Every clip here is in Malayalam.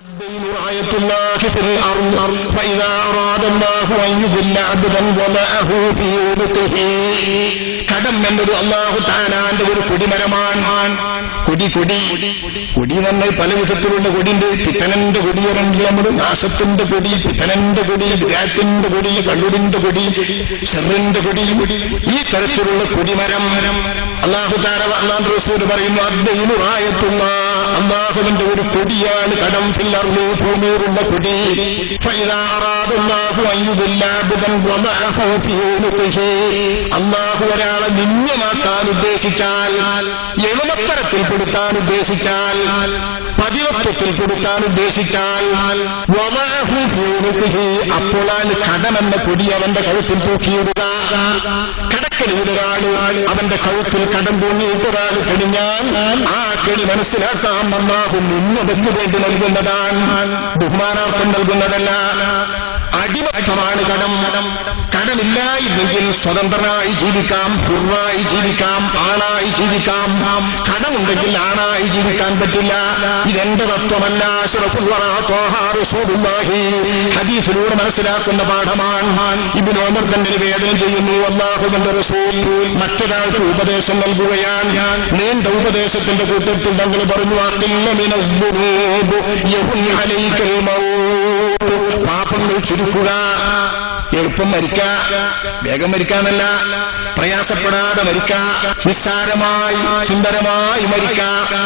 الدين آية الله في الأرض فإذا أراد الله أن يضل عبدا وضعه في عنقه. കടം എന്നത് അല്ലാഹു തആലാന്റെ ഒരു കൊടിമരമാണ്. കൊടി നമ്മൾ പല വിധത്തിലുള്ള കൊടിയുണ്ട്. പിത്തനന്റെ കൊടിയുണ്ടെങ്കിൽ നമ്മൾ നാശത്തിന്റെ കൊടി, പിത്തനന്റെ കൊടി, വിരാത്തിന്റെ കൊടി, കള്ളുടിന്റെ കൊടി, ഷർറിന്റെ കൊടി, ഈ തരത്തിലുള്ള കൊടിമരം അല്ലാഹു തആല അല്ലാഹുവിന്റെ റസൂൽ പറയുന്നു അദ്ദൈനു ആയത്തുല്ലാഹ്, അല്ലാഹുവിന്റെ ഒരു കൊടിയാണ് കടം. ഫിൽ അർളി, ഭൂമിയിലുള്ള കൊടി. ഫഇദാ അറാദല്ലാഹു അൻ യുദില്ല അബ്ദൻ വദഅഹു ഫീ ഉനുഖിഹി, അല്ലാഹു ഒരാളെ നിന്ദ്യമാക്കാൻ ഉദ്ദേശിച്ചാൽ, എളുമത്തരത്തിൽപ്പെടുത്താൻ ഉദ്ദേശിച്ചാൽ, പതിവത്വത്തിൽപ്പെടുത്താൻ ഉദ്ദേശിച്ചാൽ, വദഅഹു ഫീ ഉനുഖിഹി, അപ്പോഴാണ് കടമെന്ന കൊടി അവന്റെ കഴുത്തിൽ തൂക്കിയിടുക. കടക്കണിയൊരാൾ അവന്റെ കഴുത്തിൽ കടം തൂങ്ങിയിട്ടൊരാൾ കഴിഞ്ഞാൽ ആ കെണി മനസ്സിലാക്കാം അല്ലാഹു നിന്നതയ്ക്ക് വേണ്ടി നൽകുന്നതാണ്, ബഹുമാനാർത്ഥം നൽകുന്നതല്ല. അടിമത്തമാണ് കടം. കടമില്ലായിരുന്നെങ്കിൽ സ്വതന്ത്രനായി ജീവിക്കാം, ഹുറായി ജീവിക്കാം, ആണായി ജീവിക്കാം. കടമുണ്ടെങ്കിൽ ആണായി ജീവിക്കാൻ പറ്റില്ല. ഇതെന്റെ തത്വമല്ല, അഷ്റഫുൽ വറാ ത്വാഹ റസൂലുള്ളാഹി ഹദീസിലൂടെ മനസ്സിലാക്കുന്ന പാഠമാണ്. ഇബ്നു ഉമർ തന്നെ നിവേദനം ചെയ്യുന്നു, അല്ലാഹുവിന്റെ റസൂൽ മറ്റൊരാൾക്ക് ഉപദേശം നൽകുകയാണ്. നീണ്ട ഉപദേശത്തിന്റെ കൂട്ടത്തിൽ തങ്ങൾ പറഞ്ഞു, പാപങ്ങൾ ചുരുക്കുക, എളുപ്പം മരിക്ക, വേഗം മരിക്കാന്നല്ല, പ്രയാസപ്പെടാതെ മരിക്ക, നിസ്സാരമായി സുന്ദരമായി മരിക്ക,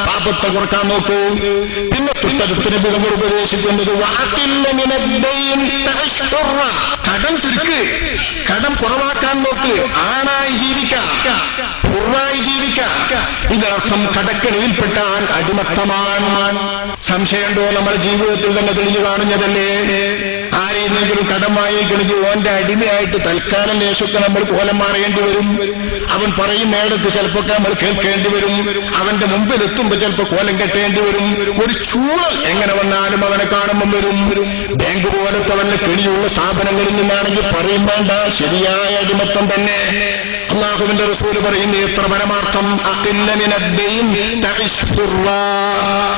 പാപത്തെ കുറക്കാൻ നോക്കൂ. പിന്നെ തൊട്ടടുത്തിന് ബിലങ്ങൾ ഉപദേശിക്കുന്നത് കടം ചുരുക്ക്, കടം കുറവാക്കാൻ നോക്ക്, ആണായി ജീവിക്കാം, ഹുറായി ജീവിക്കാം. ഇതിനർത്ഥം കടക്കണിയിൽപ്പെട്ടാൽ അടിമത്തമാണ്. സംശയമുണ്ടോ? നമ്മുടെ ജീവിതത്തിൽ തന്നെ തെളിഞ്ഞു കാണുന്നതല്ലേ. ആരെയെങ്കിലും കടം വാങ്ങിക്കണമെങ്കിൽ ഓന്റെ അടിമയായിട്ട് തൽക്കാലം ലേശമൊക്കെ നമ്മൾ കോലം മാറേണ്ടി വരും. അവൻ പറയുന്നിടത്ത് ചിലപ്പോ നമ്മൾ കേൾക്കേണ്ടി വരും. അവന്റെ മുമ്പിൽ എത്തുമ്പോ ചിലപ്പോ കോലം കെട്ടേണ്ടി വരും. ഒരു ചൂളൽ എങ്ങനെ വന്നാലും അവനെ കാണുമ്പം വരും. ബാങ്ക് പോലത്തെ വല്ല കെണിയുള്ള സ്ഥാപനങ്ങളിൽ നിന്നാണെങ്കിൽ പറയും വേണ്ട, ശരിയായ അടിമത്തം തന്നെ. അല്ലാഹുവിന്റെ റസൂൽ പറയുന്നു, എത്ര പരമാർത്ഥം.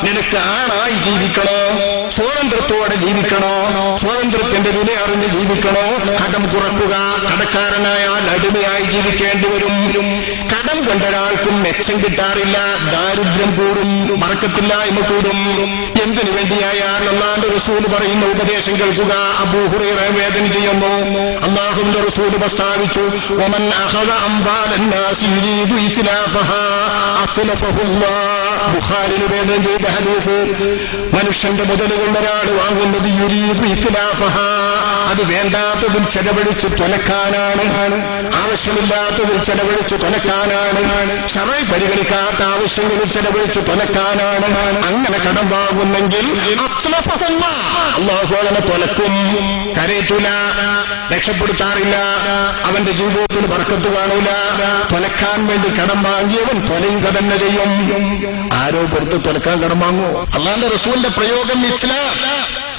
നിനക്ക് ആണായി ജീവിക്കണോ, സ്വാതന്ത്ര്യത്തോടെ ജീവിക്കണോ, സ്വാതന്ത്ര്യത്തിന്റെ വില അറിഞ്ഞ് ജീവിക്കണോ, കടം കുറക്കുക. കടക്കാരനായാൽ അടിമയായി ജീവിക്കേണ്ടി വരും. കടം കൊണ്ടൊരാൾക്കും മെച്ചം കിട്ടാറില്ല, ദാരിദ്ര്യം കൂടും, ബർക്കത്തില്ലായ്മ കൂടും. എന്തിനു വേണ്ടിയായാൽ അല്ലാഹുവിന്റെ റസൂൽ പറയുന്ന ഉപദേശം കേൾക്കുക. അബൂ ഹുറൈറ വേദന ചെയ്യുന്നു, അല്ലാഹുവിന്റെ റസൂൽ പ്രസ്താവിച്ചു, വമൻ അഖദ അംവാലൻ നാസി യുരീദു ഇത്ലാഫഹാ അത്ലഫഹു അല്ലാഹ്. ബുഖാരി നിവേദനം ചെയ്ത ഹദീസ്. മനുഷ്യന്റെ മുതലുകൾ ഒരാൾ വാങ്ങുന്നത് യുരീദു ഇത്ലാഫഹാ, അത് വേണ്ടാത്തതിൽ ചെലവഴിച്ച് തൊലക്കാനാണ്, ആവശ്യമില്ലാത്തതിൽ ചെലവഴിച്ച് തൊലക്കാനാണ്, ശറഅ് പരിഗണിക്കാത്ത ആവശ്യങ്ങളിൽ ചെലവഴിച്ച് തൊലക്കാനാണ്. അങ്ങനെ കടം വാങ്ങുന്നെങ്കിൽ അല്ലാഹു അവനെ തൊലക്കും, കരയറ്റൂല, രക്ഷപ്പെടുത്താറില്ല, അവന്റെ ജീവിതത്തിന് ബർക്കത്ത് കാണൂല. തൊലക്കാൻ വേണ്ടി കടം വാങ്ങിയവൻ തൊലയുക തന്നെ ചെയ്യും. ആരോ പുറത്ത് തൊലക്കാൻ കടം വാങ്ങുമോ? അല്ലാഹുവിന്റെ റസൂലിന്റെ പ്രയോഗം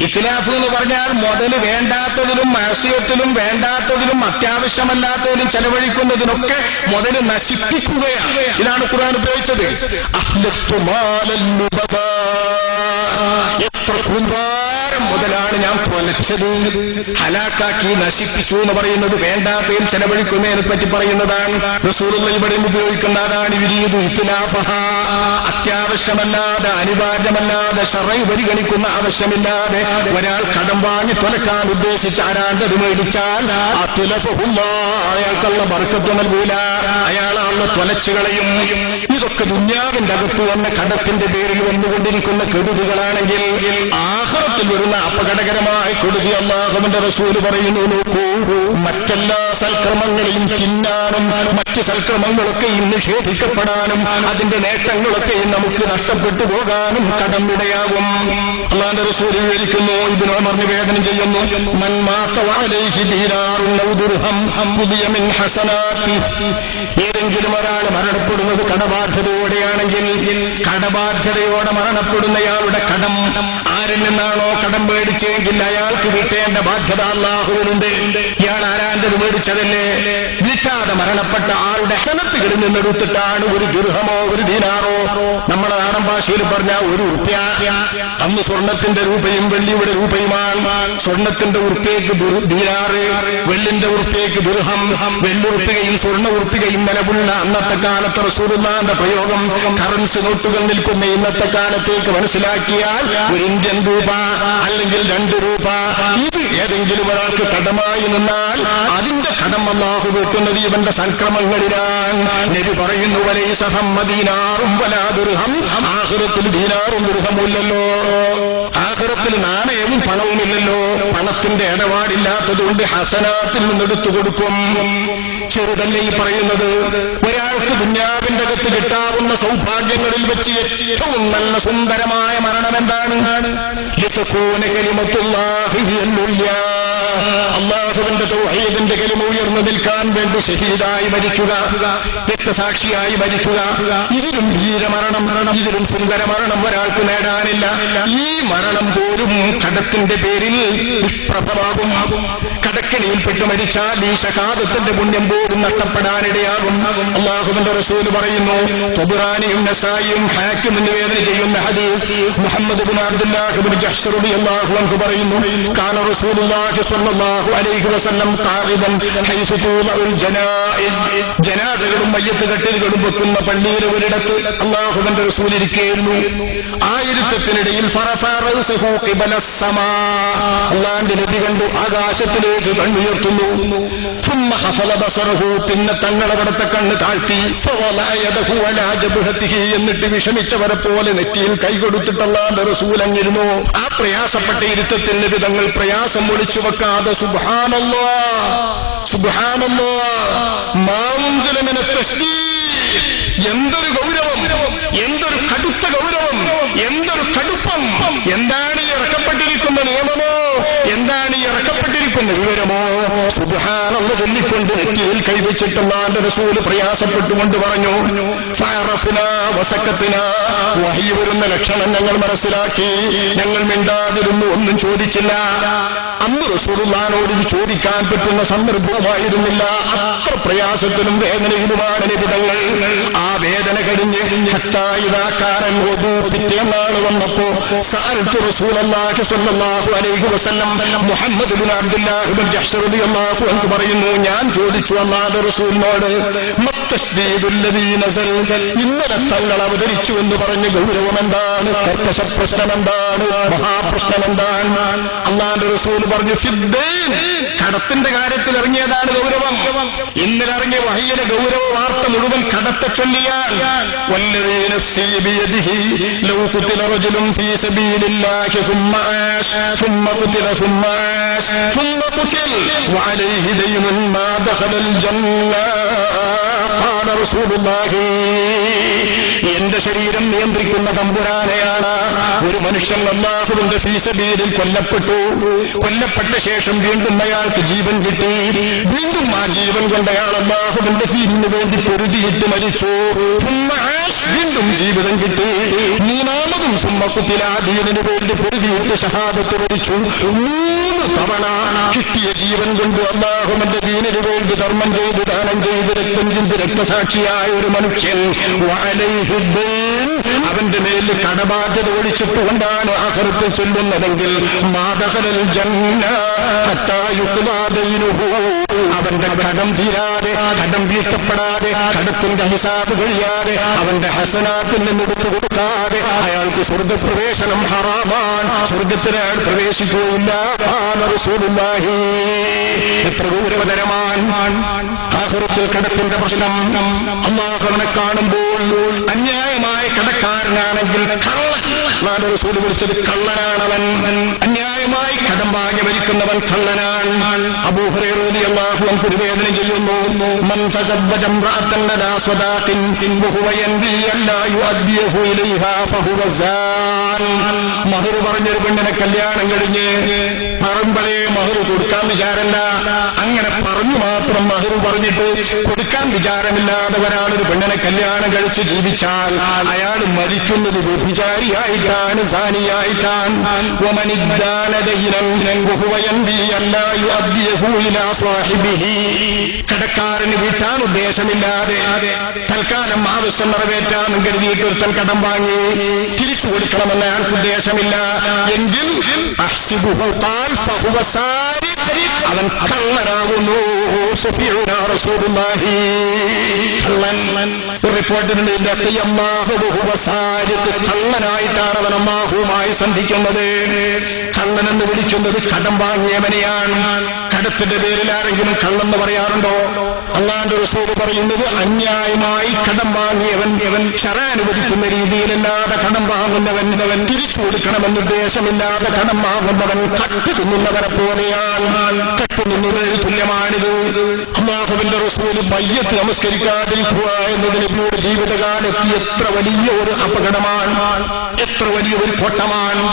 ഇത്ലാഫ് എന്ന് പറഞ്ഞാൽ മുതല് വേണ്ടാത്തതിലും മഅസിയത്തിലും വേണ്ടാത്തതിലും അത്യാവശ്യമല്ലാത്തതിലും ചെലവഴിക്കുന്നതിനൊക്കെ മുതല് നശിപ്പിക്കുകയാണ്. ഇതാണ് ഖുർആൻ ഉപയോഗിച്ചത്. എത്ര കുമ്പാരം മുതലാണ് ഞാൻ തൊലച്ചത്, ഹലാക്കാക്കി നശിപ്പിച്ചു എന്ന് പറയുന്നത് വേണ്ടാത്തതിൽ ചെലവഴിക്കുന്നതിനെ പറ്റി പറയുന്നതാണ്. റസൂലുള്ളാഹി ഇവിടെയും ഉപയോഗിക്കുന്ന അതാണ് യുരീദു ഇത്ലാഫഹാ. അത്യാവശ്യമല്ലാതെ, അനിവാര്യമല്ലാതെ, ശറഅ് പരിഗണിക്കുന്ന ആവശ്യമില്ലാതെ ഒരാൾ കടം വാങ്ങി തൊലക്കാൻ ഉദ്ദേശിച്ച് ആരാണ്ടത് മേടിച്ചാൽ അയാൾക്കുള്ള ബർക്കത്ത് നൽകൂല, അയാളാണല്ലോ തൊലച്ചു കളയും. ഇതൊക്കെ ദുനിയാവിന്റെ അകത്ത് വന്ന കടത്തിന്റെ പേരിൽ വന്നുകൊണ്ടിരിക്കുന്ന കെടുതികളാണെങ്കിൽ ആഖിറത്തിൽ വരുന്ന അപകടകരമായ കെടുതി അല്ലാഹുവിന്റെ റസൂൽ പറയുന്നു, നോക്കൂ, മറ്റെല്ലാ സൽക്രമങ്ങളെയും തിന്നാനും മറ്റ് സൽക്രമങ്ങളൊക്കെയും നിഷേധിക്കപ്പെടാനും അതിന്റെ നേട്ടങ്ങളൊക്കെയും നമുക്ക് നഷ്ടപ്പെട്ടു പോകാനും കടം ഇടയാകും. അല്ലാഹുവിന്റെ റസൂൽ വിവരിക്കുന്നു, ഇബ്നു ഉമർ നിവേദനം ചെയ്യുന്നു, മൻ മാത വഅലൈഹി ദീനാറുൻ ഔ ദിർഹം ഖുദിയ മിൻ ഹസനാതി. ഏതെങ്കിലും ഒരാൾ മരണപ്പെടുന്നത് കടബാധ്യതയോടെയാണെങ്കിൽ, കടബാധ്യതയോടെ മരണപ്പെടുന്നയാളുടെ കടം ആരിൽ നിന്നാണോ കടം മേടിച്ചെങ്കിൽ അയാൾക്ക് വീട്ടേണ്ട ബാധ്യത അല്ലാഹുവിനുണ്ട്. ഇയാൾ ആരാന്റത് മേടിച്ചതല്ലേ? വീട്ടാതെ മരണപ്പെട്ട ആളുടെ ഹസനത്തുകളിൽ നിന്നെടുത്തിട്ടാണ് ഒരു ദിർഹമോ ഒരു ദീനാറോ, നമ്മുടെ നാടൻ ഭാഷയിൽ പറഞ്ഞ ഒരു ഉറുപ്യ. അന്ന് സ്വർണത്തിന്റെ രൂപയും വെള്ളിയുടെ രൂപയുമാണ്. സ്വർണത്തിന്റെ ഉറുപ്പ്യക്ക് ദീനാറ്, വെള്ളിന്റെ ഉറുപ്പ്യക്ക് ദിർഹം. വെള്ളുറുപ്പികയും സ്വർണ്ണ ഉറുപ്പികയും നിലവുള്ള അന്നത്തെ കാലത്ത് റസൂലുള്ളാഹിന്റെ പ്രയോഗം കറൻസി നോട്ടുകൾ നിൽക്കുന്ന ഇന്നത്തെ കാലത്തേക്ക് മനസ്സിലാക്കിയാൽ ഒരു ഇന്ത്യൻ രൂപ അല്ലെങ്കിൽ 2 രൂപ, ഇത് ഏതെങ്കിലും ഒരാൾക്ക് കടമായി നിന്നാൽ അതിന്റെ കടം അല്ലാഹു വീട്ടുന്നത് ഇവന്റെ സംക്രമങ്ങളിലാണ്. നബി പറയുന്നു വലൈസ ഹമ്മ ദീനാറും വലാ ദിർഹം. ആഖിറത്തിൽ ദീനാറും ദിർഹമില്ലല്ലോ, ആഖിറത്തിൽ നാണയവും പണവുമില്ലല്ലോ. പണത്തിന്റെ ഇടപാടില്ലാത്തതുകൊണ്ട് ഹസനാത്തിൽ നിന്നെടുത്തു കൊടുക്കും. ചെറുതല്ലേ ഈ പറയുന്നത്? ഒരാൾക്ക് ദുനിയാവിന്റെ അകത്ത് കിട്ടാവുന്ന സൗഭാഗ്യങ്ങളിൽ വെച്ച് ഏറ്റവും നല്ല സുന്ദരമായ മരണം എന്താണ്? ലിതകൂന കലിമത്തുല്ലാഹി ഹിയൽ ഉല്യാ. അല്ലാഹുവിന്റെ തൗഹീദിന്റെ കലിമ ഉയർന്നു നിൽക്കാൻ വേണ്ടി ഷഹീദായി മരിക്കുക, രക്തസാക്ഷിയായി മരിക്കുക. ഇതിലും വീരമരണം, ഇതിലും സുന്ദര മരണം ഒരാൾക്ക് നേടാനില്ല. ഈ മരണം പോലും കടത്തിന്റെ പേരിൽ നിഷ്പ്രഭമാകും. കടക്കണിയിൽപ്പെട്ട് മരിച്ചാൽ ഈ ശഹാദത്തിന്റെ പുണ്യം പോലും നഷ്ടപ്പെടാനിടയാകും. അല്ലാഹുവിന്റെ റസൂൽ പറയുന്നു, ത്വബറാനിയും നസായിയും ഹാക്കിം നിവേദനം ചെയ്യുന്ന ഹദീസ്, മുഹമ്മദ് ഇബ്നു അബ്ദുല്ലാഹ് ഇബ്നു ജഹ്ശ് റളിയല്ലാഹു അൻഹു പറയുന്നു, കാന റസൂലുള്ളാഹി സ്വല്ലല്ലാഹു അലൈഹി വസല്ലം ഖാഇദൻ ഹൈസു തുളഉൽ ജനായിസ്. ജനാസകളും മയ്യത്ത് കട്ടിലുകളും വെക്കുന്ന പള്ളിയിലെ ഒരിടത്ത് അല്ലാഹുവിന്റെ റസൂൽ ഇരിക്കുകയായിരുന്നു. ആ ഇരുത്തത്തിനിടയിൽ ഫറഫറസഹു ഖിബലസ് സമാ. അല്ലാഹുവിന്റെ നബി കണ്ടു ആകാശത്തിലേക്ക് കണ്ണുയർത്തുന്നു. ثم حصل بصره. പിന്നെ തങ്ങളവിടത്തെ കണ്ണ് താഴ്ത്തി. ഫവലയദഹു അലാ ജബ്ഹതിഹി. എന്നിട്ട് വിഷമിച്ചവരെ പോലെ നെറ്റിയിൽ കൈകൊടുത്തിട്ട് അല്ലാഹുവിന്റെ റസൂൽ അങ്ങിരുന്നു. ആ പ്രയാസപ്പെട്ട ഇരുത്തത്തിൽ നബി തങ്ങൾ പ്രയാസം ഒളിച്ചു വെക്കാതെ സുബ്ഹാനല്ലാഹ് സുബ്ഹാനല്ലാഹ് മാ ഉൻസില മിന തശ്ബീഹ്. എന്തൊരു ഗൗരവം, എന്തൊരു കടുത്ത ഗൗരവം, എന്തൊരു കടുപ്പം. എന്താണ് ഈ ഇറക്കപ്പെട്ടിരിക്കുന്ന നിയമമോ, എന്താണ് ഈ ഇറക്കപ്പെട്ടിരിക്കുന്ന വിവരമോ? സുബ്ഹാനല്ലാഹ് ചൊല്ലിക്കൊണ്ട് നെറ്റിയിൽ കൈവച്ചിട്ടുള്ള റസൂൽ പ്രയാസപ്പെട്ടുകൊണ്ട് പറഞ്ഞു, ഫഅറഫ്നാ വസക്കത്നാ. വഹി വരുന്ന ലക്ഷണം ഞങ്ങൾ മനസ്സിലാക്കി, ഞങ്ങൾ മിണ്ടാതിരുന്നു, ഒന്നും ചോദിച്ചില്ല. അന്ന് റസൂലുള്ളാഹിനോട് ഇത് ചോദിക്കാൻ പറ്റുന്ന സന്ദർഭമായിരുന്നില്ല. അത്ര പ്രയാസത്തിലും വേദനയിലുമാണ് നിബിധങ്ങൾ. ആ വേദന കഴിഞ്ഞ് പിറ്റേന്നാള് വന്നപ്പോ സഅൽതു റസൂലല്ലാഹി സ്വല്ലല്ലാഹു അലൈഹി വസല്ലം, മുഹമ്മദ് ഇബ്നു അബ്ദുല്ലാഹ് ഇബ്നു ജഹ്ശ് റളിയല്ലാഹു അൻഹു പറയുന്നു, ഞാൻ ചോദിച്ചു അല്ലാഹുവിന്റെ റസൂലിനോട്, മത്തശ്ദീദുല്ലദീ നസൽ. ഇന്നലെ തങ്ങൾ അവതരിച്ചു എന്ന് പറഞ്ഞ് ഗൗരവം എന്താണ്, കർക്കശ പ്രശ്നം എന്താണ്, മഹാപ്രശ്നം എന്താണ്? അല്ലാഹുവിന്റെ റസൂൽ പറഞ്ഞു, ഫിദ്ദീൻ. കടത്തിന്റെ കാര്യത്തിൽ ഇറങ്ങിയതാണ് ഗൗരവം. ഇന്നലെ ഇറങ്ങിയ വഹയിലെ ഗൗരവ വാർത്ത മുഴുവൻ കടത്തെ ചൊല്ലിയാൽ, വല്ലദീ നഫ്സീ ബിയദിഹി ലൗ ഖുതില റജുലുൻ ഫീ സബീലില്ലാഹി സുമ്മ ആശ സുമ്മ ഖുതില സുമ്മ ആശ സുമ്മ ഖുതിൽ വഅലൈഹി ദൈനുൻ മാ ദഖലൽ ജന്ന. ഖാല റസൂലുള്ളാഹി. എന്റെ ശരീരം നിയന്ത്രിക്കുന്ന തമ്പുരാനെയാണ്. ഒരു മനുഷ്യൻ അല്ലാഹുവിന്റെ ഫീ സബീലിൽ കൊല്ലപ്പെട്ട ശേഷം വീണ്ടും അയാൾക്ക് ജീവൻ കിട്ടി. വീണ്ടും ആ ജീവൻ കൊണ്ട് അയാൾ അല്ലാഹുവിന്റെ ദീനിന് വേണ്ടി പൊരുതിയിട്ട് മരിച്ചു. വീണ്ടും ജീവിതം കിട്ടി. മൂന്നാമതും സുമ്മക്കുത്തില ദീനിന് വേണ്ടി പൊരുതിയിട്ട് ശഹാദത്ത് വരിച്ചു. 3 തവണ കിട്ടിയ ജീവൻ കൊണ്ട് അല്ലാഹുവിന്റെ ദീനിന് വേണ്ടി ധർമ്മം ചെയ്ത്, ദാനം ചെയ്ത്, രക്തം ചിന്തി രക്തസാക്ഷിയായ ഒരു മനുഷ്യൻ അവന്റെ മേലിൽ കടബാധ്യത ഒഴിച്ചിട്ടുകൊണ്ടാണ് ആഖിറത്തിൽ ചൊല്ലുന്നതെങ്കിൽ മാദഖലൽ ജന്ന ഹത്താ യുഖ്ദാ ദൈനുഹു. അവന്റെ കടം തീരാതെ, കടം വീട്ടപ്പെടാതെ, കടത്തിന്റെ ഹിസാബ് കഴിയാതെ, അവന്റെ ഹസനാത്തിൽ നിന്നെടുത്തു കൊടുക്കാതെ അയാൾക്ക് സ്വർഗപ്രവേശനം ഹറാമാണ്. സ്വർഗത്തിൽ അയാൾ പ്രവേശിക്കുകയില്ല. റസൂലുള്ളാഹി. എത്ര ഗൗരവതരമാണ് ആഖിറത്തിൽ കടത്തിന്റെ പ്രശ്നം. അല്ലാഹുവിനെ കാണുമ്പോൾ അന്യായമായ കടക്കാരനാണെങ്കിൽ കള്ളൻ, റസൂൽ വിളിച്ചത് കള്ളനാണവൻ. അന്യായമായി കടം വാങ്ങി ഭരിക്കുന്നവൻ കള്ളനാണ്. അബൂ ഹുറൈറ റളിയല്ലാഹു അൻഹു നിവേദനം ചെയ്യുന്നു, മൻ തസവ്വജ ഇംറഅതൻ ലദാ സ്വദാഖിൻ വഹുവ യൻവി അല്ലാ യുഅദ്ദിഹു ഇലൈഹാ ഫഹുവ സാൻ. മഹർ പറഞ്ഞൊരു പെണ്ണിനെ കല്യാണം കഴിഞ്ഞ് പറയുമ്പോഴേ മഹർ കൊടുക്കാൻ വിചാരമില്ല. അങ്ങനെ പറഞ്ഞു മാത്രം മഹർ പറഞ്ഞിട്ട് കൊടുക്കാൻ വിചാരമില്ലാതെ ഒരാളൊരു പെണ്ണിനെ കല്യാണം കഴിച്ച് ജീവിച്ചാൽ അയാൾ മരിക്കുന്നത് വ്യഭിചാരിയായിട്ടാണ്. സാനിയാണ്, സാനിയായിട്ടാൻ. കടക്കാരന് വീട്ടാൻ ഉദ്ദേശമില്ലാതെ തൽക്കാലം ആവശ്യം നിറവേറ്റാൻ കരുതിയിട്ട് ഒരുത്തൻ കടം വാങ്ങി തിരിച്ചു കൊടുക്കണമെന്ന് അയാൾക്ക് ഉദ്ദേശമില്ല എങ്കിൽ അവൻ കള്ളനാകുന്നു. റിപ്പോർട്ടിനുണ്ട് കള്ളനായിട്ടാണ് അവൻ അല്ലാഹുവുമായി സന്ധിക്കുന്നത്. കള്ളനെന്ന് വിളിക്കുന്നത് കടം വാങ്ങിയവനെയാണ്. കടത്തിന്റെ പേരിൽ ആരെങ്കിലും കള്ളെന്ന് പറയാറുണ്ടോ? അല്ലാഹുവിന്റെ റസൂൽ പറയുന്നത് അന്യായമായി കടം വാങ്ങിയവൻ ശറഅനുവദിക്കുന്ന രീതിയിലല്ലാതെ കടം വാങ്ങുന്നവൻ തിരിച്ചു കൊടുക്കണമെന്ന് ഉദ്ദേശമില്ലാതെ കടം വാങ്ങുന്നവൻ കട്ട് തിന്നുന്നവരെ പോലെയാണ്. കട്ട് നിന്നുന്നതിന് തുല്യമാണിത്. അല്ലാഹുവിന്റെ റസൂൽ മയ്യത്ത് നമസ്കരിക്കാതിരിക്കുക എന്നത് നബിയുടെ ജീവിതകാലത്ത് എത്ര വലിയ ഒരു അപകടമാണ്, എത്ര വലിയ ഒരു കോട്ടമാണ്.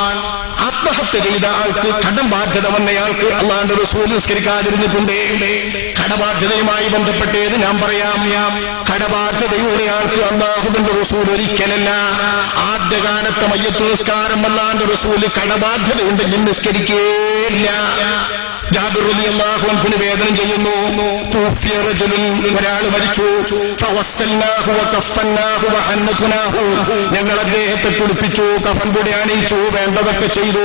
ആത്മഹത്യ ചെയ്ത ആൾക്ക് കടം ബാധ്യത വന്നയാൾക്ക് അല്ലാഹുവിന്റെ റസൂൽ നിസ്കരിക്കാതിരുന്നിട്ടുണ്ട്. കടബാധ്യതയുമായി ബന്ധപ്പെട്ടത് ഞാൻ പറയാം. കടബാധ്യതയുള്ളയാൾക്ക് അല്ലാഹുവിന്റെ റസൂൽ ഒരിക്കലല്ല ആദ്യകാലത്തെ മയ്യത്ത് നിസ്കാരം അല്ലാഹുവിന്റെ റസൂൽ കടബാധ്യതയുണ്ടെങ്കിൽ നിസ്കരിക്കേയില്ല. ജാബിർ റളിയല്ലാഹു അൻഹു വേദന ചെയ്യുന്നു. തൂഫിയ റജുലുൻ, ഒരാൾ മരിച്ചു. ഫവസ്സൽനാഹു വകഫന്നാഹു വഹന്നതുനാഹു, ഞങ്ങൾ അദ്ദേഹത്തെ കുളിപ്പിച്ചു, കഫൻ പൊടി അണിയിച്ചു, വേണ്ടതൊക്കെ ചെയ്തു.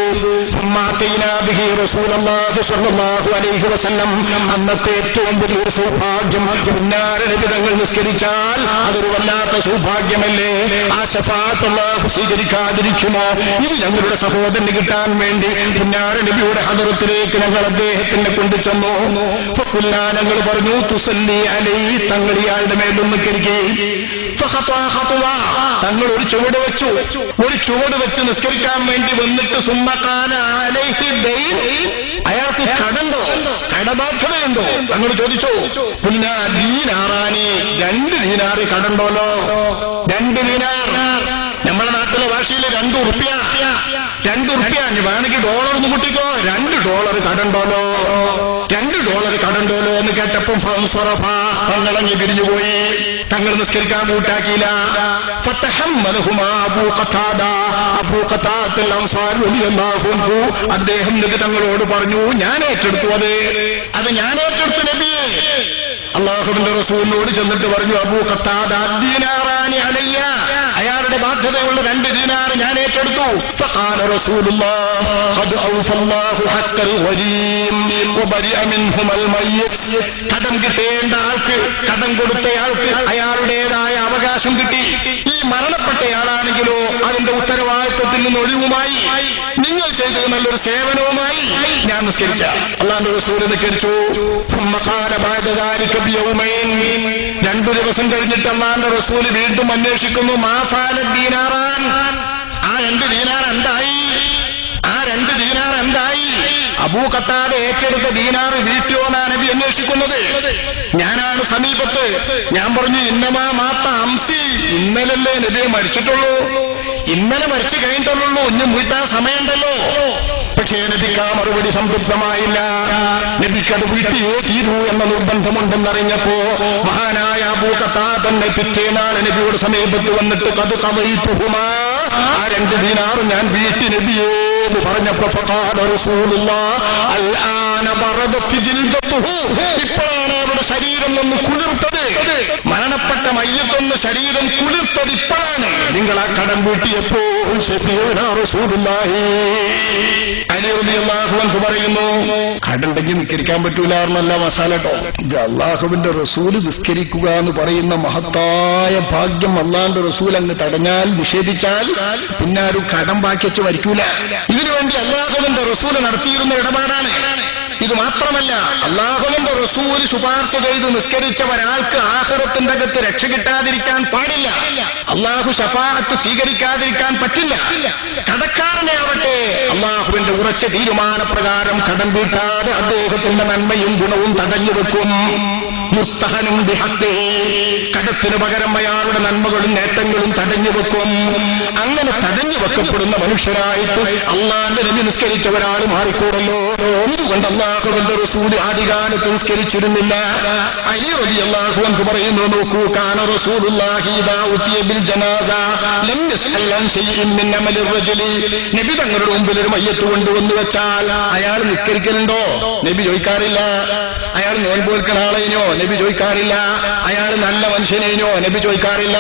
സമ്മാതൈനാ ബിഹി റസൂലുള്ളാഹി സ്വല്ലല്ലാഹു അലൈഹി വസല്ലം, അന്നത്തെ ഏറ്റവും വലിയൊരു സൗഭാഗ്യം പുന്നാര നബിതങ്ങൾ നിസ്കരിച്ചാൽ അതൊരു വല്ലാത്ത സൗഭാഗ്യമല്ലേ? ആ ശഫാഅത്ത് അല്ലാഹു സ്വീകരിക്കാതിരിക്കുമോ? ഇത് ഞങ്ങളുടെ സഹോദരന് കിട്ടാൻ വേണ്ടി പുന്നാര നബിയുടെ ഹദറത്തിലേക്ക് ഞങ്ങൾ അദ്ദേഹത്തിനെ കൊണ്ടു ചെന്നു. ഞങ്ങൾ പറഞ്ഞു തുസല്ലി അലൈഹി, തങ്ങൾ ഇയാളുടെ മേലൊന്ന് കരുകി. തങ്ങൾ ഒരു ചുവട് വെച്ച് നിസ്കരിക്കാൻ വേണ്ടി വന്നിട്ട് സുമ്മഖാല അലൈഹി ദൈൻ, അയാൾക്ക് കടണ്ടോ, കടബാധ്യതയുണ്ടോ? തങ്ങൾ ചോദിച്ചു. പിന്നെ ദീനാറാനി, 2 ദീനാറ് കടണ്ടോലോ. 2 ദീനാർ നമ്മുടെ നാട്ടിലെ ഭാഷയിൽ 2 റുപ്യ. 2 റുപ്യ വേണമെങ്കിൽ ഡോളർ ഒന്ന് കൂട്ടിക്കോ. $2 കടണ്ടോലോ, $2 കടണ്ടോലോ എന്ന് കേട്ടപ്പം തങ്ങളങ്ങി പിരിഞ്ഞുപോയി. തങ്ങൾ നിസ്കരിക്കാൻ കൂട്ടാക്കിയില്ല. അദ്ദേഹം നബി തങ്ങളോട് പറഞ്ഞു, ഞാൻ ഏറ്റെടുത്തു, അത് ഞാൻ ഏറ്റെടുത്തു നബിയെ. അല്ലാഹുവിന്റെ റസൂലിനോട് ചെന്നിട്ട് പറഞ്ഞു, അബൂ ഖത്താദ ദീനാറാനി അലയ്യ, അയാളുടെ ബാധ്യതയുള്ള 2 ദീനാർ ഞാൻ ഏറ്റെടുത്തു. ഫഖാല റസൂലുള്ളാഹി ഖദ് ഔഫല്ലാഹു ഹഖ്ഖൽ ഗരീം വബരിഅ മിൻഹുൽ മയ്യിത്ത്. കടം കിട്ടേണ്ട ആൾക്ക്, കടം കൊടുത്തയാൾക്ക് അയാളുടേതായ അവകാശം കിട്ടി. ഈ മരണപ്പെട്ടയാളാണെങ്കിലോ അതിന്റെ ഉത്തരവാദിത്വത്തിൽ നിന്ന് ഒഴിവുമായി, നിങ്ങൾ ചെയ്തത് നല്ലൊരു സേവനവുമായി ഞാൻ നിസ്കരിക്കാം. അല്ലാഹുവിന്റെ റസൂൽ നിസ്കരിച്ചു. സുമ്മഖാല ബഅദ ദാലിക ബിയൗമൈൻ, 2 ദിവസം കഴിഞ്ഞിട്ട് അല്ലാഹുവിന്റെ റസൂൽ വീണ്ടും അന്വേഷിക്കുന്നു. മാഫാല ദീനാറാൻ, ആ 2 ദീനാർ എന്തായി? ആ 2 ദീനാർ എന്തായി? അബൂ ഖത്താദ ഏറ്റെടുത്ത ദീനാർ വീട്ടിയോന്നാണ് നബി അന്വേഷിക്കുന്നത്. ഞാനാണ് സമീപത്ത്. ഞാൻ പറഞ്ഞു, ഇന്നമാ മാത്ത അംസി, ഇന്നലല്ലേ നബിയെ മരിച്ചിട്ടുള്ളൂ, ഇന്നലെ മരിച്ചു കഴിഞ്ഞിട്ടുള്ളൂ, ഇന്നും വീട്ടാൻ സമയമുണ്ടല്ലോ. പക്ഷേ നബിക്ക് ആ മറുപടി സംതൃപ്തമായില്ല. നബിക്കത് വീട്ടിയേ തീരൂ എന്ന നിർബന്ധമുണ്ടെന്നറിഞ്ഞപ്പോ മഹാനായ അബൂ ഖത്താദ തന്നെ പിറ്റേനാൾ നബിയുടെ സമീപത്ത് വന്നിട്ട് ഖദ് ഖദൈതുഹുമാ, ആ 2 ദീനാർ ഞാൻ വീട്ടി നബിയേ എന്ന് പറഞ്ഞപ്പോ ഫഖാല റസൂലുള്ളാഹി അൽആന ബറദത് ജിൽദതുഹു, ഇപ്പോഴാണ് അവരുടെ ശരീരം ഒന്ന് കുളിർത്തത്. മരണപ്പെട്ട മയ്യത്തൊന്ന് ശരീരം കുളിർത്തത് ഇപ്പോഴാണ്. നിങ്ങൾ ആ കടം വീട്ടിയപ്പോൾ ശഫീഉനാ റസൂലുള്ളാഹി അലി റളിയല്ലാഹു അൻഹു പറയുന്നു, കടണ്ടെങ്കിൽ നിസ്കരിക്കാൻ പറ്റൂല എന്നല്ല മസാല കേട്ടോ. ഇത് അല്ലാഹുവിന്റെ റസൂല് നിസ്കരിക്കുക എന്ന് പറയുന്ന മഹത്തായ ഭാഗ്യം അല്ലാഹുവിന്റെ റസൂൽ അങ്ങ് തടഞ്ഞാൽ, നിഷേധിച്ചാൽ പിന്നെ ആരും കടം ബാക്കി വെച്ച് വരിക്കൂല. ഇതിനുവേണ്ടി അല്ലാഹുവിന്റെ റസൂല് നടത്തിയിരുന്ന ഇടപാടാണ്. ഇത് മാത്രമല്ല, അല്ലാഹുവിന്റെ റസൂൽ ശുപാർശ ചെയ്ത് നിസ്കരിച്ച ഒരാൾക്ക് ആഖിറത്തിന്റെ അകത്ത് രക്ഷ കിട്ടാതിരിക്കാൻ പാടില്ല. അല്ലാഹു ശഫാഅത്ത് സ്വീകരിക്കാതിരിക്കാൻ പറ്റില്ല. കടക്കാരനെ ആവട്ടെ അല്ലാഹുവിന്റെ ഉറച്ച തീരുമാനപ്രകാരം കടം വീട്ടാതെ അദ്ദേഹത്തിന്റെ നന്മയും ഗുണവും തടഞ്ഞു വെക്കും. മുസ്തഹനും ബിഹഖ്ദിഹി, കടത്തിന് പകരം അയാളുടെ നന്മകളും നേട്ടങ്ങളും തടഞ്ഞു വെക്കും. അങ്ങനെ തടഞ്ഞു വെക്കപ്പെടുന്ന മനുഷ്യരായിട്ട് അല്ലാഹുവിന്റെ നബി നിസ്കരിച്ച ഒരാൾ മാറിക്കൂടല്ലോ. ഇതുകൊണ്ട് അല്ലാഹുവിന്റെ റസൂൽ ആദികാലത്ത് നിസ്കരിച്ചിരുന്നില്ല. അലി റളിയല്ലാഹു അൻഹു പറയുന്നു, നോക്കൂ, കാന റസൂലുള്ളാഹി ഇദാ ഉതിയ ബിൽ ജനാസ ലം യസ്അൽ അൻ ശൈഇൻ മിൻ അമലി റജുലി. നബി തങ്ങളുടെ മുമ്പിൽ ഒരു മയ്യത്ത് കൊണ്ടുവന്നു വെച്ചാൽ അയാൾ നിസ്കരിക്കലുണ്ടോ? നബി ചോദിക്കാറില്ല. അയാൾ നോൻപ് വെൽക്കണ ആളേനോ? നബി ചോദിക്കാറില്ല. അയാൾ നല്ല മനുഷ്യനേനോ? നബി ചോദിക്കാറില്ല.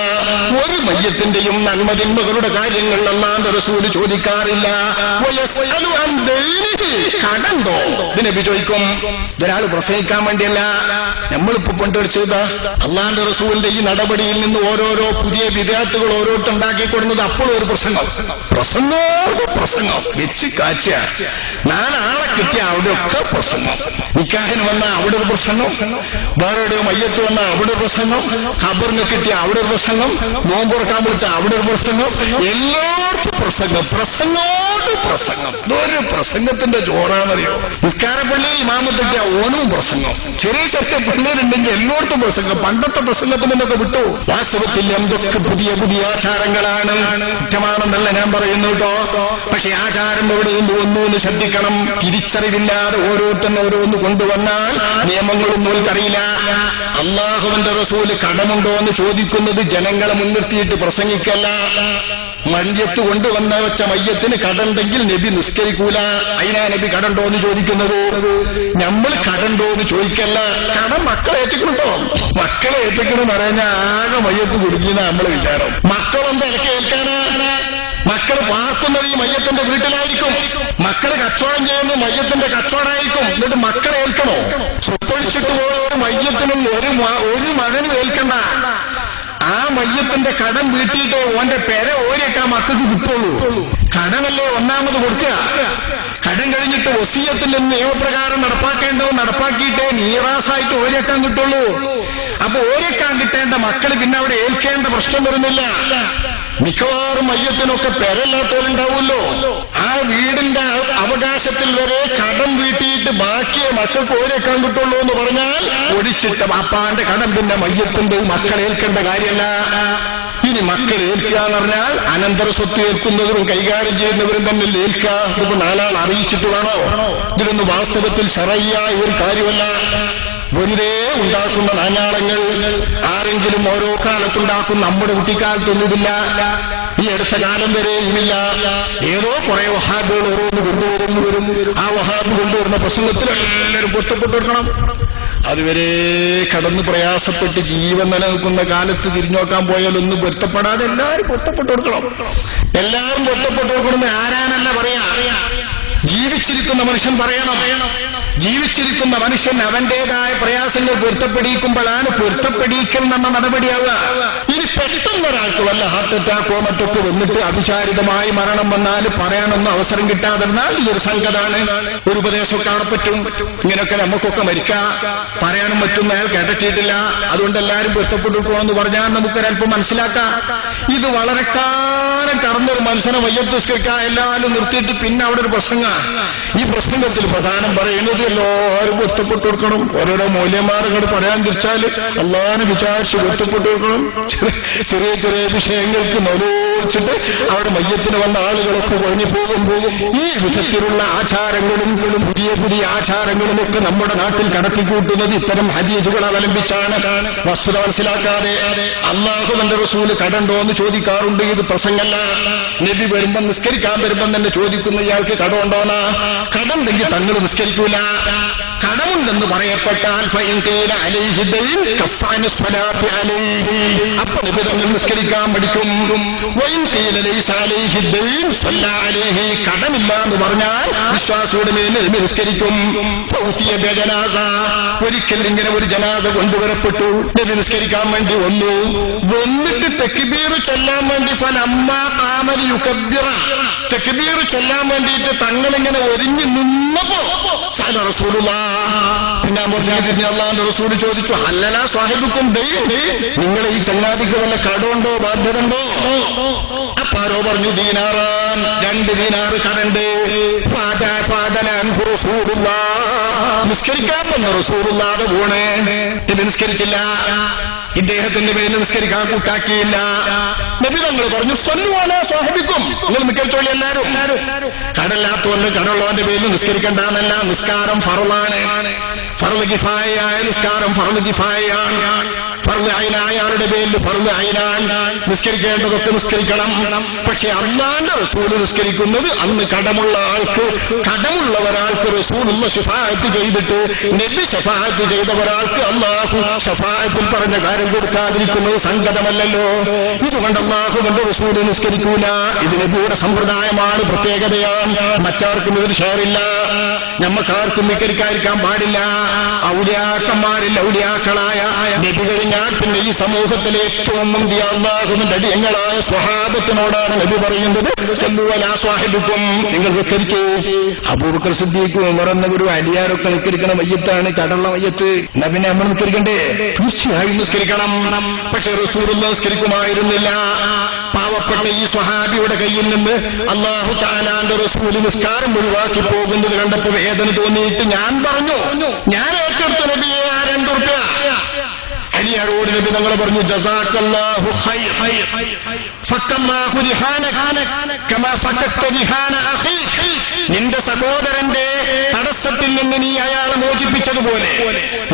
ഒരു മയ്യത്തിന്റെയും നന്മതിന്മകളുടെ കാര്യങ്ങൾ അല്ലാഹുവിന്റെ റസൂൽ ചോദിക്കാറില്ല. വയസ്അലു അൻ ദൈനിഹി, കടണ്ടോ? ഇത് നബി ചോദിക്കും. ഇതൊരാൾ പ്രസംഗിക്കാൻ വേണ്ടിയല്ല. നമ്മളിപ്പോ കൊണ്ടുവച്ചത് അല്ലാഹുവിന്റെ റസൂലിന്റെ ഈ നടപടിയിൽ നിന്ന് ഓരോരോ പുതിയ വിദ്യാർത്ഥികൾ ഓരോരുത്തുണ്ടാക്കി കൊടുക്കുന്നത് അപ്പോഴും ഒരു പ്രസംഗം വെച്ച് കാച്ച. 4 ആളെ കിട്ടിയ അവിടെയൊക്കെ പ്രസംഗം. നിക്കാഹിന് വന്ന അവിടെ ഒരു പ്രസംഗം, വേറെ മയ്യത്ത് വന്ന അവിടെ ഒരു പ്രസംഗം, ഖബറിന് കിട്ടിയ അവിടെ ഒരു പ്രസംഗം, നോമ്പുറക്കാൻ വിളിച്ച അവിടെ ഒരു പ്രസംഗം, എല്ലായിടത്തും പ്രസംഗം. ഇതൊരു പ്രസംഗത്തിന്റെ ജോറാന്നറിയോ? നിസ്കാരപ്പള്ളി ഇമാമത്ത് കിട്ടിയ ഓനും പ്രസംഗം. ചെറിയ ചെറിയ പള്ളിയിലുണ്ടെങ്കിൽ എല്ലായിടത്തും പ്രസംഗം. പണ്ടത്തെ പ്രസംഗത്തിൽ നിന്നൊക്കെ വിട്ടു. വാസ്തവത്തിൽ എന്തൊക്കെ പുതിയ പുതിയ ആചാരങ്ങളാണ്. കുറ്റമാണെന്നല്ല ഞാൻ പറയുന്നു കേട്ടോ. പക്ഷെ ആചാരം എവിടെ നിന്ന് വന്നു എന്ന് ശ്രദ്ധിക്കണം. തിരിച്ചറിവില്ലാതെ ഓരോരുത്തരും ഓരോന്ന് കൊണ്ടുവന്നാൽ നിയമങ്ങളൊന്നും എനിക്കറിയില്ല. അല്ലാഹുവിന്റെ റസൂല് കടമുണ്ടോ എന്ന് ചോദിക്കുന്നത് ജനങ്ങളെ മുൻനിർത്തിയിട്ട് പ്രസംഗിക്കല്ല. മയ്യത്ത് കൊണ്ടുവന്ന വെച്ച മയ്യത്തിന് കടണ്ടെങ്കിൽ നബി നിസ്കരിക്കൂല. അതിനാ നബി കടണ്ടോ എന്ന് ചോദിക്കുന്നത്. നമ്മൾ കടണ്ടോ എന്ന് ചോദിക്കല്ല. കടം മക്കളെ ഏറ്റിക്കണോ? മക്കളെ ഏറ്റിക്കണെന്ന് പറഞ്ഞാൽ ആകെ മയ്യത്ത് കുടുങ്ങിയെന്ന നമ്മളെ വിചാരം. മക്കളെന്താ ഇലക്കെ ഏൽക്കാനാ? മക്കൾ പാർക്കുന്നത് ഈ മയ്യത്തിന്റെ വീട്ടിലായിരിക്കും. മക്കള് കച്ചവടം ചെയ്യുന്നത് മയ്യത്തിന്റെ കച്ചവടമായിരിക്കും. എന്നിട്ട് മക്കളെ ഏൽക്കണോ? സ്വത്തൊഴിച്ചിട്ട് പോയ ഒരു മയ്യത്തിനും ഒരു മകനും ഏൽക്കണ്ട. ആ മയ്യത്തിന്റെ കടം വീട്ടിയിട്ട് ഓന്റെ പെര ഓരൊക്കെ മക്കൾക്ക് കിട്ടുള്ളൂ. കടമല്ലേ ഒന്നാമത് കൊടുക്കുക. കടം കഴിഞ്ഞിട്ട് വസിയത്തിൽ നിന്ന് നിയമപ്രകാരം നടപ്പാക്കേണ്ടത് നടപ്പാക്കിയിട്ടേ നീറാസായിട്ട് ഓരേക്കാൻ കിട്ടുള്ളൂ. അപ്പൊ ഓരേക്കാൻ കിട്ടേണ്ട മക്കൾ പിന്നെ അവിടെ ഏൽക്കേണ്ട പ്രശ്നം വരുന്നില്ല. മിക്കവാറും മയ്യത്തിനൊക്കെ പെരല്ലാത്തോലുണ്ടാവുമല്ലോ. ആ വീടിന്റെ അവകാശത്തിൽ വരെ കടം വീട്ടിയിട്ട് ബാക്കിയെ മക്കൾക്ക് ഓരേക്കാൻ കിട്ടുള്ളൂ എന്ന് പറഞ്ഞാൽ ഒഴിച്ചിട്ട് പാപ്പാന്റെ കടം പിന്നെ മയ്യത്തിന്റെ മക്കൾ ഏൽക്കേണ്ട കാര്യമല്ല. ഇനി മക്കൾ ഏൽക്കുക എന്ന് പറഞ്ഞാൽ അനന്തര സ്വത്ത് ഏൽക്കുന്നവരും കൈകാര്യം ചെയ്യുന്നവരും തന്നെ ഏൽക്കുക. ഇതിപ്പോ 4 ആൾ അറിയിച്ചിട്ട് വേണോ? ഇതിലൊന്നും വാസ്തവത്തിൽ ശറയ്യായ ഒരു കാര്യമല്ല. വെറുതെ ഉണ്ടാക്കുന്ന നാനാളങ്ങൾ ആരെങ്കിലും ഓരോ കാലത്തുണ്ടാക്കുന്ന. നമ്മുടെ കുട്ടിക്കാലത്തൊന്നുമില്ല. ഈ അടുത്ത കാലം വരെയുമില്ല. ഏതോ കുറെ വഹാബുകൾ ഓരോന്ന് കൊണ്ടുവരും. ആ വഹാബ് കൊണ്ടുവരുന്ന പ്രസംഗത്തിൽ എല്ലാവരും പൊരുത്തപ്പെട്ടു കൊടുക്കണം. അതുവരെ കടന്ന് പ്രയാസപ്പെട്ട് ജീവൻ നിലനിൽക്കുന്ന കാലത്ത് തിരിഞ്ഞോക്കാൻ പോയാൽ ഒന്നും പൊരുത്തപ്പെടാതെ എല്ലാവരും പൊരുത്തപ്പെട്ടു കൊടുക്കണം. എല്ലാവരും പൊരുത്തപ്പെട്ടു കൊടുക്കണമെന്ന് ആരാനല്ല പറയാ. ജീവിച്ചിരിക്കുന്ന മനുഷ്യൻ പറയണം. ജീവിച്ചിരിക്കുന്ന മനുഷ്യൻ അവന്റേതായ പ്രയാസങ്ങൾ പൊരുത്തപ്പെടിക്കുമ്പോഴാണ് പൊരുത്തപ്പെടിക്കൽ എന്ന നടപടിയാവുക. ഇനി പെട്ടെന്നൊരാൾക്ക് വല്ല ഹാർട്ട് അറ്റാക്കോ മറ്റൊക്കെ വന്നിട്ട് അവിചാരിതമായി മരണം വന്നാൽ പറയാനൊന്നും അവസരം കിട്ടാതിരുന്നാൽ ഇതൊരു സംഗതാണ്. ഒരു ഉപദേശമൊക്കെ കാണാൻ പറ്റും. ഇങ്ങനെയൊക്കെ നമുക്കൊക്കെ മരിക്കാം, പറയാനും പറ്റുന്ന അയാൾ കേട്ടിട്ടില്ല. അതുകൊണ്ട് എല്ലാവരും പൊരുത്തപ്പെട്ടിട്ടുണ്ടെന്ന് പറഞ്ഞാൽ നമുക്കൊരല്പം മനസ്സിലാക്കാം. ഇത് വളരെ കാലം കടന്നൊരു മനുഷ്യനെ വയ്യത്തുസ്കരിക്കാൻ എല്ലാവരും നിർത്തിയിട്ട് പിന്നെ അവിടെ ഒരു പ്രസംഗം. ഈ പ്രസംഗത്തിൽ പ്രധാനം പറയുന്നത് എല്ലാവരും പൊരുത്തപ്പെട്ടു കൊടുക്കണം. ഓരോരോ മൂല്യന്മാരങ്ങൾ പറയാൻ തിരിച്ചാൽ അല്ലാഹുവിനെ വിചാരിച്ച് പൊരുത്തപ്പെട്ടു കൊടുക്കണം. ചെറിയ ചെറിയ വിഷയങ്ങൾക്ക് നലോച്ചിട്ട് അവിടെ മയ്യത്തിന് വന്ന ആളുകളൊക്കെ കുറഞ്ഞു പോകും. ഈ വിധത്തിലുള്ള ആചാരങ്ങളും പുതിയ പുതിയ ആചാരങ്ങളും ഒക്കെ നമ്മുടെ നാട്ടിൽ കടത്തിക്കൂട്ടുന്നത് ഇത്തരം ഹദീസുകൾ അവലംബിച്ചാണ്. വസ്തുത മനസ്സിലാക്കാതെ അല്ലാഹുവിന്റെ റസൂല് കടണ്ടോ എന്ന് ചോദിക്കാറുണ്ട്. ഇത് പ്രസംഗമല്ല. നബി വരുമ്പം നിസ്കരിക്കാൻ വരുമ്പം തന്നെ ചോദിക്കുന്ന ഇയാൾക്ക് കടമുണ്ടോന്നാ? കടമുണ്ടെങ്കിൽ തങ്ങൾ നിസ്കരിക്കൂല. കടമുണ്ടെന്ന് പറയപ്പെട്ടാൽ അപ്പൊ നബി തങ്ങൾ നിസ്കരിക്കാൻ പഠിക്കും. കടമില്ല എന്ന് പറഞ്ഞാൽ വിശ്വാസിയുടെ മേൽ നബി നിസ്കരിക്കും. ഒരിക്കൽ ഇങ്ങനെ ഒരു ജനാസ കൊണ്ടുവരപ്പെട്ടു. നബി നിസ്കരിക്കാൻ വേണ്ടി വന്നിട്ട് തക്ബീർ ചൊല്ലാൻ വേണ്ടി തക്ബീർ ചൊല്ലാൻ വേണ്ടിയിട്ട് തങ്ങളിങ്ങനെ ഒരുങ്ങി നിന്നപ്പോ പിന്നെ അള്ളാഹുവിന്റെ റസൂൽ ചോദിച്ചു, ഹല്ലലാ സാഹിബുക്കും നിങ്ങൾ ഈ ചങ്ങാതിക്ക് വല്ല കടമുണ്ടോ ബാധ്യതണ്ടോ? അപ്പാരോ പറഞ്ഞു, ദീനാറാൻ 2 ദീനാറ് കടണ്ട്. നിസ്കരിക്കാൻ വന്ന റസൂലുള്ളാഹിയുടെ കൂടെ നബി നിസ്കരിച്ചില്ല. ഇദ്ദേഹത്തിന്റെ പേരിൽ നിസ്കരിക്കാൻ കൂട്ടാക്കിയില്ല. നബി തങ്ങൾ പറഞ്ഞു സ്വല്ലു അലാ സ്വഹബിക്കും, നിങ്ങൾ നിസ്കരിച്ചോളി എല്ലാവരും. കടല്ലാത്തവന്റെ കടമുള്ളവന്റെ പേരിൽ നിസ്കരിക്കണ്ടെന്നല്ല, നിസ്കാരം ഫർളാണ്. ഫർള് കിഫായയായ നിസ്കാരം ഫർള് കിഫായയാണ്. ഫർള് ഐനായ ആളുടെ പേരിൽ ഫർള് ഐനാൻ, നിസ്കരിക്കേണ്ടതൊക്കെ നിസ്കരിക്കണം. പക്ഷെ അല്ലാഹുവിന്റെ റസൂൽ നിസ്കരിക്കുന്നത് അന്ന് കടമുള്ള ആൾക്ക്, കടമുള്ള ഒരാൾക്ക് റസൂലുള്ള ശഫാഅത്ത് ചെയ്തിട്ട് നബി ശഫാഅത്ത് ചെയ്ത ഒരാൾക്ക് അല്ലാഹു ശഫാഅത്തിൽ പറഞ്ഞ കാര്യം കൊടുക്കാതിരിക്കുന്നത് സംഗതമല്ലല്ലോ. ഇതുകൊണ്ട് അല്ലാഹുവിന്റെ റസൂൽ നിസ്കരിക്കൂല. ഇത് നബിയുടെ സമ്പ്രദായമാണ്, പ്രത്യേകതയാണ്. മറ്റാർക്കും ഇതിന് ഷെയറില്ല. നമ്മക്കാർക്കും നിസ്കരിക്കാതിരിക്കാൻ പാടില്ല. ഔലിയാക്കന്മാരിൽ ഔലിയാക്കളായ നബി കഴിഞ്ഞാൽ പിന്നെ ഈ സമൂഹത്തിലെ ഏറ്റവും മുന്തിയ അല്ലാഹുവിന്റെ അടിയങ്ങളായ സ്വഹാബത്തിനോടാണ് നബി പറയുന്നത് സല്ലു അലാ സ്വഹബിക്കും, നിങ്ങൾ നിസ്കരിക്കൂ. അബൂബക്കർ സിദ്ദീഖ് ഉമർ എന്ന ഒരു അലിയാരൊക്കെ നിസ്കരിക്കണ മയ്യത്താണ്, കടള്ള മയ്യത്ത്. നബിനെ നമ്മൾ നിസ്കരിക്കണ്ടേ? തീർച്ചയായും നിസ്കരിക്കണം. പക്ഷെ റസൂലുള്ളാഹി നിസ്കരിക്കുമായിരുന്നില്ല. പാവപ്പെട്ട ഈ സ്വഹാബിയുടെ കയ്യിൽ നിന്ന് അല്ലാഹു തആലാന്റെ റസൂൽ നിസ്കാരം ഒഴിവാക്കി പോകുന്നത് കണ്ടപ്പോൾ വേദന തോന്നിയിട്ട് ഞാൻ പറഞ്ഞു, ഞാൻ ഏറ്റെടുത്ത നബിയെ ആ 2 റുപ്യ അലിയാരോട് നബി തങ്ങൾ പറഞ്ഞു ജസാക്കല്ലാഹു ഖൈർ ഫക്കല്ലാഹു റിഹാനക കമാ ഫക്കത റിഹാന അഖീക, നിന്റെ സഹോദരന്റെ തടസ്സത്തിൽ നിന്ന് നീ അയാളെ മോചിപ്പിച്ചതുപോലെ,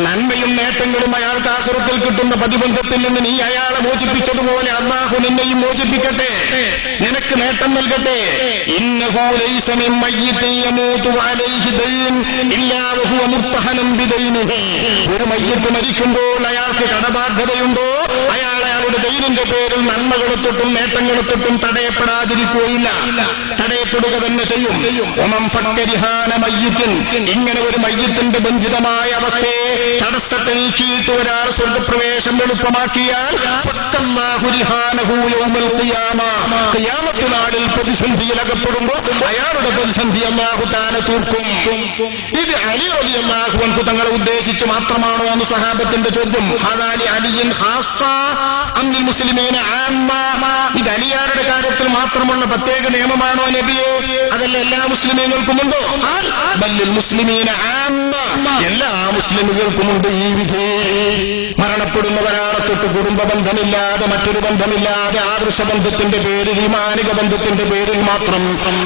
നന്മയും നേട്ടങ്ങളും അയാൾക്ക് ആഖിറത്തിൽ കിട്ടുന്ന പ്രതിബന്ധത്തിൽ നിന്ന് നീ അയാളെ മോചിപ്പിച്ചതുപോലെ അല്ലാഹു നിന്നെയും മോചിപ്പിക്കട്ടെ, നിനക്ക് നേട്ടം നൽകട്ടെ. ഇന്നഹു ലൈസ മിൻ മയ്യിത്തിൻ യമൂതു അലൈഹി ദൈൻ ഇല്ലാ വഹുവ മുർതഹനൻ ബിദൈനിഹി, ഒരു മയ്യിത്ത് മരിക്കുമ്പോൾ അയാൾക്ക് കടബാധ്യതയുണ്ടോ, അയാൾ അയാളുടെ ദൈനിന്റെ പേരിൽ നന്മകളെ തൊട്ടും നേട്ടങ്ങളെ തൊട്ടും തടയപ്പെടാതിരിക്കുകയില്ല, തടയപ്പെടുക തന്നെ ചെയ്യും. ഇങ്ങനെ ഒരു മയ്യത്തിന്റെ ബന്ധിതമായ അവസ്ഥയെ തടസ്സത്തെ നീക്കിയിട്ട് ഒരാൾ സ്വർഗപ്രവേശം എളുപ്പമാക്കിയാൽ ഖിയാമത്ത് നാളിൽ പ്രതിസന്ധിയിൽ അകപ്പെടുമ്പോൾ അയാളുടെ പ്രതിസന്ധി അല്ലാഹു തആല തീർക്കും. ഇത് അലി റളിയല്ലാഹു അൻഹു തങ്ങളെ ഉദ്ദേശിച്ച് മാത്രമാണോ എന്ന് സ്വഹാബത്തിന്റെ ചോദ്യം. ഇത് അലിയാരുടെ കാര്യത്തിൽ മാത്രമുള്ള പ്രത്യേക നിയമമാണോ നബിയെ? അതല്ല എല്ലാ മുസ്ലിമീങ്ങൾക്കുമുണ്ടോ? എല്ലാ മുസ്ലിമുകൾക്കുമുണ്ട് ഈ വിധി. മരണപ്പെടുന്നവരാളെ തൊട്ട് കുടുംബ ബന്ധമില്ലാതെ മറ്റൊരു ബന്ധമില്ലാതെ ആദർശ ബന്ധത്തിന്റെ പേരിൽ ഈമാനിക ബന്ധത്തിന്റെ പേരിൽ മാത്രം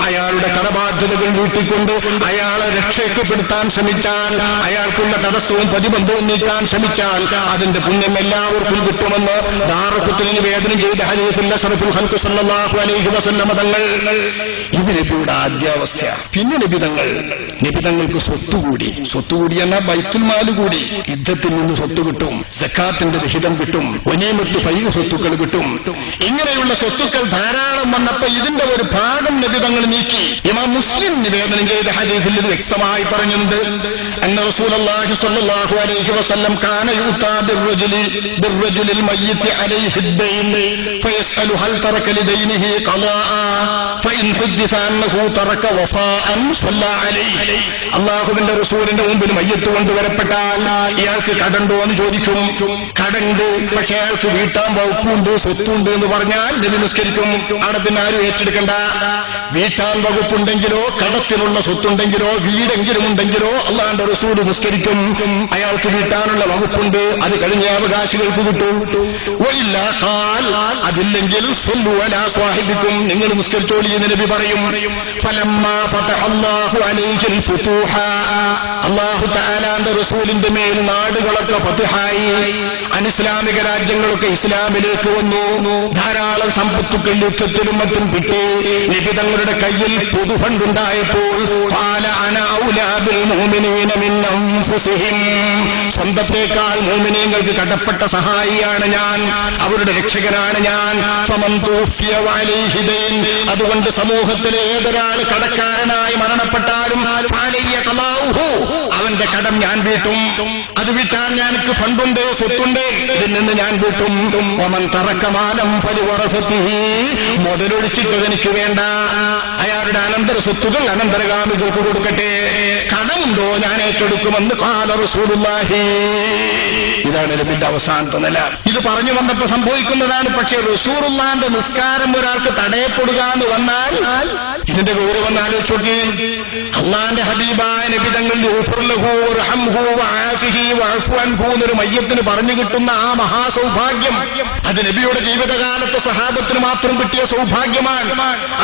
അയാളുടെ കടബാധ്യതകൾ വീട്ടിക്കൊണ്ട് അയാളെ രക്ഷപ്പെടുത്താൻ ശ്രമിച്ചാൽ, അയാൾക്കുള്ള തടസ്സവും പ്രതിബന്ധവും നീക്കാൻ ശ്രമിച്ചാൽ അതിന്റെ പുണ്യം എല്ലാവർക്കും കിട്ടുമെന്ന് ദാറുഖുത്നി നിവേദനം ചെയ്ത ഹദീസിൽ അഷ്റഫുൽ ഖൽഖ് സല്ലല്ലാഹു അലൈഹി വസല്ലം തങ്ങൾ. ഇത് നബിയുടെ ആദ്യാവസ്ഥയാണ്. പിന്നെ നബിതങ്ങൾക്ക് സ്വത്തുകൂടി എന്നാൽ ബൈത്തുൽ മാല് കൂടി. യുദ്ധത്തിൽ നിന്ന് സ്വത്ത് കിട്ടും, സക്കാത്തിന്റെ വിഹിതം കിട്ടും, ഒനീമത്ത് ഫൈഹ് സ്വത്തുക്കൾ കിട്ടും. ഇങ്ങനെയുള്ള സ്വത്തുക്കൾ ധാരാളം വന്നപ്പോ ഇതിന്റെ ഒരു ഭാഗം നബിതങ്ങൾ നീക്കി. ഇമാം മുസ്ലിം നിവേദനം ചെയ്ത ഹദീസിൽ ഇത് വ്യക്തമായി പറഞ്ഞിട്ടുണ്ട്. അന്ന റസൂലുള്ളാഹി സ്വല്ലല്ലാഹു അലൈഹി വസല്ലം കാന യുതാ ബിർറജുലിൽ മയ്യിത്തി അലൈഹി ദൈൻ ഫയസ്അലു ഹൽ തറക ലിദൈനിഹി ഖളാഅ ഫഇൻ ഹുദ്ദിസ അന്നഹു തറക വഫാഅൻ സ്വല്ലാ അലൈഹി. അല്ലാഹുവിന്റെ റസൂലിന്റെ മുമ്പിൽ മയ്യത്ത് കൊണ്ടുവരപ്പെട്ടാൽ ഇയാൾക്ക് കടണ്ടോ എന്ന് ചോദിക്കും. കടണ്ട്, പക്ഷെ അയാൾക്ക് വീട്ടാൻ വകുപ്പുണ്ട്, സ്വത്തുണ്ട് എന്ന് പറഞ്ഞാൽ നബി നിസ്കരിക്കും. അവിടെ പിന്നെ ആരും ഏറ്റെടുക്കണ്ട. വീട്ടാൻ വകുപ്പുണ്ടെങ്കിലോ കടത്തിനുള്ള സ്വത്തുണ്ടെങ്കിലോ വീടെങ്കിലും ഉണ്ടെങ്കിലോ അല്ലാഹുവിന്റെ റസൂൽ നിസ്കരിക്കും. അയാൾക്ക് വീട്ടാനുള്ള വകുപ്പുണ്ട്, അത് കഴിഞ്ഞ അവകാശികൾക്ക് കിട്ടും. അതില്ലെങ്കിൽ സ്വല്ലു അലാ സ്വാഹിബിക്കും, നിങ്ങൾ നിസ്കരിച്ചോളി എന്ന് നബി പറയും. ഫലമ്മാ ഫതഹ അല്ലാഹു അലൈഹിൽ ഫുതൂഹ, അല്ലാഹു തആലാന്റെ റസൂലിന്റെ മേൽ നാടുകളൊക്കെ ഫതഹായി, അനിസ്ലാമിക രാജ്യങ്ങളൊക്കെ ഇസ്ലാമിലേക്ക് വന്നു. ധാരാളം സമ്പത്തുക്കൾ യുദ്ധത്തിലും മറ്റും കിട്ടി. നബി തങ്ങളുടെ കയ്യിൽ പൊതു ഫണ്ടുണ്ടായപ്പോൾ സ്വന്തത്തേക്കാൾ മോമിനീങ്ങൾക്ക് കടപ്പെട്ട സഹായിയാണ് ഞാൻ, അവരുടെ രക്ഷകനാണ് ഞാൻ. അതുകൊണ്ട് സമൂഹത്തിലെ ഏതൊരാൾ കടക്കാരനായി മരണപ്പെട്ടാലും അവന്റെ കടം ഞാൻ വീട്ടും. അത് വീട്ടാൻ എനിക്ക് ഫണ്ടുണ്ട്, സ്വത്തുണ്ട്, ഇതിൽ നിന്ന് ഞാൻ വീട്ടും. മുതലൊഴിച്ചിട്ടത് എനിക്ക് വേണ്ട, അയാളുടെ അനന്തര സ്വത്തുകൾ അനന്തരഗാമികൾക്ക് കൊടുക്കട്ടെ. കടമുണ്ടോ ഞാൻ ഏറ്റെടുക്കുമെന്ന് ഖാല റസൂലുള്ളാഹി. ഇതാണ് നബിയുടെ അവസാനത്തെ നില. ഇത് പറഞ്ഞു വന്നപ്പോ സംഭവിക്കുന്നതാണ്. പക്ഷേ റസൂലുള്ളാഹിന്റെ നിസ്കാരം ഒരാൾക്ക് തടയപ്പെടുക എന്ന് വന്നാൽ ഇതിന്റെ ഗൗരവം ആലോചിച്ച് നോക്കി. അള്ളാന്റെ ഹബീബായ നബി തങ്ങൾ എന്നൊരു മയ്യത്തിന് പറഞ്ഞു കിട്ടുന്ന ആ മഹാസൗഭാഗ്യം, അത് നബിയുടെ ജീവിതകാലത്ത് സഹാബത്തിന് മാത്രം കിട്ടിയ സൗഭാഗ്യമാണ്.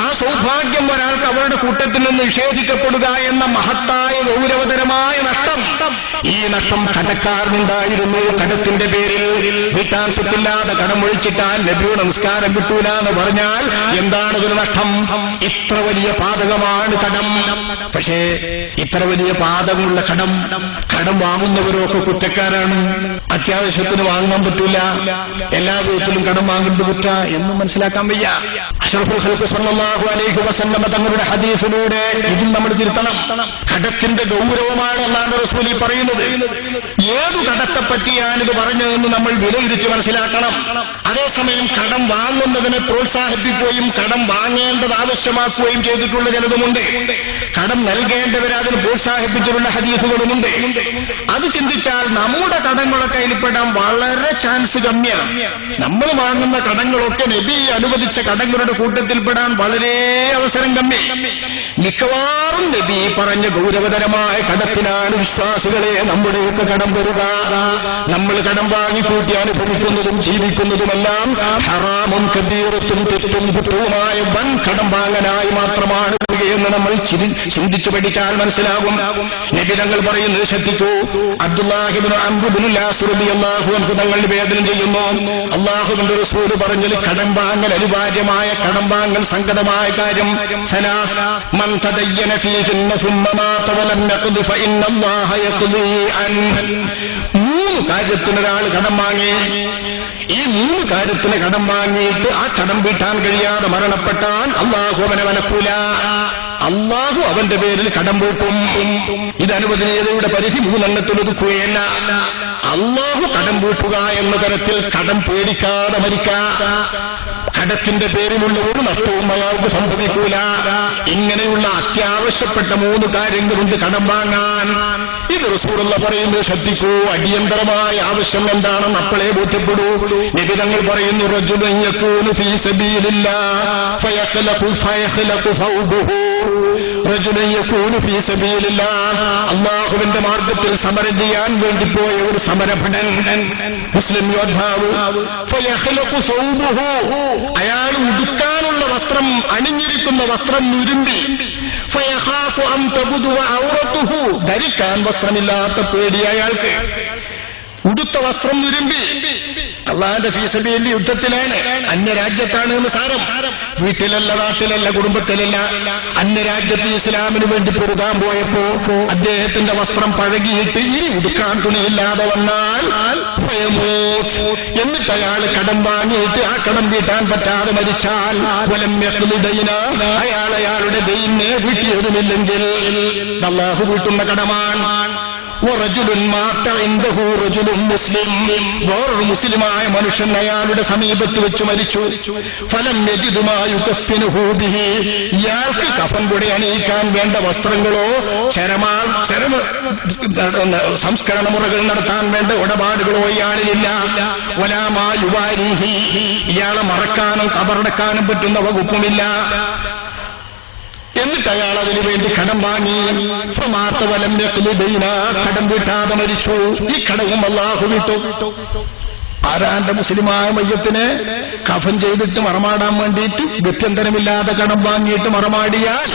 ആ സൗഭാഗ്യം ഒരാൾക്ക് അവരുടെ കൂട്ടത്തിൽ നിന്ന് നിഷേധിക്കപ്പെടുക എന്ന മഹത്തായ ഗൗരവതരമായ നഷ്ടം, ഈ നഷ്ടം കടക്കാരനുണ്ടായിരുന്നു. കടത്തിന്റെ പേരിൽ വീട്ടാൻ സ്വത്തില്ലാതെ കടം ഒഴിച്ചിട്ടാൽ നബിയുടെ നിസ്കാരം കിട്ടൂല എന്ന് പറഞ്ഞാൽ എന്താണ് ഒരു നഷ്ടം? ഇത്ര വലിയ പാതകമാണ് കടം. പക്ഷേ ഇത്ര വലിയ പാതകമുള്ള കടം വാങ്ങുന്നവരൊക്കെ കുറ്റക്കാരാണ്. അത്യാവശ്യത്തിന് വാങ്ങാൻ പറ്റൂല, എല്ലാ വിധത്തിലും കടം വാങ്ങുന്നത് കുറ്റ എന്നും മനസ്സിലാക്കാൻ വയ്യ. അഷ്റഫുൽ ഖൽഖ് സ്വല്ലല്ലാഹു അലൈഹി വസല്ലം തങ്ങളുടെ ഹദീസിലൂടെ ഇതും നമ്മൾ തിരുത്തണം. കടത്തിന്റെ ഗൗരവമാണ് അല്ലാഹുവിന്റെ റസൂൽ പറയുന്നത്. ഏതു കടത്തെ പറ്റിയാണ് ഇത് പറഞ്ഞതെന്ന് നമ്മൾ വിലയിരുത്തി മനസ്സിലാക്കണം. അതേസമയം കടം വാങ്ങുന്നതിനെ പ്രോത്സാഹിപ്പിക്കുകയും കടം വാങ്ങേണ്ടത് ആവശ്യമാക്കുകയും ചെയ്തിട്ടുള്ള ചിലതുമുണ്ട്. കടം നൽകേണ്ടവരെ അതിന് പ്രോത്സാഹിപ്പിച്ചിട്ടുള്ള ഹദീസുകളുമുണ്ട്. അത് ചിന്തിച്ചാൽ നമ്മുടെ കടങ്ങളൊക്കെ അതിൽപ്പെടാൻ വളരെ ചാൻസ് കമ്മിയാണ്. നമ്മൾ വാങ്ങുന്ന കടങ്ങളൊക്കെ നബി അനുവദിച്ച കടങ്ങളുടെ കൂട്ടത്തിൽപ്പെടാൻ വളരെ അവസരം കമ്മി. മിക്കവാറും നബി പറഞ്ഞ ഗൗരവതരമായ കടത്തിനാണ് വിശ്വാസികളെ നമ്മുടെയൊക്കെ കടം തരുക. നമ്മൾ കടം വാങ്ങിക്കൂട്ടി അനുഭവിക്കുന്നതും ജീവിക്കുന്നതുമെല്ലാം ഹറാമും കബീറത്തും തെറ്റും കുറ്റവുമായ വൻ കടം വാങ്ങനായി മാത്രമാണ് എന്ന് നമ്മൾ ചിന്തിച്ചു പഠിച്ചാൽ മനസ്സിലാകും. നബി തങ്ങൾ പറയുന്നത് ശ്രദ്ധിച്ചു. അബ്ദുല്ലാഹി ഇബ്നു അംർ ഇബ്നുൽ ആസ് റളിയല്ലാഹു അൻഹു തങ്ങൾ നിവേദനം ചെയ്യുന്നു, അല്ലാഹുവിന്റെ റസൂൽ പറഞ്ഞത് കടം വാങ്ങൽ അനിവാര്യമായ കടം വാങ്ങൽ സംഗതമായ കാര്യം. മൻ തദയ്യന ഫീഹിന്ന സുമ്മ മാത വലം യഖ്ദി ഫഇന്നല്ലാഹ യഖ്ദി അൻഹു. മൂന്ന് കാര്യത്തിന് ഒരാൾ കടം വാങ്ങി, ഈ മൂന്ന് കാര്യത്തിന് കടം വാങ്ങിയിട്ട് ആ കടം വീട്ടാൻ കഴിയാതെ മരണപ്പെട്ടാൽ അള്ളാഹു അവനെ വലക്കൂല, അള്ളാഹു അവന്റെ പേരിൽ കടം വീട്ടും. ഇത് അനുവദനീയതയുടെ പരിധി മൂന്നെണ്ണത്തിൽ ഒതുക്കുകയല്ല. അള്ളാഹു കടം വീട്ടുക എന്ന തരത്തിൽ കടം പേടിക്കാതെ മരിക്കാം. കടത്തിന്റെ പേരിലുള്ള ഒരു നഷ്ടവും അയാൾക്ക് സംഭവിക്കൂല. ഇങ്ങനെയുള്ള അത്യാവശ്യപ്പെട്ട മൂന്ന് കാര്യങ്ങളുണ്ട് കടം വാങ്ങാൻ. ഇത് റസൂലുള്ളാഹി പറയുന്നത് ശ്രദ്ധിക്കൂ. അടിയന്തരമായ ആവശ്യം എന്താണെന്ന് അപ്പോഴേ ബോധ്യപ്പെടൂ. നബി തങ്ങൾ പറയുന്നു, റജുലുൻ യകൂനു ഫീ സബീലില്ലാഹ് ഫയഖ്ലഖു ഫൗദുഹു. റജുലുൻ യകൂനു ഫീ സബീലില്ലാഹ്, അല്ലാഹുവിന്റെ മാർഗ്ഗത്തിൽ സമരം ചെയ്യാൻ വേണ്ടി പോയ ഒരു സമരഭടൻ, മുസ്ലിം യോദ്ധാവ്. ഫയഖ്ലഖു ഫൗദുഹു, അയാൾ ഉടുക്കാനുള്ള വസ്ത്രം, അണിഞ്ഞിരിക്കുന്ന വസ്ത്രം നുരുമ്പി. ഫയഖാഫു അൻ തബ്ദുവ ഔറതുഹു, ധരിക്കാൻ വസ്ത്രമില്ലാത്ത പേടി അയാൾക്ക്. ഉടുത്ത വസ്ത്രം നുരുമ്പി. അള്ളാഹുവിന്റെ ഫീ സബീലിൽ യുദ്ധത്തിലാണ്, അന്യരാജ്യത്താണ് എന്ന് സാരം. വീട്ടിലല്ല, നാട്ടിലല്ല, കുടുംബത്തിലല്ല, അന്യരാജ്യത്ത് ഇസ്ലാമിന് വേണ്ടി പൊരുതാൻ പോയപ്പോ അദ്ദേഹത്തിന്റെ വസ്ത്രം പഴകിയിട്ട് ഇനി ഉടുക്കാൻ തുണിയില്ലാതെ വന്നാൽ എന്നിട്ട് അയാൾ കടം വാങ്ങിയിട്ട് ആ കടം വീട്ടാൻ പറ്റാതെ മരിച്ചാൽ അയാൾ അയാളുടെ ദൈനെ വീട്ടിയതുമില്ലെങ്കിൽ അല്ലാഹു വീട്ടുന്ന കടമാണ്. വേറൊരു മുസ്ലിമായ മനുഷ്യൻ അയാളുടെ സമീപത്ത് വെച്ച് മരിച്ചു. ഫലം ഇയാൾക്ക് കഫൻ കൂടെ അണിയിക്കാൻ വേണ്ട വസ്ത്രങ്ങളോ സംസ്കരണ മുറകൾ നടത്താൻ വേണ്ട ഇടപാടുകളോ ഇയാളിലില്ല. ഇയാളെ മറക്കാനും കബറടക്കാനും പറ്റുന്ന വകുപ്പുമില്ല. എന്നിട്ട് അയാൾ അതിനു വേണ്ടി കടം വാങ്ങി. കടം വീട്ടാതെ മരിച്ചു. ഈ കടവും അല്ലാഹു വിട്ടു. ആരാന്റെ മുസ്ലിമായ മയ്യത്തിനെ കഫൻ ചെയ്തിട്ട് മറമാടാൻ വേണ്ടിയിട്ട് ഗത്യന്തരമില്ലാതെ കടം വാങ്ങിയിട്ട് മറമാടിയാൽ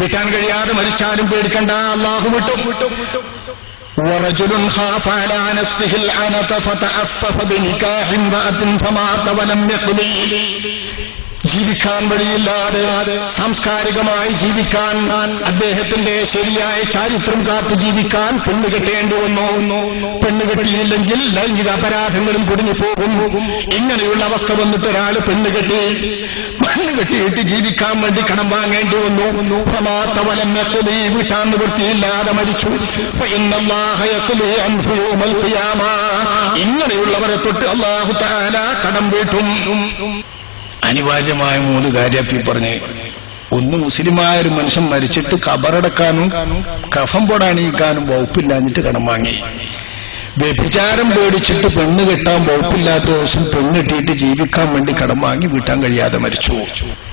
വീട്ടാൻ കഴിയാതെ മരിച്ചാലും പേടിക്കണ്ട, അല്ലാഹു വിട്ടു. ورجل خاف على نفسه العنة فتعفف بنكاح امرأة فمات ولم يقضي. ജീവിക്കാൻ വഴിയില്ലാതെ സാംസ്കാരികമായി ജീവിക്കാൻ, അദ്ദേഹത്തിന്റെ ശരിയായ ചാരിത്രം കാത്തു ജീവിക്കാൻ പെണ്ണ് കെട്ടേണ്ടി വന്നു. പെണ്ണ് കെട്ടിയില്ലെങ്കിൽ ലൈംഗിക അപരാധങ്ങളിൽ കുടുങ്ങിപ്പോകും. ഇങ്ങനെയുള്ള അവസ്ഥ വന്നിട്ട് ഒരാൾ പെണ്ണ് കെട്ടിയിട്ട് ജീവിക്കാൻ വേണ്ടി കടം വാങ്ങേണ്ടി വന്നു. വീട്ടാൻ നിവൃത്തിയില്ലാതെ മരിച്ചു. ഇങ്ങനെയുള്ളവരെ തൊട്ട് അല്ലാഹു തആല കടം വീട്ടും. അനിവാര്യമായ മൂന്ന് കാര്യം പറഞ്ഞ്. ഒന്ന്, മുസ്ലിമായ ഒരു മനുഷ്യൻ മരിച്ചിട്ട് കബറടക്കാനും കഫൻ പൊടാണിയിക്കാനും വകുപ്പില്ലാഞ്ഞിട്ട് കടം വാങ്ങി. വ്യഭിചാരം പേടിച്ചിട്ട് പെണ്ണ് കെട്ടാൻ വകുപ്പില്ലാത്ത ദിവസം പെണ്ണിട്ടിട്ട് ജീവിക്കാൻ വേണ്ടി കടം വാങ്ങി വീട്ടാൻ കഴിയാതെ മരിച്ചു.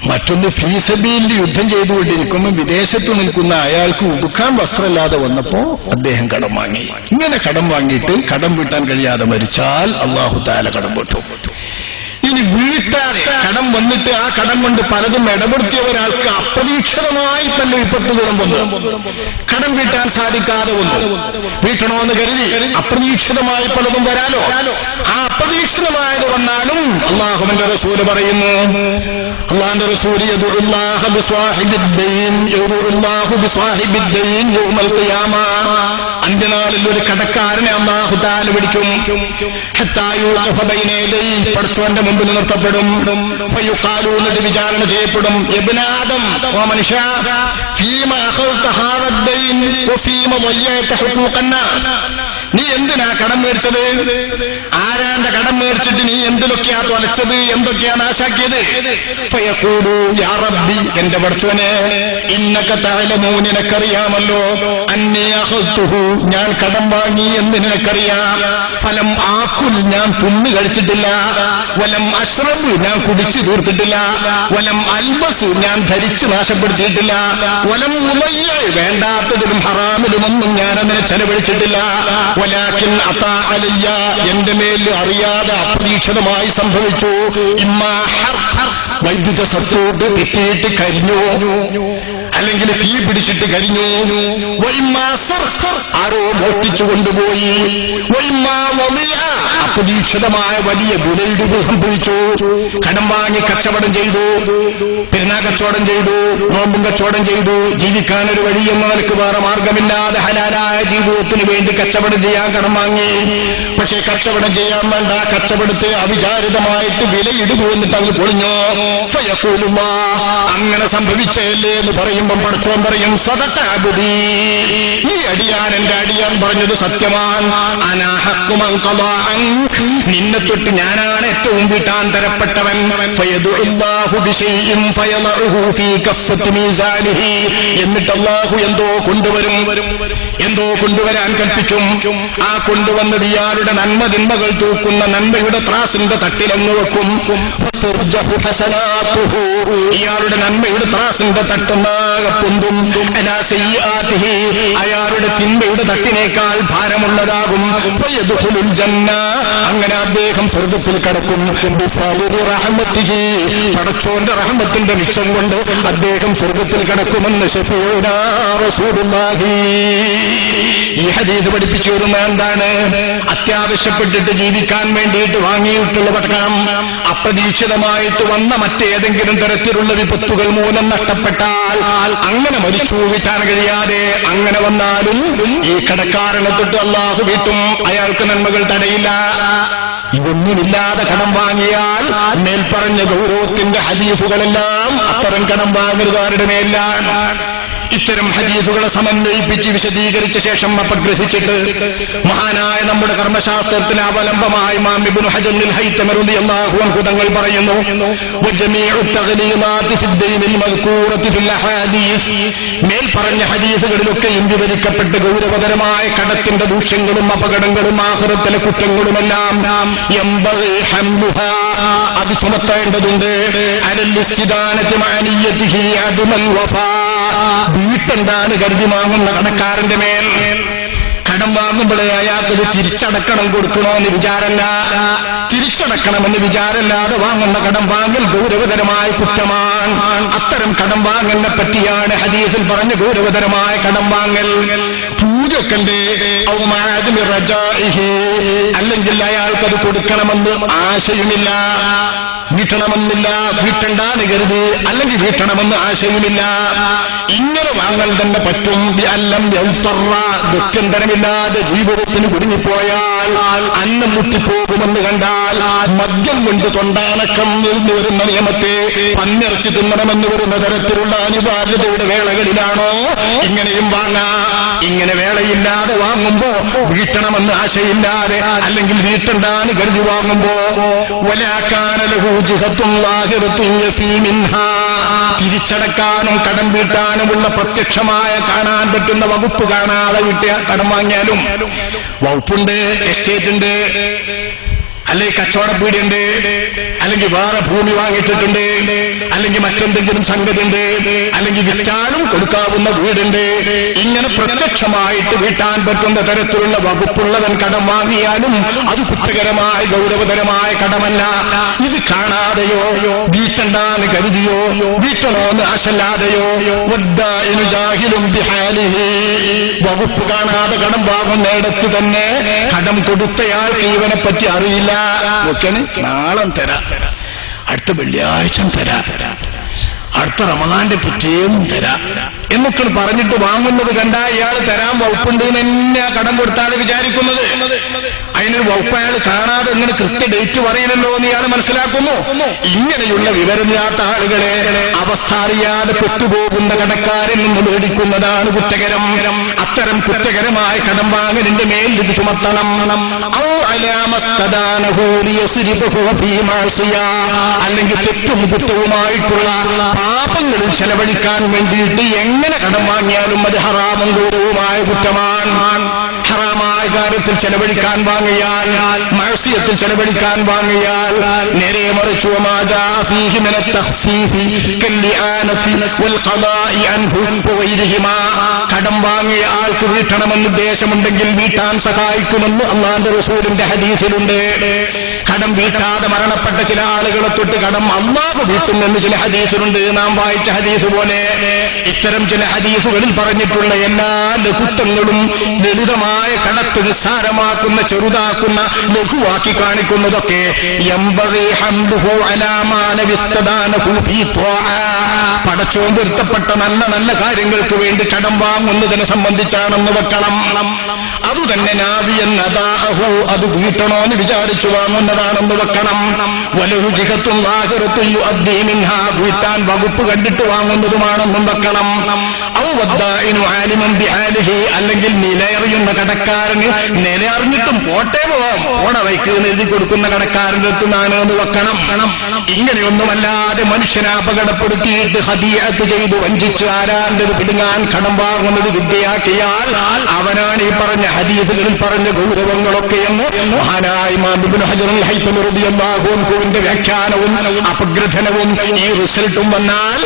മറ്റൊന്ന് ഫീസബീലിൽ യുദ്ധം ചെയ്തുകൊണ്ടിരിക്കുമ്പോൾ വിദേശത്ത് നിൽക്കുന്ന അയാൾക്ക് ഉടുക്കാൻ വസ്ത്രമില്ലാതെ വന്നപ്പോ അദ്ദേഹം കടം വാങ്ങി. ഇങ്ങനെ കടം വാങ്ങിയിട്ട് കടം വീട്ടാൻ കഴിയാതെ മരിച്ചാൽ അല്ലാഹു തആല കടം വീട്ടും. ഇനി വീട്ടാതെ കടം വന്നിട്ട് ആ കടം കൊണ്ട് പലതും ഇടപെടുത്തിയ ഒരാൾക്ക് അപ്രതീക്ഷിതമായി തന്നെ വിപത്ത് ഗുണം വന്നു, കടം വീട്ടാൻ സാധിക്കാതെ വന്നു. വീട്ടണമെന്ന് കരുതി അപ്രതീക്ഷിതമായി പലതും വരാലോ. ആ അപ്രതീക്ഷിതമായത് വന്നാലും അല്ലാഹുവിന്റെ റസൂല് പറയുന്നു, അല്ലാഹുവിന്റെ റസൂല് യദുഉല്ലാഹ ബിസ്വാഹിബിദ്ദൈൻ യദുഉല്ലാഹു ബിസ്വാഹിബിദ്ദൈൻ യൗമൽ ഖിയാമ. അന്ത്യനാളിൽ ഒരു കടക്കാരനെ അല്ലാഹു തആല വിളിക്കും. ഹത്താ യുഖഫ ബൈന യദൈ, പടച്ചവന്റെ മുമ്പിൽ നിർത്തപ്പെടും. ഫയുഖാലു, എന്നിട്ട് വിചാരണ ചെയ്യപ്പെടും. ഇബ്നു ആദം, ഓ മനുഷ്യ, ഫീമ അഖൽത ഹാദദ്ദൈൻ വഫീമ ളയ്യത ഹുഖൂഖന്നാസ്, നീ എന്തിനാ കടം മേടിച്ചത്? ആരാന്റെ കടം മേടിച്ചിട്ട് നീ എന്തിലൊക്കെയാ തൊലച്ചത്, എന്തൊക്കെയാ നാശാക്കിയത്? ഫയഖൂലു യാ റബ്ബി, എന്റെ പടച്ചവനെ, ഇന്നക തഅലമൂ, നിനക്കറിയാമല്ലോ, അന്നീ അഖൽതുഹു, ഞാൻ കടം വാങ്ങി എന്ന് നിനക്കറിയാം. ഫലം ആക്കുൽ, ഞാൻ തിന്നു കഴിച്ചിട്ടില്ല. വലം അശ്റബ്, ഞാൻ കുടിച്ചു തീർത്തിട്ടില്ല. വലം അൽബസ്, ഞാൻ ധരിച്ച് നാശപ്പെടുത്തിയിട്ടില്ല. വലം ഉളയ്യ, വേണ്ടാത്തതിലും ഹറാമിലുമൊന്നും ഞാൻ അതിനെ ചെലവഴിച്ചിട്ടില്ല. വലാകിൻ അതാ അലയ്യ, എന്റെ മേൽ അറിയാതെ അപ്രതീക്ഷിതമായി സംഭവിച്ചു. ഇമ്മാ വൈദ്യുത സർക്യൂട്ട് തെറ്റിയിട്ട് കരിഞ്ഞു, അല്ലെങ്കിൽ തീ പിടിച്ചിട്ട് കരിഞ്ഞു. ആരോ മോഷ്ടിച്ചു കൊണ്ടുപോയി. അപ്രതീക്ഷിതമായ വലിയ വിലയിടിവ് സംഭവിച്ചു. കടം വാങ്ങി കച്ചവടം ചെയ്തു, പെരുന്നാ കച്ചവടം ചെയ്തു, നോമ്പും കച്ചവടം ചെയ്തു. ജീവിക്കാനൊരു വഴിയെന്ന നിലക്ക് വേറെ മാർഗമില്ലാതെ ഹലാലായ ജീവിതത്തിന് വേണ്ടി കച്ചവടം ചെയ്യാൻ കടം വാങ്ങി. പക്ഷേ കച്ചവടം ചെയ്യാൻ വേണ്ട, കച്ചവടത്തെ അവിചാരിതമായിട്ട് വിലയിടുന്നു എന്നിട്ട് അങ്ങ് പൊളിഞ്ഞു. അങ്ങനെ സംഭവിച്ചല്ലേ എന്ന് പറയുമ്പം പടച്ചോൻ പറയും, സദഖ അബ്ദി, ഈ അടിയാൻ, എന്റെ അടിയാൻ പറഞ്ഞത് സത്യമാണ്. അനാ ഹഖ്ഖു മൻ ഖദാ അൻക, നിന്നെ തൊട്ട് ഞാനാണ് ഏറ്റവും വീട്ടാൻ തരപ്പെട്ടവൻ. ഫയദുല്ലാഹു ബിശൈഇൻ ഫയളഉഹു ഫീ കഫ്ഫത്തി മീസാനിഹി, എന്നിട്ട് അല്ലാഹു എന്തോ കൊണ്ടുവരാൻ കൽപ്പിക്കും. ആ കൊണ്ടുവന്നത് ഇയാളുടെ നന്മ തിന്മകൾ തൂക്കുന്ന നന്മയുടെ ത്രാസിന്റെ തട്ടിലങ്ങ് വെക്കും. ഇയാളുടെ നന്മയുടെ ത്രാസിന്റെ തട്ടുന്നാകെ പൊന്തും. അയാളുടെ തിന്മയുടെ തട്ടിനേക്കാൾ ഭാരമുള്ളതാകും. അങ്ങനെ അദ്ദേഹം സ്വർഗ്ഗത്തിൽ കടക്കും. പടച്ചോന്റെ റഹ്മത്തിന്റെ മിച്ചം കൊണ്ട് അദ്ദേഹം സ്വർഗ്ഗത്തിൽ കടക്കുമെന്ന് ശഫീഉനാ റസൂലുള്ളാഹി. ഈ ഹദീസ് പഠിപ്പിച്ചു വരുന്ന എന്താണ്? അത്യാവശ്യപ്പെട്ടിട്ട് ജീവിക്കാൻ വേണ്ടിയിട്ട് വാങ്ങിയിട്ടുള്ള പട്ടണം അപ്രതീക്ഷിതമായിട്ട് വന്ന മറ്റേതെങ്കിലും തരത്തിലുള്ള വിപത്തുകൾ മൂലം നഷ്ടപ്പെട്ടാൽ, അങ്ങനെ മരിച്ചു വീട്ടാൻ കഴിയാതെ അങ്ങനെ വന്നാലും ഈ കടക്കാരനെ തൊട്ട് അല്ലാഹു വീട്ടും. അയാൾക്ക് നന്മകൾ തടയില്ല. ഇതൊന്നുമില്ലാതെ കടം വാങ്ങിയാൽ മേൽപ്പറഞ്ഞ ഗൗരവത്തിന്റെ ഹദീസുകളെല്ലാം അത്തരം കടം വാങ്ങരുതാരുടെ മേലാണ്. ഇത്തരം ഹദീസുകളെ സമന്വയിപ്പിച്ച് വിശദീകരിച്ച ശേഷം അപഗ്രഹിച്ചിട്ട് മഹാനായ നമ്മുടെ കർമ്മശാസ്ത്രത്തിൽ അവലംബമായ ഇമാം ഇബ്നു ഹജർ അൽ ഹൈതമി റളിയല്ലാഹു അൻഹു തങ്ങൾ പറയുന്നു, വജമീഉ തഗ്ലീമാതി ഫിദ്ദൈനിൽ മദ്കൂറതി ഫിൽ അഹാദീസ്, മേൽ പറഞ്ഞ ഹദീസുകളിലൊക്കെയും വിവരിക്കപ്പെട്ട ഗൗരവതരമായ കടത്തിന്റെ ദൂഷ്യങ്ങളും അപകടങ്ങളും ആഖിറത്തിലെ കുറ്റങ്ങളുമെല്ലാം യംബഗി ഹംലുഹാ, അത് ചുമത്തേണ്ടതുണ്ട്. അലൽ ഇസ്തിദാനതി മഅനിയതിഹി അദ്മൽ വഫാ, വീട്ടെന്താണ് കരുതി വാങ്ങുന്ന കടക്കാരന്റെ മേൽ. കടം വാങ്ങുമ്പോഴേ അയാൾക്കത് തിരിച്ചടക്കണം കൊടുക്കണമെന്ന് വിചാരല്ല, തിരിച്ചടക്കണമെന്ന് വിചാരല്ലാതെ വാങ്ങുന്ന കടം വാങ്ങൽ ഗൗരവതരമായ കുറ്റമാണ്. അത്തരം കടം വാങ്ങലിനെ പറ്റിയാണ് ഹദീസിൽ പറഞ്ഞ ഗൗരവതരമായ കടം വാങ്ങൽ. പൂജക്കണ്ടേ അല്ലെങ്കിൽ അയാൾക്കത് കൊടുക്കണമെന്ന് ആശയമില്ല, വീട്ടണമെന്നില്ല, വീട്ടണ്ടാന്ന് കരുതി, അല്ലെങ്കിൽ വീട്ടണമെന്ന് ആശയമില്ല. ഇങ്ങനെ വാങ്ങൽ തന്നെ പറ്റും. ദുഃഖന്തരമില്ലാതെ ജീവിതത്തിന് കുടുങ്ങിപ്പോയാൽ, അന്നം മുട്ടിപ്പോകുമെന്ന് കണ്ടാൽ, മദ്യം കൊണ്ട് തൊണ്ടാനക്കം എന്ന് വരുന്ന നിയമത്തെ പന്നിറച്ചി തിന്നണമെന്ന് വരുന്ന തരത്തിലുള്ള അനിവാര്യതയുടെ വേളകളിലാണോ ഇങ്ങനെയും വാങ്ങാം. ഇങ്ങനെ വേളയില്ലാതെ വാങ്ങുമ്പോ, വീട്ടണമെന്ന് ആശയില്ലാതെ അല്ലെങ്കിൽ വീട്ടണ്ടാന്ന് കരുതി വാങ്ങുമ്പോ, തിരിച്ചടക്കാനും കടം വീട്ടാനുമുള്ള പ്രത്യക്ഷമായ കാണാൻ പറ്റുന്ന വകുപ്പ് കാണാതെ വീട്ടിയ കടം വാങ്ങിയാലും വകുപ്പുണ്ട്. എസ്റ്റേറ്റ് ഉണ്ട്, അല്ലെങ്കിൽ കച്ചവടപ്പീടിയുണ്ട്, അല്ലെങ്കിൽ വേറെ ഭൂമി വാങ്ങിച്ചിട്ടുണ്ട്, അല്ലെങ്കിൽ മറ്റെന്തെങ്കിലും സംഗതി ഉണ്ട്, അല്ലെങ്കിൽ വിറ്റാലും കൊടുക്കാവുന്ന വീടുണ്ട്. ഇങ്ങനെ പ്രത്യക്ഷമായിട്ട് വീട്ടാൻ പറ്റുന്ന തരത്തിലുള്ള വകുപ്പുള്ളവൻ കടം വാങ്ങിയാലും അത് കുറ്റകരമായ ഗൗരവതരമായ കടമല്ല. ഇത് കാണാതെയോ വീട്ടണ്ടാന്ന് കരുതിയോ വീട്ടണോന്ന് ആശല്ലാതെയോ വകുപ്പ് കാണാതെ കടം വാങ്ങുന്നിടത്ത് തന്നെ കടം കൊടുത്തയാൾക്ക് ഇവനെ പറ്റി അറിയില്ല. നാളെ തരാം, അടുത്ത വെള്ളിയാഴ്ച തരാം, അടുത്ത റമദാന്റെ പിറ്റേന്നും തരാം എന്നൊക്കെ പറഞ്ഞിട്ട് വാങ്ങുന്നത് കണ്ടാ ഇയാൾ തരാൻ വകുപ്പുണ്ട് തന്നെ കടം കൊടുത്താൽ വിചാരിക്കുന്നത്. അതിനൊരു വകുപ്പ് അയാൾ കാണാതെ ഇങ്ങനെ കൃത്യ ഡേറ്റ് പറയില്ലല്ലോ എന്ന് ഇയാൾ മനസ്സിലാക്കുന്നു. ഇങ്ങനെയുള്ള വിവരമില്ലാത്ത ആളുകളെ അവസ്ഥ അറിയാതെ പെട്ടുപോകുന്ന കടക്കാരിൽ നിന്ന് മേടിക്കുന്നതാണ് കുറ്റകരം. അത്തരം കുറ്റകരമായ കടം വാങ്ങലിന്റെ മേൽ ഇത് ചുമത്തണം. അല്ലെങ്കിൽ തെറ്റും കുറ്റവുമായിട്ടുള്ള പാപങ്ങളിൽ ചെലവഴിക്കാൻ വേണ്ടിയിട്ട് എങ്ങനെ കടം വാങ്ങിയാലും അത് ഹറാമും ഗൗരവമായ കുറ്റമാണ്. ഹറാമായ കാര്യത്തിൽ ചെലവഴിക്കാൻ വാങ്ങിയാൽ, മഅസിയത്തിൽ ചെലവഴിക്കാൻ വാങ്ങിയാൽ നേരെ മറിച്ചു കടം വാങ്ങിയ ആൾക്ക് വീട്ടണമെന്ന് ഉദ്ദേശമുണ്ടെങ്കിൽ വീട്ടാൻ സഹായിക്കുമെന്ന് അല്ലാഹുവിന്റെ റസൂലിന്റെ ഹദീസിലുണ്ട്. കടം വീട്ടാതെ മരണപ്പെട്ട ചില ആളുകളെ തൊട്ട് കടം അല്ലാഹു വീട്ടുമെന്ന് ചില ഹദീസിലുണ്ട്. നാം വായിച്ച ഹദീസ് പോലെ ഇത്തരം ചില ഹദീസുകളിൽ പറഞ്ഞിട്ടുള്ള എല്ലാ ലഘുത്വങ്ങളും ലളിതമായ കടത്ത് നിസ്സാരമാക്കുന്ന, ചെറുതാക്കുന്ന, ലഘുവാക്കി കാണിക്കുന്നതൊക്കെ പടച്ചോൻ പൊരുത്തപ്പെട്ട നല്ല നല്ല കാര്യങ്ങൾക്ക് വേണ്ടി കടം വാങ്ങുന്നതിനെ സംബന്ധിച്ചാണെന്ന് വെക്കണം. അതുതന്നെ നാവിയൻ അദാഅഹു, അത് വീട്ടണോന്ന് വിചാരിച്ചു വാങ്ങുന്നതാണെന്ന് വെക്കണം. വലഹുജികത്തും ആഖിറത്തും യുഅദ്ദി മിൻഹാ, വീട്ടാൻ വകുപ്പ് കണ്ടിട്ട് വാങ്ങുന്നതുമാണെന്നും വെക്കണം. ഔ വദ്ദാഇനു ആലിമൻ ബിഹാലിഹി, അല്ലെങ്കിൽ നിലയറിയുന്ന കടക്കാരന് നിലയറിഞ്ഞിട്ടും പോട്ടെ പോണ വൈക്ക് എഴുതി കൊടുക്കുന്ന കടക്കാരൻ്റെ അടുത്ത് നാണെന്ന് വെക്കണം. ഇങ്ങനെയൊന്നുമല്ലാതെ മനുഷ്യനെ അപകടപ്പെടുത്തിയിട്ട് ഹദിയത്ത് ചെയ്ത് വഞ്ചിച്ച് ആരാണ്ടത് പിടുങ്ങാൻ കടം വാങ്ങുന്നത് വിദ്യയാക്കിയാൽ അവനാണ് ഈ പറഞ്ഞ ഹദീസുകളിൽ പറഞ്ഞ ഗൗരവങ്ങളൊക്കെ എന്ന് മഹാനായ ഇമാം ഇബ്നു ഹജർ അൽ ഹൈതമി റളിയല്ലാഹു അൻഹുവിന്റെ വ്യാഖ്യാനവും അപഗ്രഥനവും ഈ റിസൾട്ടും വന്നാൽ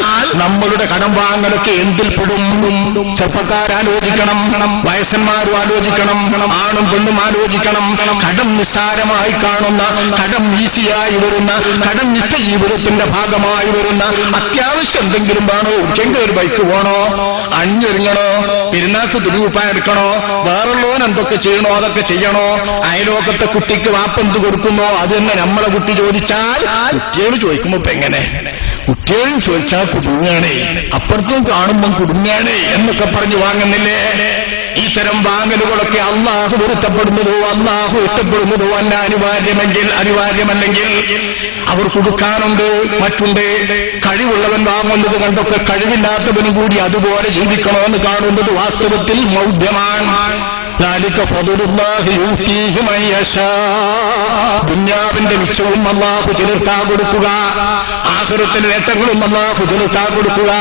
നമ്മളുടെ കടം വാങ്ങലൊക്കെ എന്തിൽ പെടും? ചെറുപ്പക്കാരാലോചിക്കണം, വയസ്സന്മാരും ആലോചിക്കണം, ആണും പെണ്ണും ആലോചിക്കണം. കടം നിസ്സാരമായി കാണുന്ന, കടം ഈസിയായി വരുന്ന, കടം നിത്യജീവിതത്തിന്റെ ഭാഗമായി വരുന്ന അത്യാവശ്യം എന്തെങ്കിലും വേണോ, ഒരിക്കലും ഒരു ബൈക്ക് വേണോ, അഞ്ഞൊരുങ്ങണോ, പെരുന്നാക്ക് തുണികുപ്പായ എടുക്കണോ, വേറുള്ളവൻ എന്തൊക്കെ ചെയ്യണോ അതൊക്കെ ചെയ്യണോ, അയലോക്കത്തെ കുട്ടിക്ക് വാപ്പെന്ത് കൊടുക്കുന്നോ അത് തന്നെ നമ്മളെ കുട്ടി ചോദിച്ചാൽ, കുട്ടിയോട് ചോദിക്കുമ്പോ ഇപ്പൊ എങ്ങനെ, കുട്ടിയോടും ചോദിച്ചാൽ കുടുങ്ങാണേ, അപ്പുറത്തും കാണുമ്പം കുടുങ്ങാണേ എന്നൊക്കെ പറഞ്ഞ് വാങ്ങുന്നില്ലേ? ഇത്തരം വാങ്ങലുകളൊക്കെ അള്ളാഹു പൊരുത്തപ്പെടുന്നതോ അള്ളാഹു ഇഷ്ടപ്പെടുന്നതോ അല്ല അനിവാര്യമല്ലെങ്കിൽ അവർ കൊടുക്കാനുണ്ട്, മറ്റുണ്ട്. കഴിവുള്ളവൻ വാങ്ങുന്നത് കണ്ടൊക്കെ കഴിവില്ലാത്തവനും കൂടി അതുപോലെ ജീവിക്കണമെന്ന് കാണുന്നത് വാസ്തവത്തിൽ മൗഢ്യമാണ്. ദുന്യാവിന്റെ മിച്ചവും അല്ലാഹു ചിലർക്കാ കൊടുക്കുക, ആഖിറത്തിലെ നേട്ടങ്ങളും അല്ലാഹു ചിലർക്കാ കൊടുക്കുക.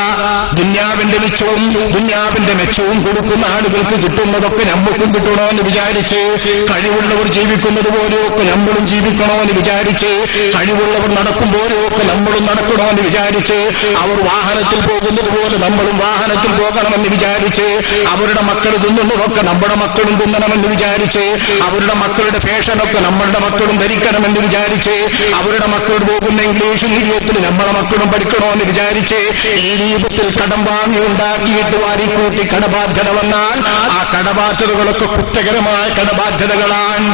ദുന്യാവിന്റെ മിച്ചവും ദുന്യാവിന്റെ മെച്ചവും കൊടുക്കുന്ന ആളുകൾക്ക് കിട്ടുന്നതൊക്കെ നമ്മൾക്കും കിട്ടണോ എന്ന് വിചാരിച്ച്, കഴിവുള്ളവർ ജീവിക്കുന്നത് പോലെയൊക്കെ നമ്മളും ജീവിക്കണോ എന്ന് വിചാരിച്ച്, കഴിവുള്ളവർ നടക്കുമ്പോലെയൊക്കെ നമ്മളും നടക്കണോ എന്ന് വിചാരിച്ച്, അവർ വാഹനത്തിൽ പോകുന്നത് പോലെ നമ്മളും വാഹനത്തിൽ പോകണമെന്ന് വിചാരിച്ച്, അവരുടെ മക്കൾ തിന്നുന്നതൊക്കെ നമ്മുടെ മക്കളും തിന്നണമെന്ന് വിചാരിച്ച്, അവരുടെ മക്കളുടെ ഫാഷനൊക്കെ നമ്മളുടെ മക്കളും ധരിക്കണമെന്ന് വിചാരിച്ച്, അവരുടെ മക്കൾ പോകുന്ന ഇംഗ്ലീഷ് മീഡിയത്തിൽ നമ്മളെ മക്കളും പഠിക്കണമെന്ന് വിചാരിച്ച്, ഈ രൂപത്തിൽ കടം വാങ്ങി ഉണ്ടാക്കിയിട്ട് വാരിക്കൂട്ടി കടബാധ്യത വന്നാൽ ആ കടബാധ്യതകളൊക്കെ കുറ്റകരമായ കടബാധ്യതകളാണ്.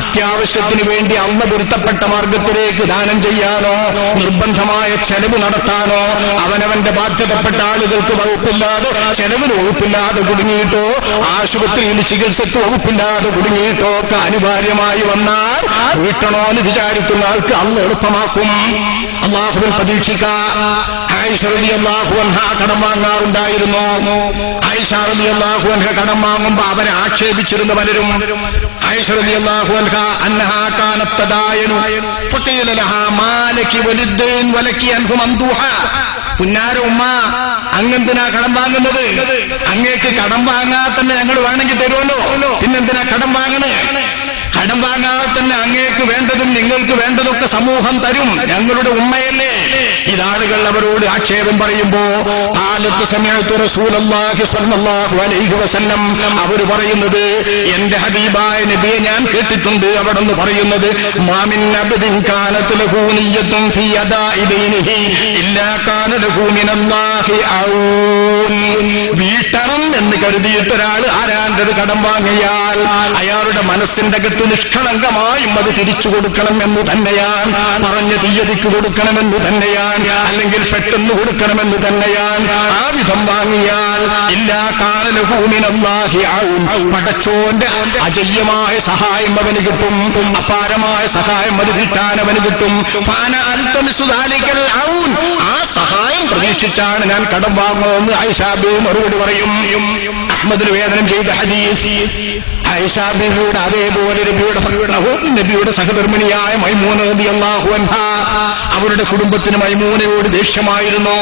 അത്യാവശ്യത്തിന് വേണ്ടി അള്ള പൊരുത്തപ്പെട്ട മാർഗത്തിലേക്ക് ദാനം ചെയ്യാനോ നിർബന്ധമായ ചെലവ് നടത്താനോ അവനവന്റെ ബാധ്യതപ്പെട്ട ആളുകൾക്ക് വകുപ്പില്ലാതെ, ചെലവിന് വകുപ്പില്ലാതെ കുടുങ്ങിയിട്ടോ, ആശുപത്രിയിൽ ചികിത്സയ്ക്ക് വകുപ്പില്ലാതെ കുടുങ്ങിയിട്ടോ ഒക്കെ അനിവാര്യമായി വന്നാൽ വീട്ടണോ എന്ന് വിചാരിക്കുന്ന ആൾക്ക് അള്ള എളുപ്പമാക്കും. അള്ളാഹുവിൽ പ്രതീക്ഷിക്കാം. ആയിഷ റളിയല്ലാഹു അൻഹ കടം വാങ്ങാറുണ്ടായിരുന്നു. ആയിഷ റളിയല്ലാഹു അൻഹ കടം വാങ്ങുമ്പോ അവരെ ആക്ഷേപിച്ചിരുന്ന പലരും. ആയിഷ റളിയല്ലാഹു അൻഹ അന്നഹാ കാനത് തദായനു ഫഖീല ലഹാ മാലകി വലിദ്ദൈൻ വലകി അൻഹു മംദൂഹ. പുന്നാര ഉമ്മ, അങ്ങെന്തിനാ കടം വാങ്ങുന്നത്? അങ്ങേക്ക് കടം വാങ്ങാൻ തന്നെ ഞങ്ങൾ വേണമെങ്കിൽ തരുമല്ലോ, പിന്നെന്തിനാ കടം വാങ്ങണേ? കടം വാങ്ങാതെ തന്നെ അങ്ങേക്ക് വേണ്ടതും നിങ്ങൾക്ക് വേണ്ടതൊക്കെ സമൂഹം തരും, ഞങ്ങളുടെ ഉമ്മയല്ലേ. ഇതാളുകൾ അവരോട് ആക്ഷേപം പറയുമ്പോ കാലത്ത് സമയത്ത് റസൂലുള്ളാഹി സ്വല്ലല്ലാഹു അലൈഹി വസല്ലം അവർ പറയുന്നത്, എന്റെ ഹബീബായ നബിയെ ഞാൻ കേട്ടിട്ടുണ്ട് അവിടെന്ന് പറയുന്നത്, മാമിൻ അബ്ദിൻ കാനത് ലഹു നിയ്യത്തുൻ ഫീ അദാഇ ദൈനിഹി ഇല്ലാ കാന ലഹു മിനല്ലാഹി ഔൻ. വീട്ടണം എന്ന് കരുതിയിട്ട് ഒരാൾ ആരാണ്ടത് കടം വാങ്ങിയാൽ അയാളുടെ മനസ്സിന്റെ അകത്ത് നിഷ്കളങ്കമായും അത് തിരിച്ചു കൊടുക്കണമെന്ന് തന്നെയാണ്, പറഞ്ഞ തീയതിക്ക് കൊടുക്കണമെന്ന് തന്നെയാണ്, അല്ലെങ്കിൽ പെട്ടെന്ന് കൊടുക്കണമെന്ന് തന്നെയാണ്. ആ വിധം വാങ്ങിയാൽ ഇല്ലാ കാന ലഹു മിനല്ലാഹി ഔൻ, പടച്ചോന്റെ അജയ്യമായ സഹായം അവന് കിട്ടും, അപാരമായ സഹായം അത് കിട്ടാൻ അവന് കിട്ടും. ഫാന അൽതമിസു ദാലികൽ ഔൻ, ആ സഹായം പ്രതീക്ഷിച്ചാണ് ഞാൻ കടം വാങ്ങുന്നതെന്ന് ആയിഷ ബീവി മറുപടി പറയും. അഹ്മദ് നിവേദനം ചെയ്ത ഹദീസ് ആയിഷ ബീവിയുടെ അതേപോലെ നബിയുടെ സഹധർമ്മിണിയായ മൈമൂന റളിയല്ലാഹു അൻഹാ, അവരുടെ കുടുംബത്തിന് മൈമൂനയോട് ദേഷ്യമായിരുന്നു.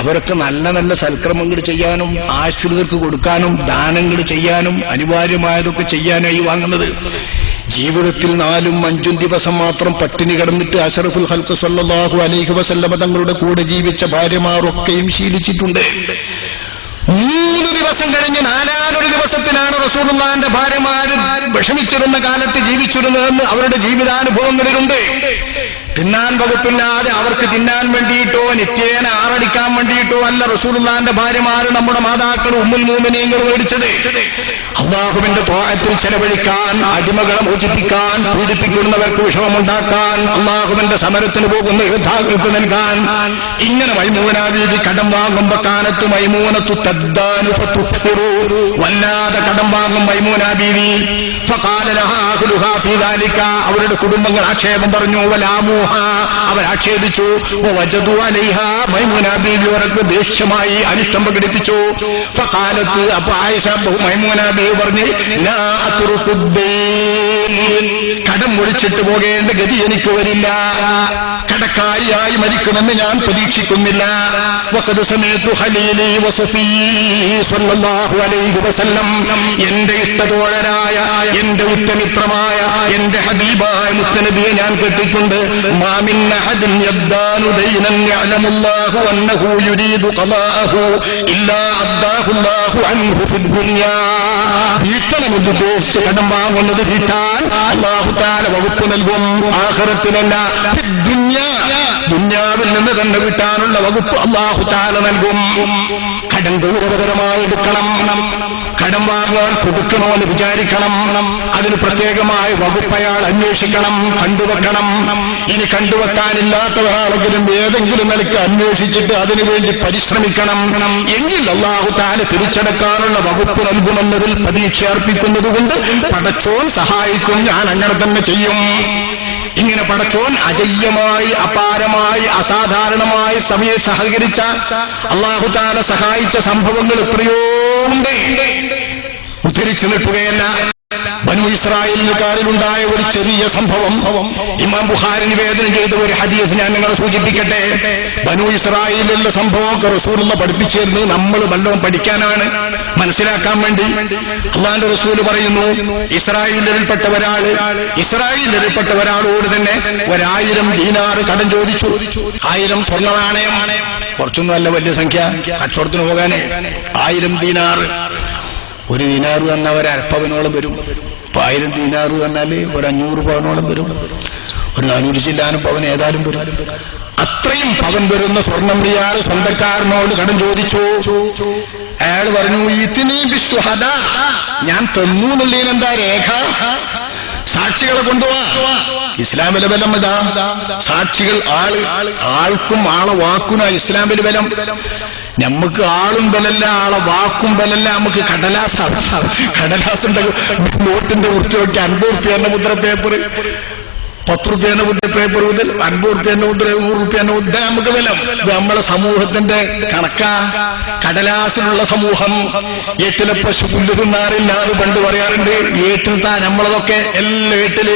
അവരൊക്കെ നല്ല നല്ല സൽക്രമങ്ങൾ ചെയ്യാനും ആശ്രിതർക്ക് കൊടുക്കാനും ദാനങ്ങൾ ചെയ്യാനും അനിവാര്യമായതൊക്കെ ചെയ്യാനായി വാങ്ങുന്നത്. ജീവിതത്തിൽ 4-5 ദിവസം മാത്രം പട്ടിണി കിടന്നിട്ട് അഷ്റഫുൽ ഖൽഖ് സ്വല്ലല്ലാഹു അലൈഹി വസല്ലം തങ്ങളുടെ കൂടെ ജീവിച്ച ഭാര്യമാരൊക്കെയും ശീലിച്ചിട്ടുണ്ട്. 3 ദിവസം കഴിഞ്ഞ് 4-ാമതൊരു ദിവസത്തിനാണ് റസൂലുള്ളാഹിന്റെ ഭാര്യമാര് വിഷമിച്ചിരുന്ന കാലത്ത് ജീവിച്ചിരുന്നതെന്ന് അവരുടെ ജീവിതാനുഭവങ്ങളിലുണ്ട്. തിന്നാൻ വകുപ്പില്ലാതെ അവർക്ക് തിന്നാൻ വേണ്ടിയിട്ടോ നിത്യേന ആറടിക്കാൻ വേണ്ടിയിട്ടോ അല്ല റസൂലുള്ളാഹിന്റെ ഭാര്യമാര് നമ്മുടെ മാതാക്കൾ ഉമ്മുൽ മുഅ്മിനീങ്ങൾ മേടിച്ചത്. അല്ലാഹുവിന്റെ ത്വാഅത്തിൽ ചെലവഴിക്കാൻ, അടിമകളെ മോചിപ്പിക്കാൻ, പീഡിപ്പിക്കുന്നവർക്ക് വിഷമമുണ്ടാക്കാൻ, അല്ലാഹുവിന്റെ സമരത്തിന് പോകുന്ന യോദ്ധാക്കൾക്ക് നൽകാൻ. ഇങ്ങനെ മൈമൂന ബീവി കടം വാങ്ങുമ്പോ കാനത്ത് മൈമൂനത്തു തദ്ദാനു ഫതുഫിറു, വല്ലാതെ കടം വാങ്ങും മൈമൂന ബീവി. ഫഖാല ലഹാ അഹ്ലുഹാ ഫീ ദാലിക, അവരുടെ കുടുംബങ്ങൾ ആക്ഷേപം പറഞ്ഞു. വലാമു, അവരാക്ഷേപിച്ചു. വജദു അലൈഹ, മൈമൂന ബീവി അവർക്ക് ദേഷ്യമായി അനിഷ്ടം പ്രകടിപ്പിച്ചു. ഫഖാലത്ത്, അപ്പൊ ആയിഷ മൈമൂന ബീവി പറഞ്ഞു, ലാ അത്റുഖുദ്ദീൻ, കടം ഒഴിച്ചിട്ട് പോകേണ്ട ഗതി എനിക്ക് വരില്ല, കടക്കാരിയായി മരിക്കുമെന്ന് ഞാൻ പ്രതീക്ഷിക്കുന്നില്ല. വഖദ് സമീഅതു ഖലീലി വസഫീ സ്വല്ലല്ലാഹു അലൈഹി വസല്ലം, എന്റെ ഇഷ്ടതോഴരായ, എന്റെ ഉറ്റമിത്രമായ, എന്റെ ഹബീബായ മുത്തനബിയെ ഞാൻ കേട്ടിട്ടുണ്ട്. മാ മിൻ അഹദിൻ യബ്ദാനു ദൈനൻ യഅലമുല്ലാഹു അന്നഹു യുരീദു ഖളാഅഹു ഇല്ലാ അദ്ദാഹു അല്ലാഹു അൻഹു ഫിദ് ദുനിയാ. വീട്ടണമെന്ന് ഉദ്ദേശിച്ച് കടം വാങ്ങുന്നത് വീട്ടാൻ അല്ലാഹു തആല വകുപ്പ് നൽകും, ആഖിറത്തിലല്ല, ഫിദ് ദുനിയാ, ദുനിയാവിൽ നിന്ന് തന്നെ വിട്ടാനുള്ള വകുപ്പ് അല്ലാഹു തആല നൽകും. കടം ഗൗരവകരമായി എടുക്കണം. കടം വാങ്ങാൻ കൊടുക്കണമെന്ന് വിചാരിക്കണം. അതിന് പ്രത്യേകമായ വകുപ്പ് അയാൾ അന്വേഷിക്കണം, കണ്ടുവെക്കണം. ഇനി കണ്ടുവെക്കാനില്ലാത്ത ഒരാളെങ്കിലും ഏതെങ്കിലും നിലയ്ക്ക് അന്വേഷിച്ചിട്ട് അതിനുവേണ്ടി പരിശ്രമിക്കണം. എങ്കിൽ അല്ലാഹു തആല തിരിച്ചടക്കാനുള്ള വകുപ്പ് നൽകുമെന്നതിൽ പ്രതീക്ഷ അർപ്പിക്കുന്നത് കൊണ്ട് പടച്ചോൻ സഹായിക്കും, ഞാൻ അങ്ങനെ തന്നെ ചെയ്യും. ഇങ്ങനെ പടച്ചോൻ അജയ്യമായി, അപാരമായി, അസാധാരണമായി സമയം സഹകരിച്ച, അല്ലാഹു തആല സഹായിച്ച സംഭവങ്ങൾ എത്രയോ ഉണ്ട്. ഉദ്ധരിച്ചു നിൽക്കുകയല്ല. ബനു ഇസ്രായേലിനുകാരിലുണ്ടായ ഒരു ചെറിയ സംഭവം ഇമാം ബുഖാരി നിവേദനം ചെയ്ത ഒരു ഹദീസ് ഞാൻ നിങ്ങളെ സൂചിപ്പിക്കട്ടെ. ബനു ഇസ്രായേലിലുള്ള സംഭവമൊക്കെ റസൂലുള്ള പഠിപ്പിച്ചിരുന്നത് നമ്മൾ വല്ലതും പഠിക്കാനാണ്, മനസ്സിലാക്കാൻ വേണ്ടി. അല്ലാഹുവിന്റെ റസൂല് പറയുന്നു, ഇസ്രായേലിൽപ്പെട്ട ഒരാളോട് തന്നെ 1000 ദീനാർ കടം ചോദിച്ചു. 1000 സ്വർണ്ണ നാണയം, കുറച്ചൊന്നും അല്ല, വലിയ സംഖ്യ. കച്ചവടത്തിന് പോകാനേ 1000 ദീനാർ. ഒരു ദീനാറ് തന്നാൽ ഒരു അരപ്പവനോളം വരും. 1000 ദീനാറ് തന്നാല് ഒരു 500 പവനോളം വരും. ഒരു 400 ചില്ലാനും പവൻ ഏതായാലും വരും. അത്രയും പവൻ വരുന്ന സ്വർണം ഇയാൾ സ്വന്തക്കാരനോട് കടം ചോദിച്ചു. അയാൾ പറഞ്ഞു, ഇത്നി ബിശ്ശുഹദാ, ഞാൻ തന്നു എന്നുള്ളതിനെന്താ രേഖ? സാക്ഷികളെ കൊണ്ടുപോവാ. ഇസ്ലാമിലെ ബലം ഇതാ. സാക്ഷികൾ, ആൾക്കും ആളെ വാക്കുന ഇസ്ലാമിലെ ബലം. നമുക്ക് ആളും ബലല്ല, ആളെ വാക്കും ബലല്ല. നമുക്ക് കടലാസിന്റെ നോട്ടിന്റെ വൃത്തിയൊക്കെ 50 റുപ്യ മുദ്ര പേപ്പർ 10 റുപ്യേന്റെ മുതൽ പേപ്പർ മുതൽ 50 റുപ്യേന്റെ മുതൽ 100 റുപ്യേന്റെ മുതൽ നമുക്ക് വില. ഇത് നമ്മളെ സമൂഹത്തിന്റെ കണക്കാ. കടലാസിലുള്ള സമൂഹം. ഏട്ടിലെ പശു പുല്ല് തിന്നാറില്ല എന്ന് പണ്ട് പറയാറുണ്ട്. ഏട്ടിൽ താ നമ്മളതൊക്കെ എല്ലാ ഏട്ടില്,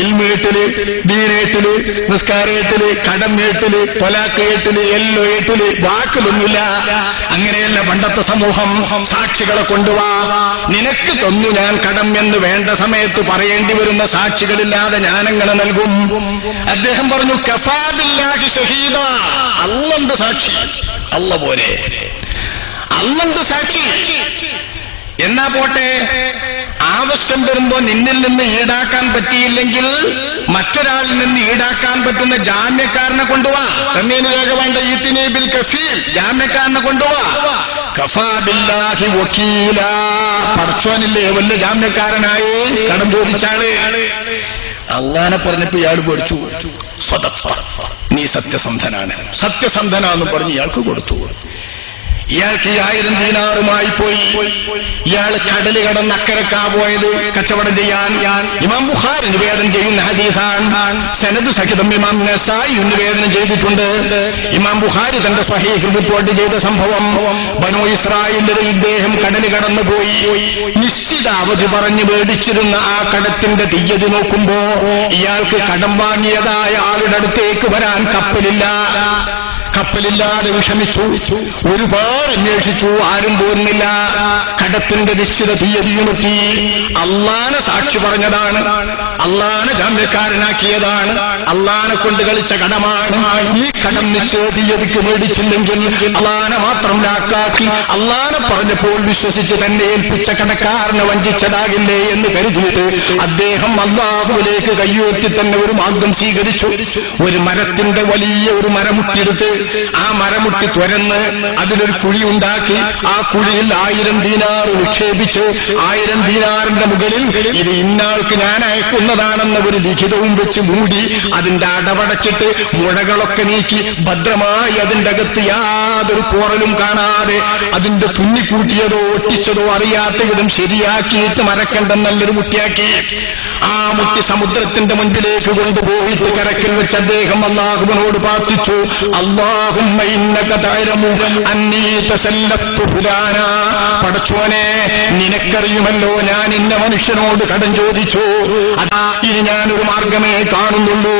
ഇൽമേട്ടില്, ദീനേട്ടില്, നിസ്കാരേട്ടില്, കടമേട്ടില്, തൊലാക്ക് ഏട്ടില്, എല്ലോ ഏട്ടില്, വാക്കിലൊന്നുമില്ല. അങ്ങനെയല്ല പണ്ടത്തെ സമൂഹം. സാക്ഷികളെ കൊണ്ടുവാ, നിനക്ക് തന്നു ഞാൻ കടം എന്ന് വേണ്ട സമയത്ത് പറയേണ്ടി വരുന്ന സാക്ഷികളില്ലാതെ ഞാനെങ്ങനെ നൽകും? അദ്ദേഹം പറഞ്ഞു, കഫാ ബില്ലാഹി ഷഹീദ, അല്ലാഹുണ്ട് സാക്ഷി. അല്ലാഹ് പോലെ അല്ലാഹുണ്ട് സാക്ഷി. എന്നാ പോട്ടെ, ആവശ്യം വരുമ്പോ നിന്നിൽ നിന്ന് ഈടാക്കാൻ പറ്റിയില്ലെങ്കിൽ മറ്റൊരാളിൽ നിന്ന് ഈടാക്കാൻ പറ്റുന്ന ജാമ്യക്കാരനെ കൊണ്ടുവാ. തന്നീന് രേഖ വേണ്ട, ഈത്തിനി ബിൽ കഫീൽ, ജാമ്യക്കാരനെ കൊണ്ടുവാ. കഫാ ബില്ലാഹി വക്കീല, പടച്ചോനില്ലേ വല്ല ജാമ്യക്കാരനായി കടം ചോദിച്ചാള്. അള്ളാനെ പറഞ്ഞപ്പോ ഇയാൾ പഠിച്ചു, നീ സത്യസന്ധനാണ്, സത്യസന്ധനാന്ന് പറഞ്ഞ് ഇയാൾക്ക് കൊടുത്തു. ഇയാൾക്ക് 1000 ദീനാറുമായി പോയി. ഇയാൾ കടല് കടന്ന് അക്കരക്കാ പോയത് കച്ചവടം ചെയ്യാൻ. ഇമാം ബുഖാരി നിവേദനം ചെയ്യുന്ന ഹദീസാണ്. സനദ് സഹിതം ഇമാം നസായി നിവേദനം ചെയ്തിട്ടുണ്ട്. ഇമാം ബുഖാരി തന്റെ സ്വഹീഹിൽ റിപ്പോർട്ട് ചെയ്ത സംഭവം, ബനൂ ഇസ്രായേലിൽ ഇദ്ദേഹം കടല് കടന്നു പോയി. നിശ്ചിത അവധി പറഞ്ഞ് മേടിച്ചിരുന്ന ആ കടത്തിന്റെ തീയതി നോക്കുമ്പോ ഇയാൾക്ക് കടം വാങ്ങിയതായ ആളുടെ അടുത്തേക്ക് വരാൻ കപ്പലില്ലാതെ വിഷമിച്ചു. ഒരുപാട് അന്വേഷിച്ചു, ആരും പോരുന്നില്ല. കടത്തിന്റെ നിശ്ചിത തീയതിയുമെത്തി. അള്ളാനെ സാക്ഷി പറഞ്ഞതാണ്, അള്ളാനെ ജാമ്യക്കാരനാക്കിയതാണ്, അള്ളാനെ കൊണ്ട് കളിച്ച കടമാണ്. ഈ കടം നിശ്ചിത തീയതിക്ക് മേടിച്ചില്ലെങ്കിൽ അള്ളാനെ മാത്രം ലാക്കാക്കി അള്ളാനെ പറഞ്ഞപ്പോൾ വിശ്വസിച്ച് തന്നെ ഏൽപ്പിച്ച കടക്കാരനെ വഞ്ചിച്ചതാകില്ലേ എന്ന് കരുതിയിട്ട് അദ്ദേഹം അള്ളാഹുവിലേക്ക് കയ്യുയർത്തി തന്നെ ഒരു മാർഗം സ്വീകരിച്ചു. ഒരു മരത്തിന്റെ വലിയ ഒരു മരമുട്ടിയെടുത്ത് ആ മരമുട്ടി തുരന്ന് അതിലൊരു കുഴി ഉണ്ടാക്കി ആ കുഴിയിൽ 1000 ദീനാർ നിക്ഷേപിച്ച് 1000 ദീനാറിന്റെ മുകളിൽ ഇത് ഇന്നാൾക്ക് ഞാൻ അയക്കുന്നതാണെന്ന ഒരു ലിഖിതവും വെച്ച് മൂടി അതിന്റെ അടവടച്ചിട്ട് മുഴകളൊക്കെ നീക്കി ഭദ്രമായി അതിന്റെ അകത്ത് യാതൊരു പോറലും കാണാതെ അതിന്റെ തുന്നിക്കൂട്ടിയതോ ഒട്ടിച്ചതോ അറിയാത്ത വിധം ശരിയാക്കിയിട്ട് മരക്കണ്ടം നല്ലൊരു മുട്ടിയാക്കി. ആ മുട്ടി സമുദ്രത്തിന്റെ മുൻപിലേക്ക് കൊണ്ടുപോയിട്ട് കരക്കിൽ വെച്ച് അദ്ദേഹം അല്ലാഹുവിനോട് പ്രാർത്ഥിച്ചു, അല്ലാഹുമ്മ ഇന്നക തഅലമു അന്നീ തസല്ലഫ്തു ഫുലാനാ, പടച്ചോനെ നിനക്കറിയുമല്ലോ ഞാൻ ഇന്ന മനുഷ്യനോട് കടം ചോദിച്ചു, ഇനി ഞാനൊരു മാർഗമേ കാണുന്നുള്ളൂ.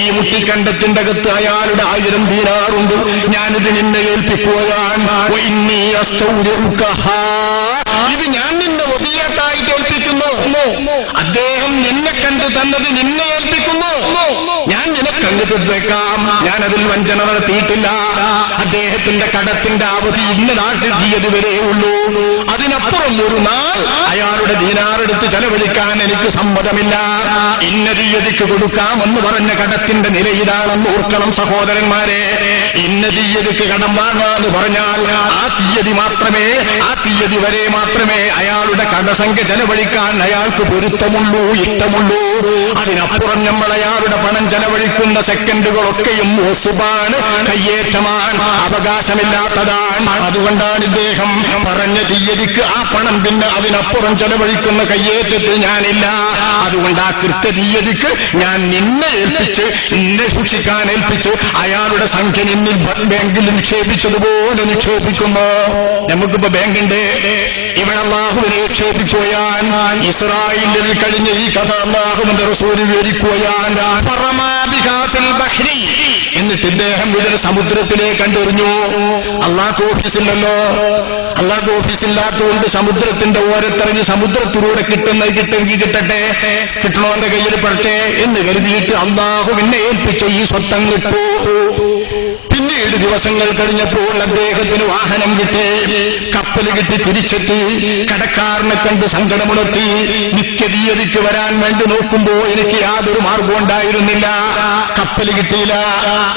ഈ മുട്ടിക്കണ്ടത്തിന്റെ അകത്ത് അയാളുടെ 1000 ദീനാറുണ്ട്, ഞാനിത് നിന്നെ ഏൽപ്പിക്കുകയാണ്. വഇന്നീ അസ്തൗദിഉകഹാ, ഇത് ഞാൻ നിന്നെ വദിയത്തായിട്ട് ഏൽപ്പിക്കുന്നു. അദ്ദേഹം നിന്നെ കണ്ട് തന്നത് നിന്നെ ഏൽപ്പിക്കുന്നു, ഞാൻ നിനക്കങ്ങ് തീർത്തേക്കാം. ഞാനതിൽ വഞ്ചന നടത്തിയിട്ടില്ല. അദ്ദേഹത്തിന്റെ കടത്തിന്റെ അവധി ഇന്ന നാട്ടിൽ തീയതി വരെ ഉള്ളൂ. അതിനപ്പുറം ഒരു നാൾ അയാളുടെ ദീനാറെടുത്ത് ചെലവഴിക്കാൻ എനിക്ക് സമ്മതമില്ല. ഇന്ന തീയതിക്ക് കൊടുക്കാമെന്ന് പറഞ്ഞ കടത്തിന്റെ നില ഇതാണെന്ന് ഓർക്കണം സഹോദരന്മാരെ. ഇന്ന തീയതിക്ക് കടം വാങ്ങാന്ന് പറഞ്ഞാൽ ആ തീയതി മാത്രമേ, ആ തീയതി വരെ മാത്രമേ അയാളുടെ കടസംഖ്യ ചെലവഴിക്കാൻ അയാൾക്ക് പൊരുത്തമുള്ളൂ, ഇഷ്ടമുള്ളൂ. അതിനപ്പുറം നമ്മൾ അയാളുടെ പണം ചെലവഴിക്കുന്ന സെക്കൻഡുകളൊക്കെയും ഒസുബാണ്, കയ്യേറ്റമാണ്, അവകാശമില്ലാത്തതാണ്. അതുകൊണ്ടാണ് ഇദ്ദേഹം പറഞ്ഞ തീയതിക്ക് ആ പണം പിന്നെ അതിനപ്പുറം ചെലവഴിക്കുന്ന കയ്യേറ്റത്തിൽ ഞാനില്ല. അതുകൊണ്ട് ആ കൃത്യ തീയതിക്ക് ഞാൻ നിന്നെ ഏൽപ്പിച്ച്, നിന്നെ സൂക്ഷിക്കാൻ ഏൽപ്പിച്ച് അയാളുടെ സംഖ്യ നിന്നിൽ ബാങ്കിൽ നിക്ഷേപിച്ചതുപോലെ നിക്ഷേപിക്കുന്നു. നമുക്കിപ്പോ ബാങ്കുണ്ട്, ഇവിടെ അല്ലാഹുവിനെ നിക്ഷേപിക്കുകയാൻ. ഇസ്രായേലിൽ കഴിഞ്ഞ ഈ കഥ അല്ലാഹുവിന്റെ റസൂൽ വിവരിക്കുകയാൻ. എന്നിട്ട് ഇദ്ദേഹം ഇതിന് സമുദ്രത്തിലേക്ക് കണ്ടെറിഞ്ഞു. അള്ളാഹ് ഓഫീസില്ലല്ലോ, അള്ളാഹ് ഓഫീസില്ലാത്തതുകൊണ്ട് സമുദ്രത്തിന്റെ ഓരത്തെറിഞ്ഞ് സമുദ്രത്തിലൂടെ കിട്ടുന്നത് കിട്ടുമെങ്കിൽ കിട്ടട്ടെ, കിട്ടണോന്റെ കയ്യിൽ പെടട്ടെ എന്ന് കരുതിയിട്ട് അള്ളാഹു എന്നെ ഏൽപ്പിച്ച ഈ സ്വത്തം കിട്ടു. പിന്നീട് ദിവസങ്ങൾ കഴിഞ്ഞപ്പോൾ അദ്ദേഹത്തിന് വാഹനം കിട്ടി, കപ്പല് കിട്ടി, തിരിച്ചെത്തി. കടക്കാരനെ കണ്ട് സങ്കടമുണർത്തി. നിത്യതീയതിക്ക് വരാൻ വേണ്ടി നോക്കുമ്പോ എനിക്ക് യാതൊരു മാർഗവും ഉണ്ടായിരുന്നില്ല. കപ്പല് കിട്ടിയില്ല,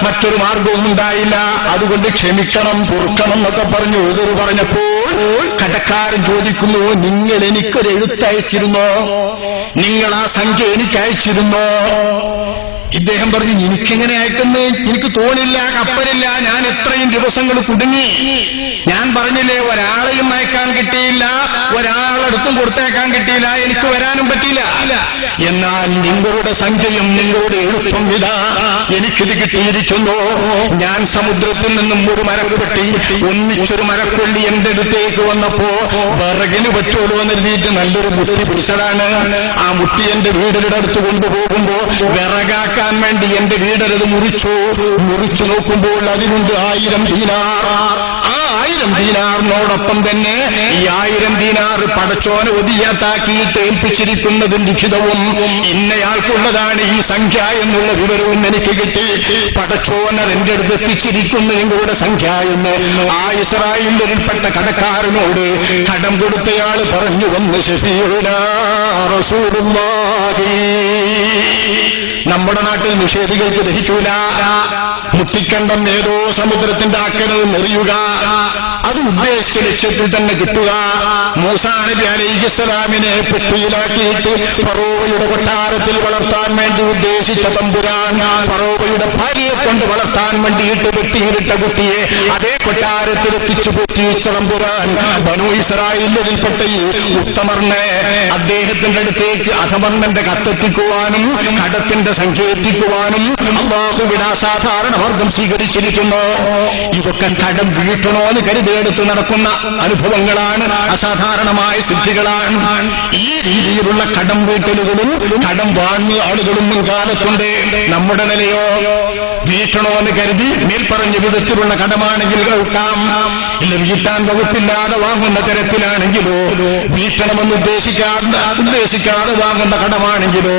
മറ്റൊരു മാർഗവും ഉണ്ടായില്ല. അതുകൊണ്ട് ക്ഷമിക്കണം, പൊറുക്കണം എന്നൊക്കെ പറഞ്ഞു എതിർ പറഞ്ഞപ്പോൾ കടക്കാരൻ ചോദിക്കുന്നു, നിങ്ങൾ എനിക്കൊരു എഴുത്തയച്ചിരുന്നോ? നിങ്ങൾ ആ സംഖ്യ എനിക്ക് അയച്ചിരുന്നോ? ഇദ്ദേഹം പറഞ്ഞു, എനിക്കെങ്ങനെ അയക്കുന്നത്? എനിക്ക് തോണില്ല, കപ്പലില്ല, ഞാൻ എത്രയും ദിവസങ്ങൾ കുടുങ്ങി. ഞാൻ പറഞ്ഞില്ലേ, ഒരാളെയും അയക്കാൻ കിട്ടിയില്ല, ഒരാളെ ഒരാളടുത്തും കൊടുത്തേക്കാൻ കിട്ടിയില്ല, എനിക്ക് വരാനും പറ്റിയില്ല. എന്നാൽ നിങ്ങളുടെ സംഖ്യയും നിങ്ങളുടെ എഴുത്തും ഇതാ എനിക്കിത് കിട്ടിയിരിക്കുന്നു. ഞാൻ സമുദ്രത്തിൽ നിന്നും ഒരു മരപ്പെട്ടി ഒന്നിച്ചൊരു മരക്കൊള്ളി എന്റെ അടുത്തേക്ക് വന്നപ്പോ വിറകിന് പറ്റുമല്ലോ എന്നെഴുതിയിട്ട് നല്ലൊരു മുട്ടി പിടിച്ചതാണ്. ആ മുട്ടി എന്റെ വീടിന്റെ അടുത്ത് കൊണ്ടുപോകുമ്പോ വിറകാക്കാൻ വേണ്ടി എന്റെ വീടരത് മുറിച്ചു നോക്കുമ്പോൾ അതിനുണ്ട് 1000 ദീനാർ. ആ 1000 ദീനാറിനോടൊപ്പം തന്നെ ഈ 1000 ദീനാർ പടച്ചോനെ ഒതിയാത്താക്കിയിട്ട് ഏൽപ്പിച്ചിരിക്കുന്നതും ലിഖിതവും ഇന്നയാൾക്കുള്ളതാണ് ഈ സംഖ്യ എന്നുള്ള വിവരവും എനിക്ക് കിട്ടി. പടച്ചോൻ അതെന്റെ അടുത്ത് എത്തിച്ചിരിക്കുന്നു നിങ്ങളുടെ സംഖ്യ എന്ന്. ആ ഇസ്രായേലിൽപ്പെട്ട കടക്കാരനോട് കടം കൊടുത്തയാള് പറഞ്ഞു വന്ന് ശഫീഉനാ റസൂലുള്ളാഹി. നമ്മുടെ നാട്ടിൽ നിഷേധികൾക്ക് ദഹിക്കൂല. മുത്തിക്കണ്ടം ഏതോ സമുദ്രത്തിന്റെ അക്കരെ എറിയുക, അത് ഉദ്ദേശിച്ച ലക്ഷ്യത്തിൽ തന്നെ കിട്ടുക. മൂസാ നബി അലൈഹിസ്സലാമിനെ പെട്ടിയിലാക്കിയിട്ട് ഫറോവയുടെ കൊട്ടാരത്തിൽ വളർത്താൻ വേണ്ടി ഉദ്ദേശിച്ച തമ്പുരാൻ ഫറോവയുടെ ഭാര്യയെ കൊണ്ട് വളർത്താൻ വേണ്ടിയിട്ട് പെട്ടിയിലിട്ട കുട്ടിയെ അതേ കൊട്ടാരത്തിൽ എത്തിച്ചു പൊറ്റിച്ച തമ്പുരാൻ ബനൂ ഇസ്രായേലിൽപ്പെട്ട ഈ ഉത്തമർനെ അദ്ദേഹത്തിന്റെ അടുത്തേക്ക് അധമർണന്റെ കത്തെത്തിക്കുവാനും കടത്തിന്റെ സംഖ്യ എത്തിക്കുവാനും അല്ലാഹുവിന്റെ അസാധാരണ മാർഗം സ്വീകരിച്ചിരിക്കുന്നു. ഇതൊക്കെ കടം വീട്ടണോ എന്ന് കരുതിയെടുത്ത് നടക്കുന്ന അനുഭവങ്ങളാണ്, അസാധാരണമായ സിദ്ധികളാണ്. ഈ രീതിയിലുള്ള കടം വീട്ടലുകളും കടം വാങ്ങിയ ആളുകളും മുൻകാലത്തുണ്ട്. നമ്മുടെ നിലയോ വീട്ടണോ എന്ന് കരുതി മേൽപ്പറഞ്ഞ വിധത്തിലുള്ള കടമാണെങ്കിൽ കേൾക്കാം. ഇല്ല, വീട്ടാൻ വകുപ്പില്ലാതെ വാങ്ങുന്ന തരത്തിലാണെങ്കിലോ, വീട്ടണമെന്ന് ഉദ്ദേശിക്കാതെ വാങ്ങുന്ന കടമാണെങ്കിലോ,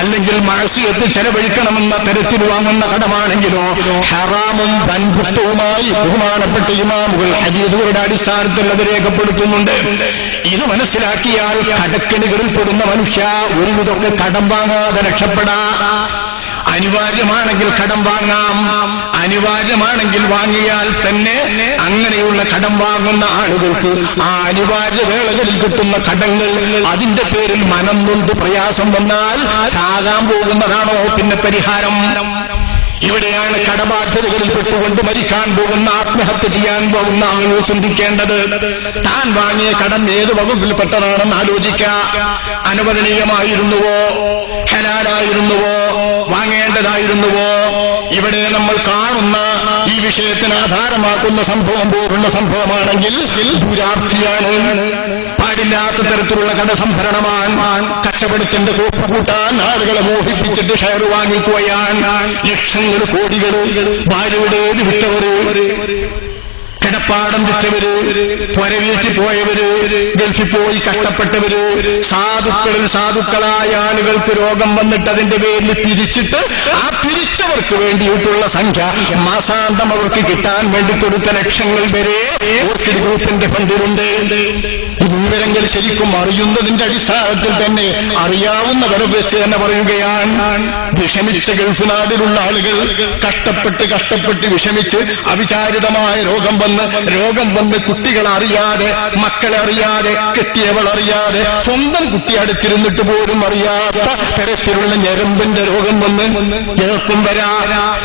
അല്ലെങ്കിൽ മഴസിയത്ത് ചെലവഴിക്കണമെന്ന തരത്തിൽ വാങ്ങുന്ന കടമാണെങ്കിലോ ഹറാമും വൻകുറ്റവുമായി ബഹുമാനപ്പെട്ട ഇമാമുകൾ ഹദീസുകളുടെ അടിസ്ഥാനത്തിൽ അത് രേഖപ്പെടുത്തുന്നുണ്ട്. ഇത് മനസ്സിലാക്കിയാൽ കടക്കെണികളിൽ പെടുന്ന മനുഷ്യ ഒരുവിധമൊക്കെ കടം വാങ്ങാതെ രക്ഷപ്പെടാം. അനിവാര്യമാണെങ്കിൽ കടം വാങ്ങാം, അനിവാര്യമാണെങ്കിൽ വാങ്ങിയാൽ തന്നെ അങ്ങനെയുള്ള കടം വാങ്ങുന്ന ആളുകൾക്ക് ആ അനിവാര്യ വേളകളിൽ കിട്ടുന്ന കടങ്ങൾ അതിന്റെ പേരിൽ മനം നൊന്ത് പ്രയാസം വന്നാൽ ചാകാൻ പോകുന്നതാണോ പിന്നെ പരിഹാരം? ഇവിടെയാണ് കടബാധ്യതകളിൽ പെട്ടുകൊണ്ട് മരിക്കാൻ പോകുന്ന, ആത്മഹത്യ ചെയ്യാൻ പോകുന്ന ആളുകൾ ചിന്തിക്കേണ്ടത്. താൻ വാങ്ങിയ കടം ഏത് വകുപ്പിൽപ്പെട്ടതാണെന്ന് ആലോചിക്കുക. അനുവദനീയമായിരുന്നുവോ, ഹലാലായിരുന്നുവോ, വാങ്ങേണ്ടതായിരുന്നുവോ? ഇവിടെ നമ്മൾ കാണുന്ന ഈ വിഷയത്തിന് ആധാരമാക്കുന്ന സംഭവം പോലുള്ള സംഭവമാണെങ്കിൽ ദുരാർത്ഥിയാണ്, പാടില്ലാത്ത തരത്തിലുള്ള കടസംഭരണമാണ്. കച്ചവടത്തിന്റെ കോപ്പ് കൂട്ടാൻ ആളുകളെ മോഹിപ്പിച്ചിട്ട് ഷെയർ വാങ്ങിക്കുകയാണ്. ലക്ഷങ്ങൾ കോടികൾ ഭാര്യയുടേത് വിട്ടവര്, കിടപ്പാടം വിറ്റവര്, പുരവീട്ടിൽ പോയവര്, ഗൾഫിൽ പോയി കഷ്ടപ്പെട്ടവര്, സാധുക്കളായ ആളുകൾക്ക് രോഗം വന്നിട്ട് അതിന്റെ പേരിൽ പിരിച്ചിട്ട് ആ പിരിച്ചവർക്ക് വേണ്ടിയിട്ടുള്ള സംഖ്യ മാസാന്തം അവർക്ക് കിട്ടാൻ വേണ്ടി കൊടുത്ത ലക്ഷങ്ങൾ വരെ ഓർക്കിഡ് ഗ്രൂപ്പിന്റെ ഫണ്ടിലുണ്ട്. ഇത് വിവരങ്ങൾ ശരിക്കും അറിയുന്നതിന്റെ അടിസ്ഥാനത്തിൽ തന്നെ അറിയാവുന്നവരെ വെച്ച് തന്നെ പറയുകയാണ്. വിഷമിച്ച ഗൾഫ് നാടിലുള്ള ആളുകൾ കഷ്ടപ്പെട്ട് വിഷമിച്ച് അവിചാരിതമായ രോഗം വന്ന് കുട്ടികളെ അറിയാതെ, മക്കളെ അറിയാതെ, കെട്ടിയവൾ അറിയാതെ, സ്വന്തം കുട്ടി അടുത്തിരുന്നിട്ട് പോലും അറിയാത്ത തരത്തിലുള്ള ഞരമ്പിന്റെ രോഗം വന്ന് കേൾക്കും വരാ.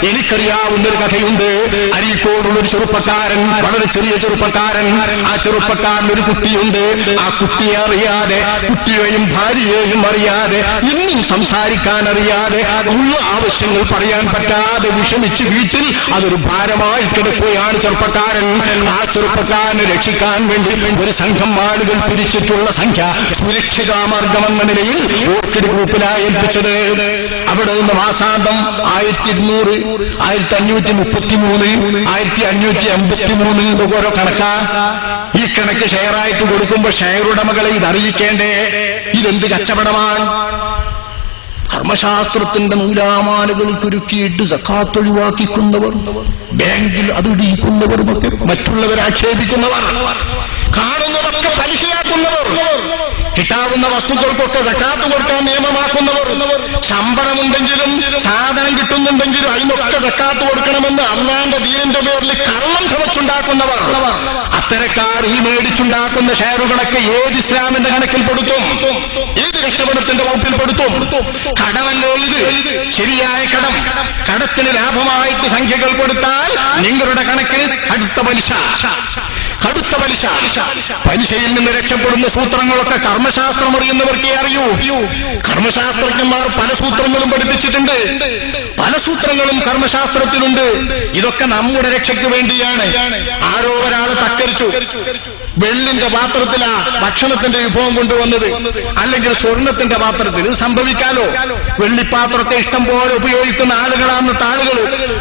എനിക്കറിയാവുന്നൊരു കഥയുണ്ട്. അരീക്കോടുള്ളൊരു ചെറുപ്പക്കാരൻ, വളരെ ചെറിയ ചെറുപ്പക്കാരൻ. ആ ചെറുപ്പക്കാരൻ ഒരു കുട്ടിയുണ്ട്. ആ കുട്ടിയെ അറിയാതെ, കുട്ടിയെയും ഭാര്യയെയും അറിയാതെ, ഇന്നും സംസാരിക്കാൻ അറിയാതെ, ഉള്ള ആവശ്യങ്ങൾ പറയാൻ പറ്റാതെ വിഷമിച്ച് വീട്ടിൽ അതൊരു ഭാരമായി കിടക്കുകയാണ് ചെറുപ്പക്കാരൻ. ആ ചെറുപ്പക്കാരനെ രക്ഷിക്കാൻ വേണ്ടി ഒരു സംഘം ആളുകൾ പിരിച്ചിട്ടുള്ള സംഖ്യ സുരക്ഷിത മാർഗമെന്ന നിലയിൽ ഓർക്കിഡ് ഗ്രൂപ്പിലായി ഏൽപ്പിച്ചത്. അവിടെ നിന്ന് മാസാന്തം 1200, 1533, 1553 ഓരോ കണക്കാ. ഈ കണക്ക് ഷെയറായിട്ട് കൊടുക്കുമ്പോൾ ഷെയർ ഉടമകളെ ഇത് അറിയിക്കേണ്ടേ? ഇതെന്ത് കച്ചവടമാണ്? കർമ്മശാസ്ത്രത്തിന്റെ നൂലാമാലകൾ കുരുക്കിയിട്ട് സക്കാത്ത് ഒഴിവാക്കിക്കുന്നവർ, ബാങ്കിൽ അതിടിക്കുന്നവർ, മറ്റുള്ളവരെ ആക്ഷേപിക്കുന്നവർ, കാണുന്നതൊക്കെ പലിശയാക്കുന്നവർ, കിട്ടാവുന്ന വസ്തുക്കൾക്കൊക്കെ സക്കാത്ത് കൊടുക്കാൻ നിയമമാക്കുന്നവർ, ശമ്പളമുണ്ടെങ്കിലും സാധനം കിട്ടുന്നുണ്ടെങ്കിലും അതിനൊക്കെ സക്കാത്ത് കൊടുക്കണമെന്ന് അള്ളാന്റെ ദീനിന്റെ പേരിൽ കള്ളം ചുമച്ചുണ്ടാക്കുന്നവർ, അത്തരക്കാർ ഈ മേടിച്ചുണ്ടാക്കുന്ന ഷെയറുകളൊക്കെ ഏത് ഇസ്ലാമിന്റെ കണക്കിൽ പെടുത്തും? ഏത് കച്ചവടത്തിന്റെ വകുപ്പിൽ പെടുത്തും? കടമല്ലോ ഇത്, ശരിയായ കടം. കടത്തിന് ലാഭമായിട്ട് സംഖ്യകൾ കൊടുത്താൽ നിങ്ങളുടെ കണക്കിൽ അടുത്ത പലിശ. കടുത്ത പലിശ. പലിശയിൽ നിന്ന് രക്ഷപ്പെടുന്ന സൂത്രങ്ങളൊക്കെ കർമ്മശാസ്ത്രം അറിയുന്നവർക്കേ അറിയൂ. കർമ്മശാസ്ത്രജ്ഞന്മാർ പല സൂത്രങ്ങളും പഠിപ്പിച്ചിട്ടുണ്ട്. പല സൂത്രങ്ങളും കർമ്മശാസ്ത്രത്തിലുണ്ട്. ഇതൊക്കെ നമ്മുടെ രക്ഷയ്ക്ക് വേണ്ടിയാണ്. ആരോ ഒരാൾ തക്കരിച്ചു, വെള്ളിന്റെ പാത്രത്തിലാ ഭക്ഷണത്തിന്റെ വിഭവം കൊണ്ടുവന്നത്, അല്ലെങ്കിൽ സ്വർണത്തിന്റെ പാത്രത്തിൽ. ഇത് സംഭവിക്കാലോ. വെള്ളിപ്പാത്രത്തെ ഇഷ്ടം പോലെ ഉപയോഗിക്കുന്ന ആളുകളാണ് ആളുകൾ.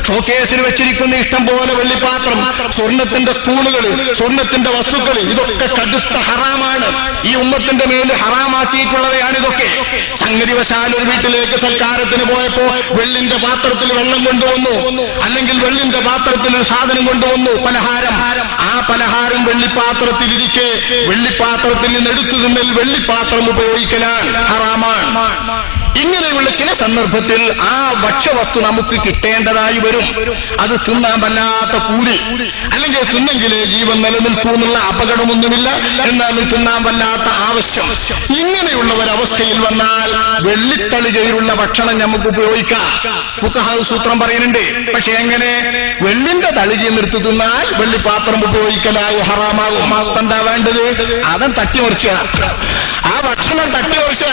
ഷോക്കേസിൽ വെച്ചിരിക്കുന്ന ഇഷ്ടം പോലെ വെള്ളിപ്പാത്രം, സ്വർണത്തിന്റെ സ്പൂണുകൾ, സ്വർണത്തിന്റെ വസ്തുക്കൾ, ഇതൊക്കെ കടുത്ത ഹറാമാണ്. ഈ ഉമ്മത്തിന്റെ മേല് ഹറാമാക്കിയിട്ടുള്ളവയാണ് ഇതൊക്കെ. സംഗതിവശാൽ ഒരു വീട്ടിലേക്ക് സൽക്കാരത്തിന് പോയപ്പോ വെള്ളിന്റെ പാത്രത്തിൽ വെള്ളം കൊണ്ടുവന്നു, അല്ലെങ്കിൽ വെള്ളിന്റെ പാത്രത്തിൽ സാധനം കൊണ്ടുവന്നു, പലഹാരം. ആ പലഹാരം വെള്ളിപ്പാത്രത്തിലിരിക്കെ വെള്ളിപ്പാത്രത്തിൽ നിന്ന് എടുത്തു തിന്നൽ വെള്ളിപ്പാത്രം ഉപയോഗിക്കലാണ് ഹറാമാണ്. ഇങ്ങനെയുള്ള ചില സന്ദർഭത്തിൽ ആ ഭക്ഷ്യവസ്തു നമുക്ക് കിട്ടേണ്ടതായി വരും. അത് തിന്നാൻ വല്ലാത്ത കൂലി, അല്ലെങ്കിൽ തിന്നെങ്കിലേ ജീവൻ നിലനിൽക്കൂ എന്നുള്ള അപകടമൊന്നുമില്ല, എന്നാൽ തിന്നാൻ വല്ലാത്ത ആവശ്യം. ഇങ്ങനെയുള്ള ഒരവസ്ഥയിൽ വന്നാൽ വെള്ളിത്തളികയിലുള്ള ഭക്ഷണം നമുക്ക് ഉപയോഗിക്കാം. ഫുഖഹാ സൂത്രം പറയുന്നുണ്ട്. പക്ഷെ എങ്ങനെ? വെള്ളിന്റെ തളികയിൽ നിർത്തി തിന്നാൽ വെള്ളിപ്പാത്രം ഉപയോഗിക്കലായി ഹറാമാകും. എന്താ വേണ്ടത്? അതൻ തട്ടിമറിച്ച ആ ഭക്ഷണം തട്ടിമറിച്ച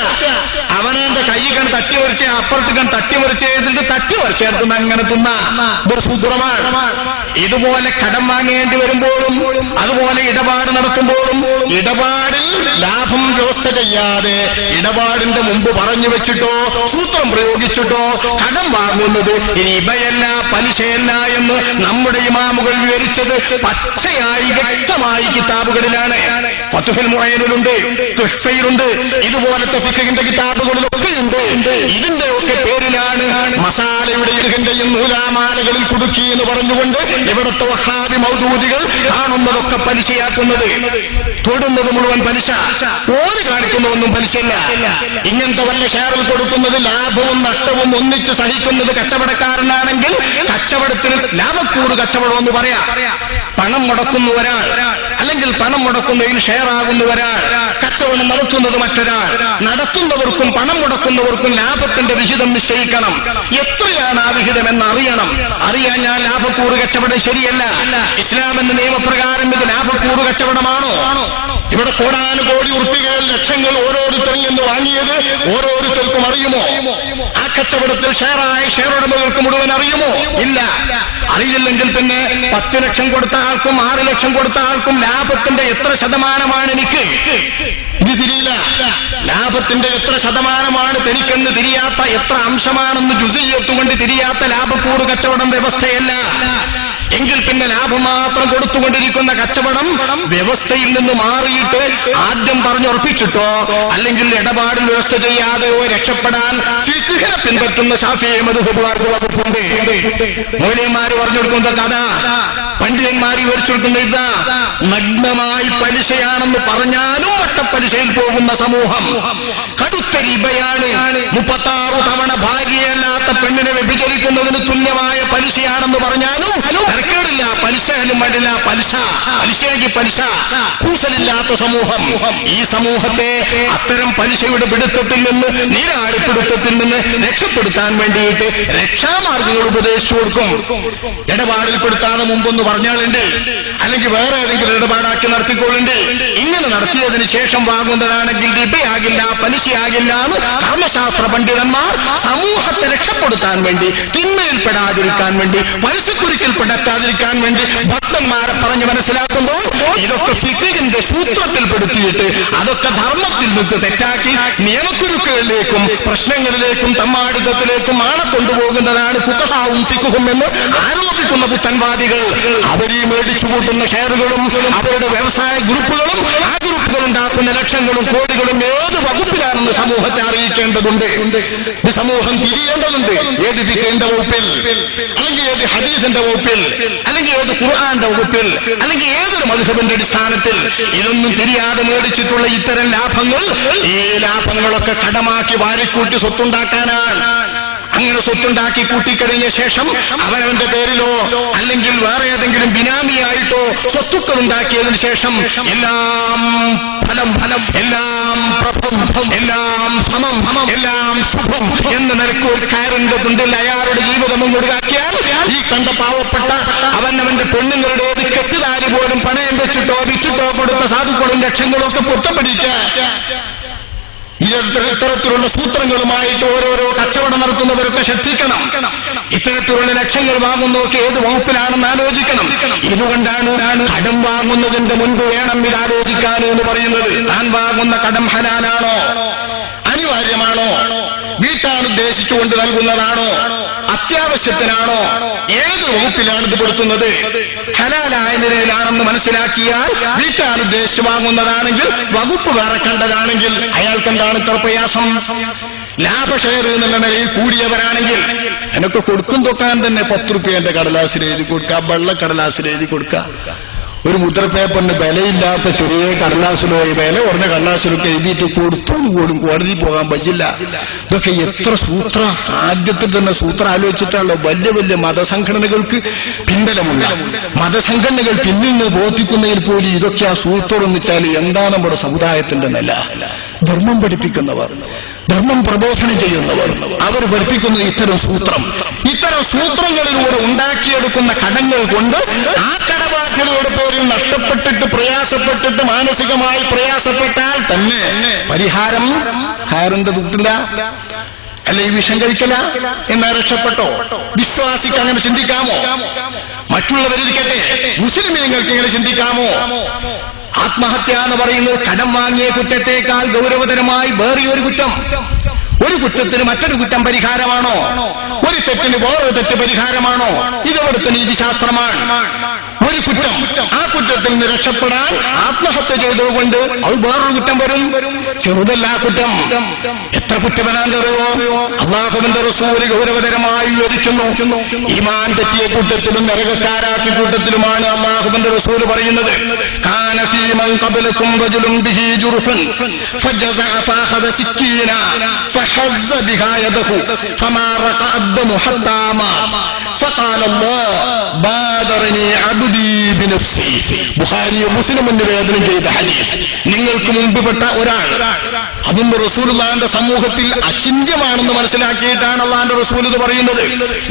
അവനെ കൈ തട്ടിമറിച്ച് അപ്പുറത്ത് തട്ടിമറിച്ച് ചെയ്തിട്ട് തട്ടിമറിച്ചെടുത്തുന്ന അങ്ങനെ തിന്നാ ഇതൊരു സൂത്രമാണ്. ഇതുപോലെ കടം വാങ്ങേണ്ടി വരുമ്പോഴും അതുപോലെ ഇടപാട് നടത്തുമ്പോഴും ഇടപാടിൽ ലാഭം വ്യവസ്ഥ ചെയ്യാതെ ഇടപാടിന്റെ മുമ്പ് പറഞ്ഞു വെച്ചിട്ടോ സൂത്രം പ്രയോഗിച്ചിട്ടോ കടം വാങ്ങുന്നത് റിബയല്ല, പലിശയല്ല എന്ന് നമ്മുടെ ഇമാമുകൾ വിവരിച്ചത് പച്ചയായി വ്യക്തമായി കിതാബുകളിലാണ്. ഫത്ഹുൽ മുഈനിലുണ്ട്, തുഹ്ഫയിലുണ്ട്, ഇതുപോലത്തെ ഫിഖഹിന്റെ കിതാബുകളിലൊക്കെ ഉണ്ട്. ഇതിന്റെ ഒക്കെ പേരിലാണ് മസാലയുടെ ഇതുകന്റെയും നൂലാമാലകളിൽ കുടുക്കി എന്ന് പറഞ്ഞുകൊണ്ട് ഇവിടുത്തെ വഹാബി മൗദൂദികൾ കാണുന്നതൊക്കെ പലിശയാക്കുന്നത്, തൊടുന്നത് മുഴുവൻ പലിശ, ഓര് കാണിക്കുന്നതൊന്നും പലിശയല്ല. ഇങ്ങനത്തെ വല്ല ഷെയറിൽ കൊടുക്കുന്നത് ലാഭവും നഷ്ടവും ഒന്നിച്ച് സഹിക്കുന്നത് കച്ചവടക്കാരനാണെങ്കിൽ കച്ചവടത്തിന് ലാഭക്കൂട് കച്ചവടം എന്ന് പറയാം. പണം മുടക്കുന്ന ഒരാൾ, അല്ലെങ്കിൽ പണം മുടക്കുന്നതിൽ ഷെയർ ആകുന്ന ഒരാൾ, കച്ചവടം നടത്തുന്നത് മറ്റൊരാൾ. നടത്തുന്നവർക്കും പണം മുടക്കുന്നവർക്കും ലാഭത്തിന്റെ വിഹിതം നിശ്ചയിക്കണം. എത്രയാണ് ആ വിഹിതം എന്ന് അറിയണം. അറിയാൻ ഞാൻ ലാഭക്കൂറ് കച്ചവടം ശരിയല്ല. ഇസ്ലാം എന്ന നിയമപ്രകാരം ഇത് ലാഭക്കൂറ് കച്ചവടമാണോ? ഇവിടെ കോടാനുകോടി ഉറുപ്പികൾ, ലക്ഷങ്ങൾ ഓരോരുത്തരിൽ നിന്ന് വാങ്ങിയത് ഓരോരുത്തർക്കും അറിയുമോ? ആ കച്ചവടത്തിൽ ഷെയറായ ഷെയർ ഉടമകൾക്ക് മുഴുവൻ അറിയുമോ? ഇല്ല. അറിയില്ലെങ്കിൽ പിന്നെ 10 ലക്ഷം കൊടുത്ത ആൾക്കും 6 ലക്ഷം കൊടുത്ത ആൾക്കും ലാഭത്തിന്റെ എത്ര ശതമാനമാണ് എനിക്ക് ഇത് തിരിയില്ല. ലാഭത്തിന്റെ എത്ര ശതമാനമാണ് തനിക്കെന്ന് തിരിയാത്ത, എത്ര അംശമാണെന്ന് ജുസിയ്യത്തുകൊണ്ട് തിരിയാത്ത ലാഭക്കൂറ് കച്ചവടം വ്യവസ്ഥയല്ല. എങ്കിൽ പിന്നെ ലാഭം മാത്രം കൊടുത്തുകൊണ്ടിരിക്കുന്ന കച്ചവടം വ്യവസ്ഥയിൽ നിന്ന് മാറിയിട്ട് ആദ്യം പറഞ്ഞുറപ്പിച്ചിട്ടോ അല്ലെങ്കിൽ ഇടപാടിൽ വ്യവസ്ഥ ചെയ്യാതെയോ രക്ഷപ്പെടാൻ ഫിഖ്ഹിനെ പിൻപറ്റുന്ന ശാഫിഈ മദ്ഹബുകാർക്ക് വകുപ്പുണ്ട്. മൗലവിമാര് പറഞ്ഞു കൊടുക്കുന്ന കഥ, പണ്ഡിതന്മാർ വിവരിച്ചു കൊടുക്കുന്ന ഇതാ. നഗ്നമായി പലിശയാണെന്ന് പറഞ്ഞാലും വട്ടപ്പലിശയിൽ പോകുന്ന സമൂഹം. കടുത്ത റിബയാണ്. 36 തവണ ഭാര്യയല്ലാത്ത പെണ്ണിനെ വ്യഭിചരിക്കുന്നതിന് തുല്യമായ പലിശയാണെന്ന് പറഞ്ഞാലും തരക്കേടില്ല. പലിശയാലും വേണ്ടില്ല, പലിശയ്ക്ക് പലിശ. കൂസലില്ലാത്ത സമൂഹം. ഈ സമൂഹത്തെ അത്തരം പലിശയുടെ പിടുത്തത്തിൽ നിന്ന്, നീരാളിപ്പിടുത്തത്തിൽ നിന്ന് രക്ഷപ്പെടുത്താൻ വേണ്ടിയിട്ട് രക്ഷാമാർഗങ്ങൾ ഉപദേശിച്ചു കൊടുക്കും. ഇടപാടിൽ പെടുത്താതെ മുമ്പൊന്ന് പറഞ്ഞാളുണ്ട്, അല്ലെങ്കിൽ വേറെ ഏതെങ്കിലും ഇടപാടാക്കി നടത്തിക്കൊള്ളുണ്ട്. ഇങ്ങനെ നടത്തിയതിന് ശേഷം വാങ്ങുന്നതാണെങ്കിൽ റിബയാകില്ല, പലിശയാകില്ല എന്ന് ധർമ്മശാസ്ത്ര പണ്ഡിതന്മാർ സമൂഹത്തെ രക്ഷപ്പെടുത്താൻ വേണ്ടി, തിന്മയിൽപ്പെടാതിരിക്കാൻ വേണ്ടി, പലിശക്കുരുക്കിൽപ്പെടാതിരിക്കാൻ വേണ്ടി ഭക്തന്മാരെ പറഞ്ഞ് മനസ്സിലാക്കുമ്പോൾ ഇതൊക്കെ ഫിഖ്ഹിന്റെ സൂത്രത്തിൽപ്പെടുത്തിയിട്ട് അതൊക്കെ ധർമ്മത്തിൽ നിന്ന് തെറ്റാക്കി നിയമക്കുരുക്കുകളിലേക്കും പ്രശ്നങ്ങളിലേക്കും തമ്മാടിത്തത്തിലേക്കും ആണ് കൊണ്ടുപോകുന്നതാണ് ഫുഖഹാവും ഫിഖ്ഹും എന്ന് ആരോപിക്കുന്ന പുത്തൻവാദികൾ. അവരീ മേടിച്ചു കൂട്ടുന്ന ഷെയറുകളും അവരുടെ വ്യവസായ ഗ്രൂപ്പുകളും ആ ഗ്രൂപ്പുകൾ ഉണ്ടാക്കുന്ന ലക്ഷങ്ങളും കോടികളും ഏത് വകുപ്പിലാണെന്ന് സമൂഹത്തെ അറിയിക്കേണ്ടതുണ്ട്. ഇത് സമൂഹം തിരിയേണ്ടതുണ്ട്. ഏത് ഫിഖ്ഹിന്റെ വകുപ്പിൽ, അല്ലെങ്കിൽ ഏത് ഹദീസിന്റെ വകുപ്പിൽ, അല്ലെങ്കിൽ ഏത് ഖുർആന്റെ വകുപ്പിൽ, അല്ലെങ്കിൽ ഏതൊരു മദ്ഹബിന്റെ അടിസ്ഥാനത്തിൽ. ഇതൊന്നും തിരിയാതെ മേടിച്ചിട്ടുള്ള ഇത്തരം ലാഭങ്ങൾ, ഈ ലാഭങ്ങളൊക്കെ കടമാക്കി വാരിക്കൂട്ടി സ്വത്തുണ്ടാക്കാനാണ്. അങ്ങനെ സ്വത്തുണ്ടാക്കി കൂട്ടിക്കഴിഞ്ഞ ശേഷം അവനവന്റെ പേരിലോ അല്ലെങ്കിൽ വേറെ ഏതെങ്കിലും ബിനാമിയായിട്ടോ സ്വത്തുക്കൾ ഉണ്ടാക്കിയതിനു ശേഷം എല്ലാം ഫലം എല്ലാം പ്രഭം എല്ലാം സമം എല്ലാം ശുഭം എന്ന നിലക്ക് ഒരു കയറിന്റെ തുണ്ടിൽ അയാളുടെ ജീവിതം കൊടുക്കാക്കിയാൽ ഈ കണ്ട പാവപ്പെട്ട അവനവന്റെ പെണ്ണുങ്ങളുടെ കെട്ടുതാരി പോലും പണയം വെച്ചിട്ടോ വിറ്റിട്ടോ കൊടുത്ത സാധുക്കളും ലക്ഷങ്ങളും ഒക്കെ പൊരുത്തപ്പെടിക്കുക. ഇത്തരത്തിലുള്ള സൂത്രങ്ങളുമായിട്ട് ഓരോരോ കച്ചവടം നടത്തുന്നവരൊക്കെ ശ്രദ്ധിക്കണം. ഇത്തരത്തിലുള്ള ലക്ഷങ്ങൾ വാങ്ങുന്നതൊക്കെ ഏത് വകുപ്പിലാണെന്ന് ആലോചിക്കണം. ഇതുകൊണ്ടാണ് കടം വാങ്ങുന്നതിന്റെ മുൻപ് വേണം ഇത് ആലോചിക്കാൻ എന്ന് പറയുന്നത്. താൻ വാങ്ങുന്ന കടം ഹലാലാണോ, അനിവാര്യമാണോ, വീട്ടാൻ ഉദ്ദേശിച്ചുകൊണ്ട് നൽകുന്നതാണോ, അത്യാവശ്യത്തിനാണോ, ഏത് വകുപ്പിലാണ് ഇത് കൊടുക്കുന്നത്? ഹലാലായ നിലയിലാണെന്ന് മനസ്സിലാക്കിയാൽ വീട്ടാൻ ഉദ്ദേശിച്ച് വാങ്ങുന്നതാണെങ്കിൽ, വകുപ്പ് വേറെ കണ്ടതാണെങ്കിൽ അയാൾക്ക് എന്താണ് ഇത്ര പ്രയാസം? ലാഭഷെയർ എന്നുള്ള നിലയിൽ കൂടിയവരാണെങ്കിൽ എനിക്ക് കൊടുക്കും തൊക്കാൻ തന്നെ 10 രൂപയുടെ കടലാസിൽ എഴുതി കൊടുക്കുക, വെള്ളക്കടലാസിൽ എഴുതി കൊടുക്കുക. ഒരു മുദ്രപേപ്പറിന് വിലയില്ലാത്ത ചെറിയ കടലാസിലോ വില കുറഞ്ഞ കടലാസിലൊക്കെ എഴുതിയിട്ട് കൊടുത്തോന്ന് പോലും കോടതി പോകാൻ പറ്റില്ല. ഇതൊക്കെ എത്ര സൂത്ര, ആദ്യത്തിൽ തന്നെ സൂത്രം ആലോചിച്ചിട്ടാണല്ലോ വലിയ വലിയ മതസംഘടനകൾക്ക് പിൻബലമുള്ള മതസംഘടനകൾ പിന്നിൽ നിന്ന് ബോധിക്കുന്നതിൽ പോലും ഇതൊക്കെ ആ സൂത്രം എന്ന് വെച്ചാൽ എന്താണ് നമ്മുടെ സമുദായത്തിന്റെ നില? ധർമ്മം പഠിപ്പിക്കുന്നവർ, ധർമ്മം പ്രബോധനം ചെയ്യുന്നവർ, അവർ പഠിപ്പിക്കുന്ന ഇത്തരം സൂത്രങ്ങളിലൂടെ ഉണ്ടാക്കിയെടുക്കുന്ന കടങ്ങൾ കൊണ്ട് ആ കടബാധ്യതയുടെ പേരിൽ നഷ്ടപ്പെട്ടിട്ട് പ്രയാസപ്പെട്ടിട്ട് മാനസികമായി പ്രയാസപ്പെട്ടാൽ തന്നെ പരിഹാരം ഹയറിന്റെ തുട്ടില്ല, അല്ല ഈ വിഷം കഴിക്കല എന്നാ രക്ഷപ്പെട്ടോ? വിശ്വാസിക്ക് അങ്ങനെ ചിന്തിക്കാമോ? മറ്റുള്ളവരിരിക്കട്ടെ, മുസ്ലിമീങ്ങൾക്ക് ഇങ്ങനെ ചിന്തിക്കാമോ? ആത്മഹത്യ എന്ന് പറയുന്നത് കടം വാങ്ങിയ കുറ്റത്തേക്കാൾ ഗൗരവതരമായി വേറെ ഒരു കുറ്റം. ഒരു കുറ്റത്തിന് മറ്റൊരു കുറ്റം പരിഹാരമാണോ? ഒരു തെറ്റിന് വേറൊരു തെറ്റ് പരിഹാരമാണോ? ഇതവിടുത്തെ നീതിശാസ്ത്രമാണ്. ഒരു കുറ്റം, ആ കുറ്റത്തിൽ നിന്ന് രക്ഷപ്പെടാൻ ആത്മഹത്യ ചെയ്തതുകൊണ്ട് അത് വേറൊരു കുറ്റം വരും. ചെറുതല്ല ആ കുറ്റം. എത്ര കുറ്റവനാന്തരവോ അല്ലാഹുവിന്റെ റസൂൽ ഗൗരവതരമായി വിവരിക്കുന്നു. ഈമാൻ തെറ്റിയ കൂട്ടത്തിലും നരകക്കാരാക്കിയ കൂട്ടത്തിലുമാണ് അല്ലാഹുവിന്റെ റസൂൽ പറയുന്നത്. കാന ഫീ മൻ ഖബലകും റജുലുൻ ബിഹി ജുർഹുൻ ഫജസഅ ഫഅഖദ സിക്കീന ഫഹസ്സ ബിഹാ യദഹു ഫമാ റഖഅ അദ്ദമു ഹത്താ മാത് ഫഖാല അല്ലാഹ് ബാദറനി അബ്ദി ബിനഫ്സി. ബുഖാരിയും മുസ്ലിമും നിവേദനം ചെയ്ത ഹദീസ്. നിങ്ങൾക്ക് മുൻപുപെട്ട ഒരാൾ, അതൊന്നും റസൂലുള്ളാഹിന്റെ സമൂഹത്തിൽ അചിന്യമാണെന്ന് മനസ്സിലാക്കിയിട്ടാണ് അല്ലാഹുവിന്റെ റസൂൽ ഇത് പറയുന്നത്.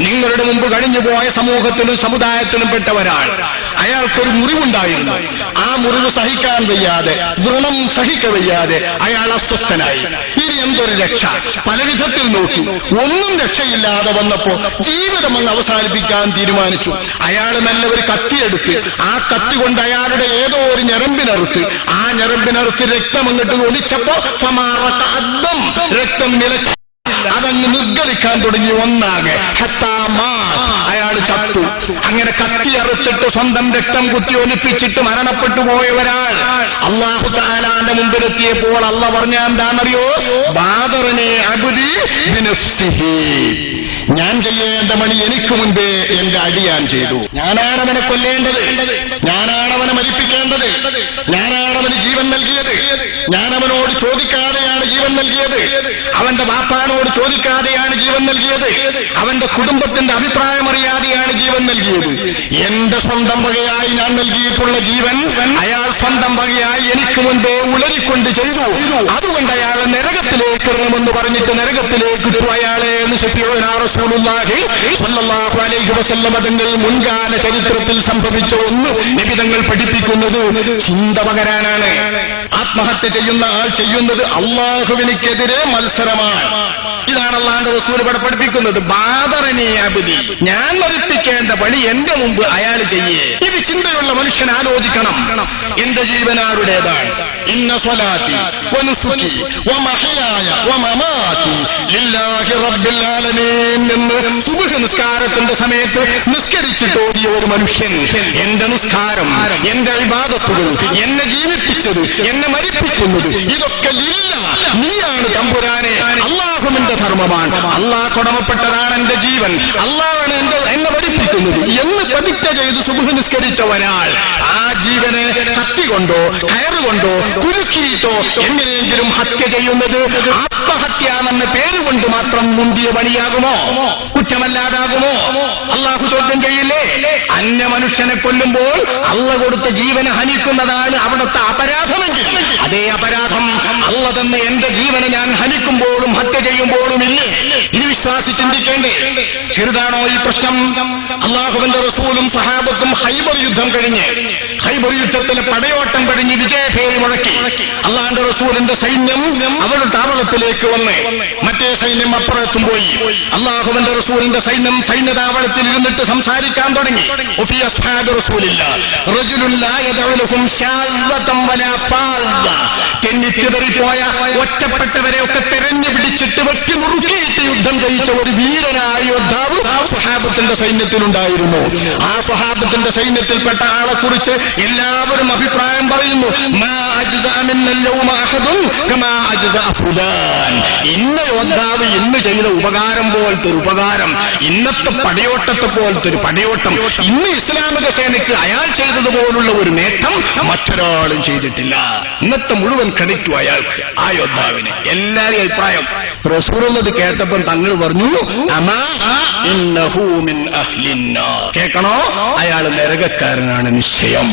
നിങ്ങളുടെ മുമ്പ് കഴിഞ്ഞു പോയ സമൂഹത്തിലും സമുദായത്തിലും പെട്ട ഒരാൾ, അയാൾക്കൊരു മുറിവുണ്ടായിരുന്നു. ആ മുറിവ് സഹിക്കാൻ വയ്യാതെ, വ്രണം സഹിക്കവയ്യാതെ അയാൾ അസ്വസ്ഥനായി. ഇനി എന്തൊരു രക്ഷ? പല വിധത്തിൽ നോക്കി, ഒന്നും രക്ഷയില്ലാതെ വന്നപ്പോ ജീവിതം അങ്ങ് അവസാനിപ്പിക്കാൻ തീരുമാനിച്ചു. അയാൾ നല്ല ഒരു കത്തിയെടുത്ത് ആ കത്തി കൊണ്ട് അയാളുടെ ഏതോ ഒരു ഞരമ്പിനറുത്ത്, ആ ഞരമ്പിനറുത്ത് രക്തം അങ്ങോട്ട് ഒലിച്ചപ്പോ രക്തം നിലച്ച് അതങ്ങ് നിർഗളിക്കാൻ തുടങ്ങി. ഒന്നാകെ അയാൾ ചത്തു. അങ്ങനെ കത്തി അറുത്തിട്ട് സ്വന്തം രക്തം കുത്തി ഒലിപ്പിച്ചിട്ട് മരണപ്പെട്ടു പോയ ഒരാൾ അല്ലാഹു തആലാന്റെ മുമ്പിലെത്തിയപ്പോൾ അല്ലാഹ് പറഞ്ഞ എന്താണെന്നറിയോ? ബാദറനെ അബ്ദി ബിനഫ്സിഹി. ഞാൻ ചെയ്യേണ്ട പണി എനിക്ക് മുൻപേ എന്റെ അടിയാൻ ചെയ്തു. ഞാനാണ് അവനെ കൊല്ലേണ്ടത്, ഞാനാണ് അവനെ മരിപ്പിക്കേണ്ടത്, ഞാനാണ് അവന് ജീവൻ നൽകിയത്. ഞാൻ അവനോട് ചോദിക്കാതെയാണ് ജീവൻ നൽകിയത്. അവന്റെ ബാപ്പാനോട് ചോദിക്കാതെയാണ് ജീവൻ നൽകിയത്. അവന്റെ കുടുംബത്തിന്റെ അഭിപ്രായം അറിയാതെയാണ് ജീവൻ നൽകിയത്. എന്റെ സ്വന്തം വകയായി ഞാൻ നൽകിയിട്ടുള്ള ജീവൻ അയാൾ സ്വന്തം വകയായി എനിക്ക് മുൻപേ ഉളരിക്കൊണ്ട് ചെയ്തു. അതുകൊണ്ട് അയാൾ നരകത്തിലേക്ക് ഇറങ്ങുമെന്ന് പറഞ്ഞിട്ട് നരകത്തിലേക്ക് ഇട്ടു അയാളെ എന്ന് ശഫീഉനാ റസൂലുള്ളാഹി സ്വല്ലല്ലാഹു അലൈഹി വസല്ലം തങ്ങൾ മുൻകാല ചരിത്രത്തിൽ സംഭവിച്ച ഒന്ന് നബി തങ്ങൾ പഠിപ്പിക്കുന്നത് ചിന്ത പകരാനാണ്. ആത്മഹത്യ ചെയ്യുന്ന ആൾ ചെയ്യുന്നത് അല്ലാഹുവിനെതിരെ മത്സരമാണ്. ഇതാണ് അല്ലാഹുവിന്റെ റസൂൽ ഇവിടെ പഠിപ്പിക്കുന്നത്. ബാദറനി അബ്ദി, ഞാൻ മരിപ്പിക്കേണ്ട പണി എന്റെ മുമ്പ് അയാൾ ചെയ്യേ. ഇത് ചിന്തയുള്ള മനുഷ്യൻ ആലോചിക്കണം. എന്റെ ജീവനാരുടേതാണ്? ഇന്ന സ്വലാത്തി വനുസുകി വമഹയായ വമമാതി ലില്ലാഹി റബ്ബിൽ ആലമീൻ എന്ന് സുബ്ഹ് നിസ്കാരത്തിന്റെ സമയത്ത് നിസ്കരിച്ചിട്ട് ഓടിയ ഒരു മനുഷ്യൻ, എന്റെ നിസ്കാരം, എന്റെ ഇബാദത്തുകൾ, എന്നെ ജീവിപ്പിച്ചത്, എന്നെ മരിപ്പിക്കുന്നത്, ഇതൊക്കെ ലില്ലാഹ്, നീയാണ് തമ്പുരാനെ, അല്ലാഹുവിന്റെ ധർമ്മമാണ്, അല്ലാഹ് കൊടമപ്പെട്ടതാണ് എന്റെ ജീവൻ, അല്ലാഹുവാണ് എന്നെ മരിപ്പിക്കുന്നത് എന്ന് പ്രതിജ്ഞ ചെയ്ത് സുബ്ഹ് നിസ്കരിച്ച ഒരാൾ ആ ജീവനെ കത്തി കൊണ്ടോ കയറുകൊണ്ടോ കുരുക്കിയിട്ടോ എങ്ങനെയെങ്കിലും ഹത്യ ചെയ്യുന്നത് ആത്മഹത്യ എന്ന പേരുകൊണ്ട് മാത്രം മുന്തിയ പണിയാകുമോ? കുറ്റമല്ലാതാകുമോ? അള്ളാഹു ചോദ്യം ചെയ്യില്ലേ? അന്യ മനുഷ്യനെ കൊല്ലുമ്പോൾ അള്ള കൊടുത്ത ജീവനെ ഹനിക്കുന്നതാണ് അവിടുത്തെ അപരാധമെങ്കിൽ അതേ അപരാധം അള്ള തന്നെ എന്റെ ജീവനെ ഞാൻ ഹനിക്കുമ്പോഴും ഹത്യ ചെയ്യുമ്പോഴും ഇല്ലേ? ഇത് വിശ്വാസി ചിന്തിക്കേണ്ടേ? ചെറുതാണോ ഈ പ്രശ്നം? അള്ളാഹുവിന്റെ റസൂലും സഹാബത്തും ഖൈബർ യുദ്ധം കഴിഞ്ഞ് ഖൈബർ യുദ്ധത്തിലെ പടയോട്ടം കഴിഞ്ഞ് വിജയഭേരി മുഴക്കി അള്ളാഹുവിന്റെ റസൂലിന്റെ സൈന്യം അവരുടെ താവളത്തിലേക്ക് വന്ന് മറ്റേ സൈന്യം അപ്പുറത്തും പോയി. അള്ളാഹുവിന്റെ റസൂലിന്റെ സൈന്യം സൈന്യതാവളത്തിൽ ഇരുന്നിട്ട് സംസാരിക്കാൻ തുടങ്ങി. തെന്നിത്തിതറിപ്പോയ ഒറ്റപ്പെട്ടവരെ ഒക്കെ തെരഞ്ഞു പിടിച്ചിട്ട് വെട്ടി നുറുക്കിയിട്ട് യുദ്ധം ജയിച്ച ഒരു വീരനായ യോദ്ധാവ് സ്വഹാബത്തിന്റെ സൈന്യത്തിലുണ്ടായിരുന്നു. ആ സ്വഹാബത്തിന്റെ സൈന്യത്തിൽപ്പെട്ട ആളെ കുറിച്ച് എല്ലാവരും അഭിപ്രായം പറയുന്നു. ഇന്ന യോദ്ധാവ് ഇന്ന് ചെയ്ത ഉപകാരം പോലത്തെ ഒരു ഉപകാരം, ഇന്നത്തെ പടയോട്ടത്തെ പോലത്തെ ഒരു പടയോട്ടം, ഇന്ന് ഇസ്ലാമിക സേനയ്ക്ക് അയാൾ ചെയ്തതുപോലുള്ള ഒരു നേട്ടം മറ്റൊരാളും ചെയ്തിട്ടില്ല. ഇന്നത്തെ മുഴുവൻ ക്രെഡിറ്റും അയാൾക്ക്, ആ യോദ്ധാവിന്. എല്ലാവരും അഭിപ്രായം. റസൂലുള്ളത് കേട്ടപ്പോൾ തങ്ങൾ പറഞ്ഞു, കേൾക്കണോ? അയാൾ നരകക്കാരനാണ് നിശ്ചയം.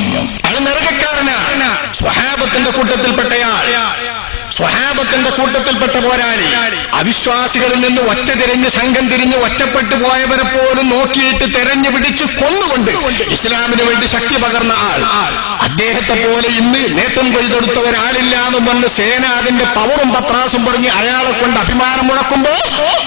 അയാൾ നരകക്കാരനാണ്. സ്വഹാബത്തിന്റെ കൂട്ടത്തിൽപ്പെട്ടയാൾ, സ്വഹാബത്തിന്റെ കൂട്ടത്തിൽപ്പെട്ട പോരാളി, അവിശ്വാസികളിൽ നിന്ന് ഒറ്റ തിരിഞ്ഞ് സംഘം തിരിഞ്ഞ് ഒറ്റപ്പെട്ടു പോയവരെ പോലും നോക്കിയിട്ട് തെരഞ്ഞു പിടിച്ച് കൊന്നുകൊണ്ട് ഇസ്ലാമിന് വേണ്ടി ശക്തി പകർന്ന ആൾ. അദ്ദേഹത്തെ പോലെ ഇന്ന് നേട്ടം കൊയ്തെടുത്ത ഒരാളില്ല എന്ന് പറഞ്ഞ് സേന അതിന്റെ പവറും പത്രാസും പറഞ്ഞ് അയാളെ കൊണ്ട് അഭിമാനം മുഴക്കുമ്പോ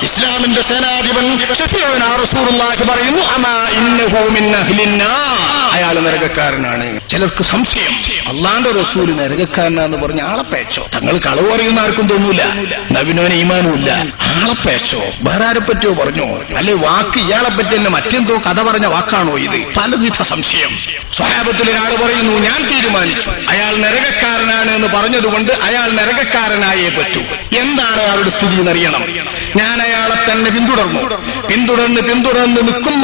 ഇസ്ലാമിന്റെ സേനാധിപൻ ശഫീഉനാ റസൂലുള്ളാഹി പറയുന്നു, അമാ ഇന്നഹു മിൻ അഹ്ലിന്നാർ, അയാൾ നരകക്കാരനാണ്. ചിലർക്ക് സംശയം, അള്ളാന്റെ റസൂല് നരകക്കാരനാന്ന് പറഞ്ഞ ആളപ്പേച്ചോ? തങ്ങൾ കളവ് പറയുന്ന ആർക്കും തോന്നൂല, നബിനോന് ഈമാനും ഇല്ല. ആളപ്പേച്ചോ? വേറെ ആരെ പറ്റിയോ പറഞ്ഞോ? അല്ലെ വാക്ക് ഇയാളെ പറ്റി തന്നെ മറ്റെന്തോ കഥ പറഞ്ഞ വാക്കാണോ ഇത്? പലവിധ സംശയം. സ്വഹാബത്തിൽ ഒരാൾ പറയുന്നു, ഞാൻ തീരുമാനിച്ചു അയാൾ നരകക്കാരനാണ് എന്ന് പറഞ്ഞതുകൊണ്ട് അയാൾ നരകക്കാരനായേ പറ്റൂ. എന്താണ് അയാളുടെ സ്ഥിതി എന്നറിയണം. ഞാൻ അയാളെ തന്നെ പിന്തുടർന്ന് നിൽക്കും,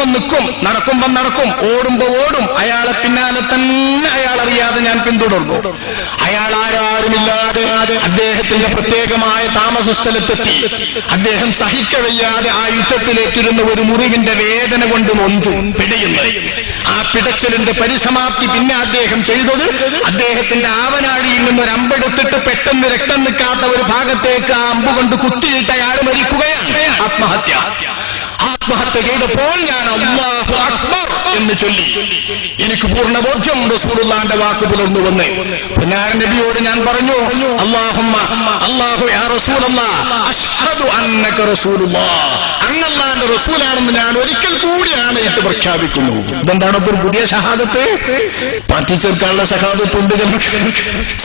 നടക്കും, ഓടുമ്പോ ഓടും, അയാളെ പിന്നാലെ തന്നെ അയാൾ അറിയാതെ ഞാൻ പിന്തുടർന്നു. അയാൾ ആരാരുമില്ലാതെ അദ്ദേഹത്തിന്റെ പ്രത്യേകമായ താമസ സ്ഥലത്തെത്തി. അദ്ദേഹം സഹിക്കവയ്യാതെ ആ യുദ്ധത്തിലേറ്റിരുന്ന ഒരു മുറിവിന്റെ വേദന കൊണ്ട് നൊന്തു പിടയുന്നത്. ആ പിടച്ചലിന്റെ പരിസമാപ്തി പിന്നെ അദ്ദേഹം ചെയ്തത്, അദ്ദേഹത്തിന്റെ ആവനാഴിയിൽ നിന്നൊരു അമ്പെടുത്തിട്ട് പെട്ടെന്ന് രക്തം നിൽക്കാത്ത ഒരു ഭാഗത്തേക്ക് ആ അമ്പ് കൊണ്ട് കുത്തിയിട്ട് അയാൾ മരിക്കുകയാണ്. ആത്മഹത്യ ചെയ്തപ്പോൾ ഞാൻ അല്ലാഹു അക്ബർ എന്ന് ചൊല്ലി. എനിക്ക് പൂർണ്ണ ബോധ്യം റസൂലുള്ളാഹിന്റെ വാക്ക് പുലർന്നു വന്ന് പുന്നാരൻ നബിയോട് ഞാൻ പറഞ്ഞു, അല്ലാഹു യാ റസൂലല്ലാഹ് അശ്ഹദു അന്നക റസൂലുള്ളാഹ്, അങ്ങല്ലാഹുവിന്റെ റസൂലാണെന്ന് ഞാൻ ഒരിക്കൽ കൂടി ആണയിട്ട് പ്രഖ്യാപിക്കുന്നു. ഇതെന്താണ് ഒരു പുതിയ ഷഹാദത്ത്? പാർട്ടി ചേർക്കാനുള്ള ഷഹാദത്തുണ്ട്,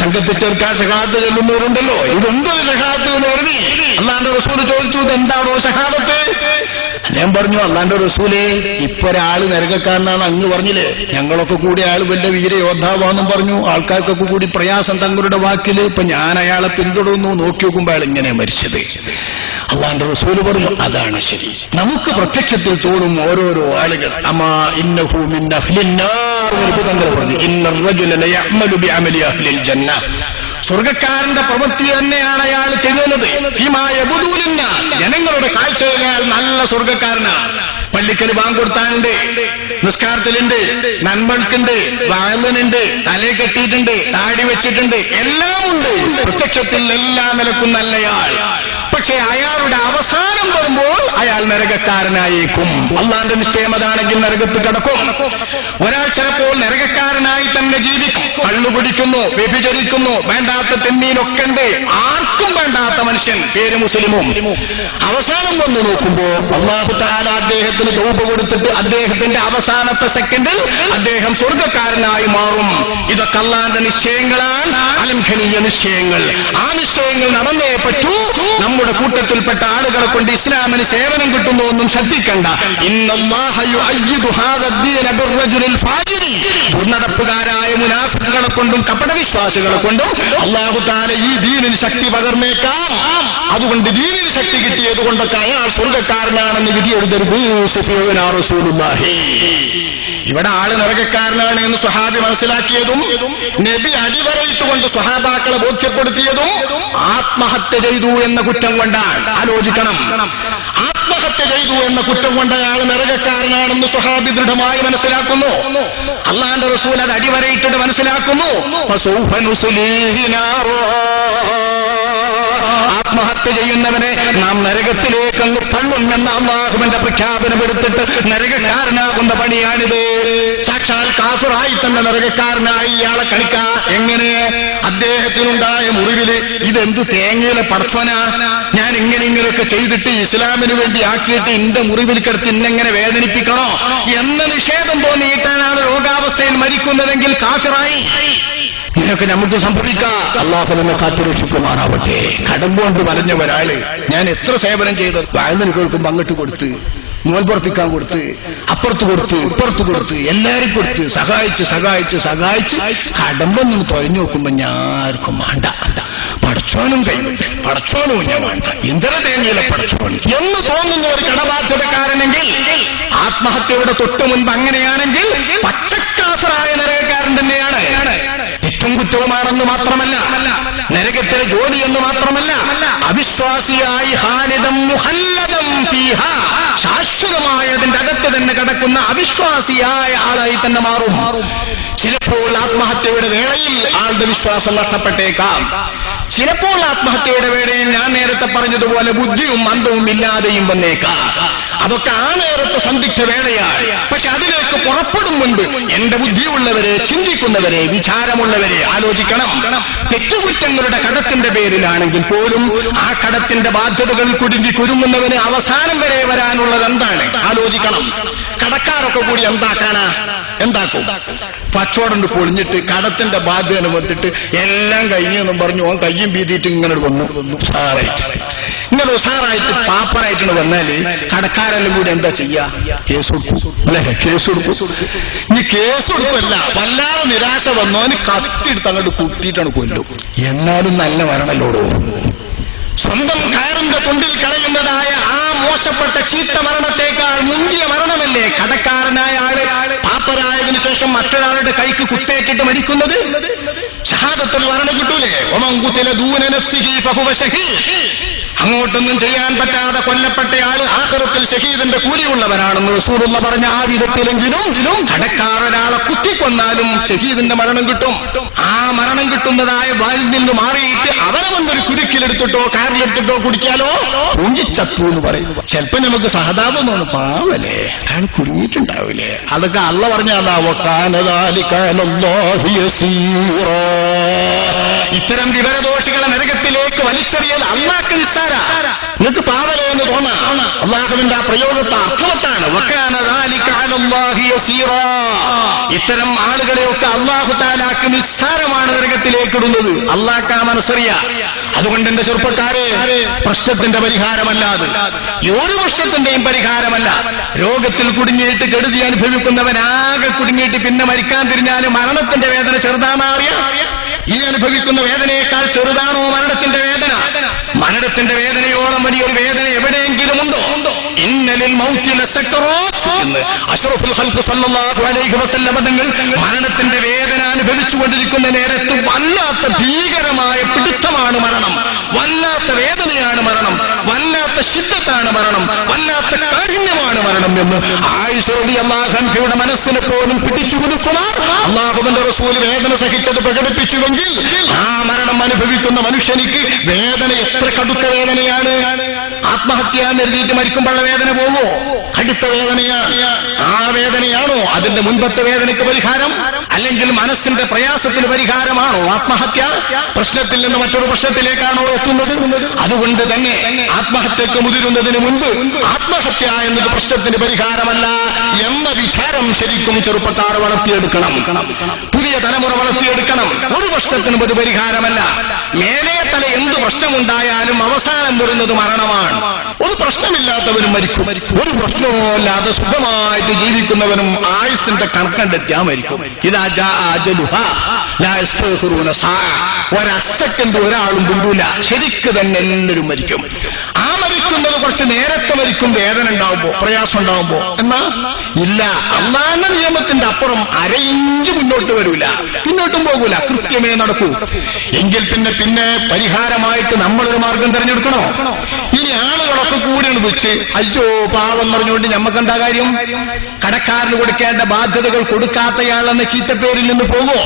സംഘത്തിൽ ചേർക്കാൻ ഷഹാദത്ത് ചെല്ലുന്നവരുണ്ടല്ലോ. ഇതെന്തൊരു ഷഹാദത്ത് എന്ന് കരുതി അല്ലാഹുവിന്റെ റസൂൽ ചോദിച്ചു, ഇതെന്താണോ ഷഹാദത്ത്? ഞാൻ പറഞ്ഞു, അല്ലാഹുവിന്റെ റസൂലേ, ഇപ്പൊ ഒരാള് നരകക്കാരനാണ് അങ്ങ് പറഞ്ഞില്ലേ, ഞങ്ങളൊക്കെ കൂടി അയാൾ വലിയ വീരയോദ്ധാവാന്നും പറഞ്ഞു. ആൾക്കാർക്കൊക്കെ കൂടി പ്രയാസം തങ്ങളുടെ വാക്കില്. ഇപ്പൊ ഞാൻ അയാളെ പിന്തുടർന്നു, നോക്കി നോക്കുമ്പോ അയാൾ ഇങ്ങനെ മരിച്ചത്. അല്ലാഹുവിന്റെ റസൂല് പറഞ്ഞു, അതാണ് ശരി. നമുക്ക് പ്രത്യക്ഷത്തിൽ തോന്നും ഓരോരോ ആളുകൾ. അമാ ഇന്നഹു മിൻ അഹ്ലിന്നാർ പറഞ്ഞു, ഇന്നർ റജുല ലയഅമലു ബിഅമലി അഹ്ലിൽ ജന്ന, സ്വർഗക്കാരന്റെ പ്രവൃത്തി തന്നെയാണ് അയാൾ ചെയ്യുന്നത്. ജനങ്ങളുടെ കാഴ്ചയിൽ അയാൾ നല്ല സ്വർഗക്കാരനാണ്. പള്ളിക്കൽ ബാങ്ക് കൊടുത്താനുണ്ട്, നിസ്കാരത്തിലുണ്ട്, നന്മൾക്കുണ്ട്, വാഴനുണ്ട്, തലയെ കെട്ടിയിട്ടുണ്ട്, താടി വെച്ചിട്ടുണ്ട്, എല്ലാം ഉണ്ട്. പ്രത്യക്ഷത്തിൽ എല്ലാ നിലക്കും നല്ലയാൾ. പക്ഷെ അയാളുടെ അവസാനം വരുമ്പോൾ അയാൾ നരകക്കാരനായേക്കും. അള്ളാന്റെ നിശ്ചയം അതാണെങ്കിൽ നരകത്ത് കിടക്കും. ഒരാൾ ചിലപ്പോൾ നരകക്കാരനായി തന്നെ ജീവിക്കും. കള്ളുപിടിക്കുന്നു, വ്യഭിചരിക്കുന്നു, വേണ്ടാത്ത തെന്നീനൊക്കെ ഉണ്ട്, ആർക്കും വേണ്ടാത്ത മനുഷ്യൻ, പേര് മുസ്ലിമും. അവസാനം വന്ന് നോക്കുമ്പോ അല്ലാഹു തആല അദ്ദേഹത്തിന് തൗബ കൊടുത്തിട്ട് അദ്ദേഹത്തിന്റെ അവസാനത്തെ സെക്കൻഡിൽ അദ്ദേഹം സ്വർഗക്കാരനായി മാറും. ഇതൊക്കെ അള്ളാന്റെ നിശ്ചയങ്ങളാണ്, അലംഘനീയ നിശ്ചയങ്ങൾ. ആ നിശ്ചയങ്ങൾ നടന്നേ പറ്റൂ. നമ്മുടെ കൂട്ടത്തിൽപ്പെട്ട ആളുകളെ കൊണ്ട് ഇസ്ലാമിന് സേവനം കിട്ടുന്നു ഒന്നും ശ്രദ്ധിക്കണ്ട. ദുർനടപ്പുകാരായ മുനാഫിക്കുകളെ കൊണ്ടും കപടവിശ്വാസികളെ കൊണ്ടും അല്ലാഹു തആല ഈ ദീനിന് ശക്തി പകർന്നേക്കാം. അതുകൊണ്ട് ദീനിന് ശക്തി കിട്ടിയത് കൊണ്ടൊക്കെ അയാൾ സ്വർഗക്കാരനാണെന്ന് വിധി എഴുതരുത്. ശഫീഉനാ റസൂലുള്ളാഹി. ഇവിടെ ആള് നരകക്കാരനാണ് എന്ന് സ്വഹാബി മനസ്സിലാക്കിയതും നബി അടിവരയിട്ടുകൊണ്ട് സ്വഹാബാക്കളെ ബോധ്യപ്പെടുത്തിയതും ആത്മഹത്യ ചെയ്തു എന്ന കുറ്റം കൊണ്ടാണ്. ആലോചിക്കണം, ആത്മഹത്യ ചെയ്തു എന്ന കുറ്റം കൊണ്ട് അയാൾ നരകക്കാരനാണെന്ന് സ്വഹാബി ദൃഢമായി മനസ്സിലാക്കുന്നു. അള്ളാന്റെ റസൂൽ അത് അടിവരയിട്ടിട്ട് മനസ്സിലാക്കുന്നു. ആത്മഹത്യ ചെയ്യുന്നവനെ നാം നരകത്തിലേക്ക് അങ്ങ് തള്ളുമെന്ന അല്ലാഹുവിന്റെ പ്രഖ്യാപനം എടുത്തിട്ട് നരകക്കാരനാകുന്ന പണിയാണിത്. സാക്ഷാൽ കാഫിറായി തന്നെ നരകക്കാരനായി ഇയാളെ കളിക്കാ. എങ്ങനെ? അദ്ദേഹത്തിനുണ്ടായ മുറിവില് ഇതെന്ത് തേങ്ങയിലെ പടച്ചോനാ, ഞാൻ ഇങ്ങനെയൊക്കെ ചെയ്തിട്ട് ഇസ്ലാമിന് വേണ്ടി ആക്കിയിട്ട് എന്റെ മുറിവിൽ കിടത്തി ഇന്നെങ്ങനെ വേദനിപ്പിക്കണോ എന്ന നിഷേധം തോന്നിയിട്ടാണ് രോഗാവസ്ഥയിൽ മരിക്കുന്നതെങ്കിൽ കാഫിറായി. ഇതിനൊക്കെ നമുക്ക് സംഭവിക്കാം. അല്ലാഹു നമ്മെ കാത്തുരക്ഷിക്കുമാറാവട്ടെ. കടം കൊണ്ട് വലഞ്ഞ ഒരാള് ഞാൻ എത്ര സേവനം ചെയ്ത് വായനൽ കേൾക്കുമ്പോ അങ്ങോട്ട് കൊടുത്ത്, നോൽപ്പുറപ്പിക്കാൻ കൊടുത്ത്, അപ്പുറത്ത് കൊടുത്ത്, ഇപ്പുറത്ത് കൊടുത്ത്, എല്ലാരും കൊടുത്ത് സഹായിച്ച് കടമ്പൊന്നും തൊഴഞ്ഞു നോക്കുമ്പോ ഞാർക്കും വേണ്ട, പടച്ചോനും കൈവിട്ട്, പടച്ചോനും ഞാൻ വേണ്ട, ഇന്ദ്ര തേങ്ങയിലെ പടച്ചോൻ എന്ന് തോന്നുന്ന ഒരു കടബാധ്യതക്കാരനെങ്കിൽ, ആത്മഹത്യയുടെ തൊട്ടു മുൻപ് അങ്ങനെയാണെങ്കിൽ പച്ചക്കാഫറായ നരകക്കാരൻ തന്നെയാണ്. തെറ്റും കുറ്റവുമാണെന്ന് മാത്രമല്ല, നരകത്തിലെ ജോലി എന്ന് മാത്രമല്ല, അവിശ്വാസിയായി ഖാലിദം മുഖല്ലദം ഫീഹാ, ശാശ്വതമായ അതിന്റെ അകത്ത് തന്നെ കിടക്കുന്ന അവിശ്വാസിയായ ആളായി തന്നെ മാറും. ചിലപ്പോൾ ആത്മഹത്യയുടെ വേളയിൽ ആളുടെ വിശ്വാസം നഷ്ടപ്പെട്ടേക്കാം. ചിലപ്പോൾ ആത്മഹത്യയുടെ വേളയിൽ ഞാൻ നേരത്തെ പറഞ്ഞതുപോലെ ബുദ്ധിയും അന്തവും ഇല്ലാതെയും വന്നേക്കാം. അതൊക്കെ ആ നേരത്തെ സന്ദിഗ്ധ വേളയാണ്. പക്ഷെ അതിലേക്ക് പുറപ്പെടും മുൻപ് എന്റെ ബുദ്ധിയുള്ളവരെ, ചിന്തിക്കുന്നവരെ, വിചാരമുള്ളവരെ ആലോചിക്കണം. തെറ്റുകുറ്റങ്ങളുടെ കടത്തിന്റെ പേരിലാണെങ്കിൽ പോലും ആ കടത്തിന്റെ ബാധ്യതകൾ കുടുങ്ങി കുരുങ്ങുന്നവന് അവസാനം വരെ വരാനുള്ളത് എന്താണ് ആലോചിക്കണം. കടക്കാരൊക്കെ കൂടി എന്താക്കും? പച്ചോടണ്ട് പൊളിഞ്ഞിട്ട് കടത്തിന്റെ ബാധ്യത വന്നിട്ട് എല്ലാം കഴിഞ്ഞെന്നും പറഞ്ഞു ഓൻ കയ്യും ബീതിയിട്ട് ഇങ്ങനെ വന്നു ഇങ്ങനെ ഉസാറായിട്ട് പാപ്പറായിട്ടാണ് വന്നാല് കടക്കാരെല്ലാം കൂടി എന്താ ചെയ്യാ? കേസ് കൊടുക്കും, അല്ലെ? കേസ് കൊടുക്കും. ഇനി കേസ് കൊടുക്കല്ല, വല്ലാതെ നിരാശ വന്നോന് കത്തിയെടുത്ത് അങ്ങോട്ട് കുത്തിയിട്ടാണ് കൊല്ലും. എന്നാലും നല്ല മരണല്ലോടോ. സ്വന്തം കയറിന്റെ തൊണ്ടിൽ കളയുന്നതായ ആ മോശപ്പെട്ട ചീത്ത മരണത്തെക്കാൾ മുന്തിയ മരണമല്ലേ കടക്കാരനായ ആള് പാപ്പരായതിനു ശേഷം മറ്റൊരാളുടെ കൈക്ക് കുത്തേറ്റിട്ട് മരിക്കുന്നത്? ഷഹാദത്തുൽ മരണം കിട്ടൂലേ? ഒമൻ ഖുതില ദൂന നഫ്സിഹി ഫഹുവ ഷഹീദ്. അങ്ങോട്ടൊന്നും ചെയ്യാൻ പറ്റാതെ കൊല്ലപ്പെട്ടയാൾ ആഖിറത്തിൽ ഷഹീദിന്റെ കൂലിയുള്ളവനാണെന്ന് റസൂലുള്ള പറഞ്ഞ ആ വിധത്തിലെങ്കിലും കടക്കാരൊരാളെ കുത്തിക്കൊന്നാലും ഷഹീദിന്റെ മരണം കിട്ടും. ആ മരണം കിട്ടുന്നതായ വായിൽ നിന്ന് മാറിയിട്ട് അവനെ വന്നൊരു കുരുക്കിലെടുത്തിട്ടോ കാറിലെടുത്തിട്ടോ കുടിക്കാലോ കുഞ്ചിച്ചത്തു എന്ന് പറയും. ചിലപ്പോ നമുക്ക് സഹതാപം തോന്നും, പാവല്ലേ അയാൾ കുടുങ്ങിയിട്ടുണ്ടാവില്ലേ. അതൊക്കെ അള്ള പറഞ്ഞാലാവോ. ഇത്തരം വിവരദോഷികളെ നരകത്തിലേക്ക് വലിച്ചെറിയൽ അള്ളാഹ്ക്ക് നിസ്സാര. നിങ്ങൾക്ക് പാവലേ എന്ന് തോന്നാം. അള്ളാഹുവിന്റെ ആ പ്രയോഗത്തെ അർത്ഥവത്താണ്. ഇത്തരം ആളുകളെയൊക്കെ അള്ളാഹു തആലാക്ക് നിസ്സാരമാണ് നരകത്തിലേക്ക് ഇടുന്നത്. അള്ളാഹ്ക്ക് ആ മനസ്സറിയാം. അതുകൊണ്ട് എന്റെ ചെറുപ്പക്കാരെ, പ്രശ്നത്തിന്റെ പരിഹാരമല്ലാതെ ഒരു പ്രശ്നത്തിന്റെയും പരിഹാരമല്ല. രോഗത്തിൽ കുടുങ്ങിയിട്ട് കെടുതി അനുഭവിക്കുന്നവനാകെ കുടുങ്ങിയിട്ട് പിന്നെ മരിക്കാൻ തിരിഞ്ഞാലും മരണത്തിന്റെ വേദന ചെറുതാണറിയ. ഈ അനുഭവിക്കുന്ന വേദനയേക്കാൾ ചെറുതാണോ മരണത്തിന്റെ വേദന? മരണത്തിന്റെ വേദനയോളം വലിയൊരു വേദന എവിടെയെങ്കിലും ഉണ്ടോ? ഇന്നലിൽ മൗതി ലസക്കറാത്ത് എന്ന് അഷ്റഫുൽ ഖൽഖ് സല്ലല്ലാഹു അലൈഹി വസല്ലം തങ്ങൾ മരണത്തിന്റെ വേദന അനുഭവിച്ചുകൊണ്ടിരിക്കുന്ന നേരത്ത് വല്ലാത്ത ഭീകരമായ പിടുത്തമാണ് മരണം, വല്ലാത്ത വേദനയാണ് മരണം, വല്ലാത്ത ശിദ്ദത്താണ് മരണം, വല്ലാത്ത കാഠിന്യമാണ് മരണം എന്ന് ആയിഷ റളിയല്ലാഹു അൻഹയുടെ മനസ്സിനെ പോലും പിടിച്ചു കുലുക്കുമാർ അല്ലാഹുവിന്റെ റസൂൽ വേദന സഹിച്ചത് പ്രകടിപ്പിച്ചുവെങ്കിൽ ആ മരണം അനുഭവിക്കുന്ന മനുഷ്യനിക്ക് വേദന എത്ര കടുത്ത വേദനയാണ്. ആത്മഹത്യ എന്നെഴുതിയിട്ട് മരിക്കുമ്പോഴുള്ള വേദന പോവോ? കടുത്ത വേദനയാണ്. ആ വേദനയാണോ അതിന്റെ മുൻപത്തെ വേദനയ്ക്ക് പരിഹാരം? അല്ലെങ്കിൽ മനസ്സിന്റെ പ്രയാസത്തിന് പരിഹാരമാണോ ആത്മഹത്യ? പ്രശ്നത്തിൽ നിന്ന് മറ്റൊരു പ്രശ്നത്തിലേക്കാണോ എത്തുന്നത്? അതുകൊണ്ട് തന്നെ ആത്മഹത്യക്ക് മുതിരുന്നതിന് മുൻപ് ആത്മഹത്യ എന്നത് പ്രശ്നത്തിന് പരിഹാരമല്ല എന്ന വിചാരം ശരിക്കും ചെറുപ്പക്കാർ വളർത്തിയെടുക്കണം. പുതിയ തലമുറ വളർത്തിയെടുക്കണം. ഒരു പ്രശ്നത്തിനും അത് പരിഹാരമല്ല. മേലെ തല എന്ത് പ്രശ്നമുണ്ടായാലും അവസാനം വരുന്നത് മരണമാണ്. ഒരു പ്രശ്നമില്ലാത്തവരും മരിക്കും, ഒരു പ്രശ്നവുമില്ലാതെ സുഖമായിട്ട് ജീവിക്കുന്നവനും ആയുസിന്റെ കണക്കണ്ടെത്തിയാൽ മരിക്കും. ഇതാ ഒരസെക്കൻഡ് ഒരാളും കൊണ്ടൂല, ശരിക്ക് തന്നെ എല്ലാവരും മരിക്കും. ആ മരിക്കുന്ന മരിക്കുന്നത് കുറച്ച് നേരത്തെ മരിക്കും, വേദന ഉണ്ടാവുമ്പോ, പ്രയാസം ഉണ്ടാവുമ്പോ. എന്നാ ഇല്ല, അള്ളാന്റെ നിയമത്തിന്റെ അപ്പുറം അര ഇഞ്ച് മുന്നോട്ട് വരൂല, പിന്നോട്ടും പോകൂല, കൃത്യമേ നടക്കൂ. എങ്കിൽ പിന്നെ പരിഹാരമായിട്ട് നമ്മളൊരു മാർഗം തെരഞ്ഞെടുക്കണോ? ഇനി ആളുകളൊക്കെ കൂടിയാണ് വിളിച്ച് അയ്യോ പാവം പറഞ്ഞുകൊണ്ട് ഞമ്മക്കെന്താ കാര്യം? കടക്കാരന് കൊടുക്കേണ്ട ബാധ്യതകൾ കൊടുക്കാത്തയാളെന്ന ചീത്തപ്പേരിൽ നിന്ന് പോകുമോ?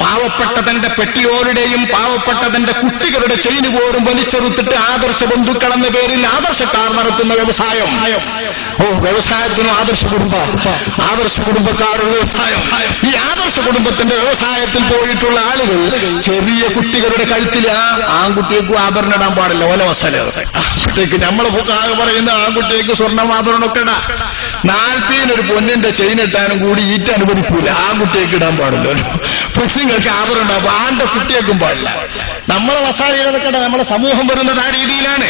പാവപ്പെട്ട തന്റെ പെട്ടിയോരുടെയും പാവപ്പെട്ട തന്റെ കുട്ടികളുടെ ചെയിന് പോലും വലിച്ചെറുത്തിട്ട് ആദർശ ബന്ധുക്കൾ എന്ന പേരിൽ ആദർശക്കാർ നടത്തുന്ന വ്യവസായം. വ്യവസായത്തിനും ആദർശ കുടുംബക്കാരുടെ വ്യവസായം. ഈ ആദർശ കുടുംബത്തിന്റെ വ്യവസായത്തിൽ പോയിട്ടുള്ള ആളുകൾ ചെറിയ കുട്ടികളുടെ കഴുത്തിൽ ആൺകുട്ടിയേക്കും ആഭരണം ഇടാൻ പാടില്ല, ഓല മസാല. ആൺകുട്ടിക്ക് നമ്മളെ പറയുന്ന ആൺകുട്ടിയേക്ക് സ്വർണ്ണം ആഭരണമൊക്കെ ഇടാം. 40 ഒരു പൊന്നിന്റെ ചെയിൻ ഇട്ടാനും കൂടി ഈറ്റ അനുവദിക്കൂല, ആൺകുട്ടിയേക്ക് ഇടാൻ പാടില്ലല്ലോ. പെണ്ണുങ്ങൾക്ക് ആഭരണം ഉണ്ടാവും, ആന്റെ കുട്ടിയേക്കും പാടില്ല. നമ്മളെ മസാലയിലതൊക്കെ നമ്മളെ സമൂഹം വരുന്നത് ആ രീതിയിലാണ്.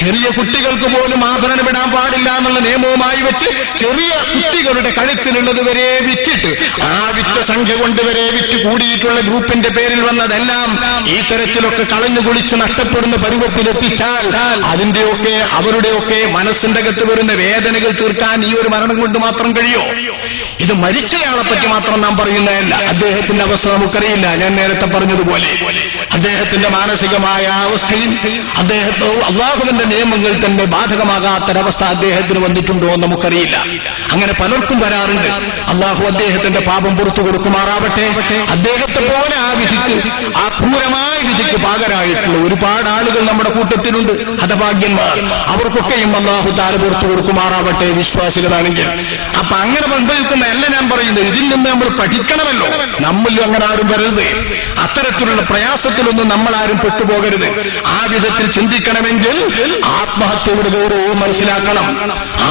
ചെറിയ കുട്ടികൾക്ക് പോലും ആഭരണം ഇടാൻ പാടില്ല എന്നുള്ള നിയമവുമായി വെച്ച് ചെറിയ കുട്ടികളുടെ കഴുത്തിലുള്ളത് വരെ വിറ്റിട്ട് ആ വിറ്റ സംഖ്യ കൊണ്ട് വരെ വിറ്റ് കൂടിയിട്ടുള്ള ഗ്രൂപ്പിന്റെ പേരിൽ വന്നതെല്ലാം ഈ തരത്തിലൊക്കെ കളഞ്ഞു കുളിച്ച് നഷ്ടപ്പെടുന്ന പരുവത്തിലെത്തിച്ചാൽ അതിന്റെയൊക്കെ അവരുടെയൊക്കെ മനസ്സിന്റെ അകത്ത് വരുന്ന വേദനകൾ തീർക്കാൻ ഈ ഒരു മരണം കൊണ്ട് മാത്രം കഴിയോ? ഇത് മരിച്ചയാളെ പറ്റി മാത്രം നാം പറയുന്നതല്ല. അദ്ദേഹത്തിന്റെ അവസ്ഥ നമുക്കറിയില്ല. ഞാൻ നേരത്തെ പറഞ്ഞതുപോലെ അദ്ദേഹത്തിന്റെ മാനസികമായ അവസ്ഥയിൽ അള്ളാഹുവിന്റെ നിയമങ്ങൾ തന്നെ ബാധകമാകാത്തൊരവസ്ഥ അദ്ദേഹത്തിന് വന്നിട്ടുണ്ടോ എന്ന് നമുക്കറിയില്ല. അങ്ങനെ പലർക്കും വരാറുണ്ട്. അള്ളാഹു അദ്ദേഹത്തിന്റെ പാപം പുറത്തു കൊടുക്കുമാറാവട്ടെ. അദ്ദേഹത്തെ പോലെ ആ വിധിക്ക്, ആ ക്രൂരമായ വിധിക്ക് പാകരായിട്ടുള്ള ഒരുപാട് ആളുകൾ നമ്മുടെ കൂട്ടത്തിലുണ്ട്, ഹതഭാഗ്യന്മാർ. അവർക്കൊക്കെയും അള്ളാഹു താര പുറത്തു കൊടുക്കുമാറാവട്ടെ, വിശ്വാസികളാണെങ്കിൽ. അപ്പൊ അങ്ങനെ സംഭവിക്കുന്ന അല്ല ഞാൻ പറയുന്നത്. ഇതിൽ നിന്ന് നമ്മൾ പഠിക്കണമല്ലോ. നമ്മളിൽ അങ്ങനെ ആരും വരരുത്. അത്തരത്തിലുള്ള പ്രയാസത്തിലൊന്നും നമ്മൾ ആരും പെട്ടുപോകരുത്. ആ വിധത്തിൽ ചിന്തിക്കണമെങ്കിൽ ആത്മഹത്യയുടെ ഗൗരവവും മനസ്സിലാക്കണം.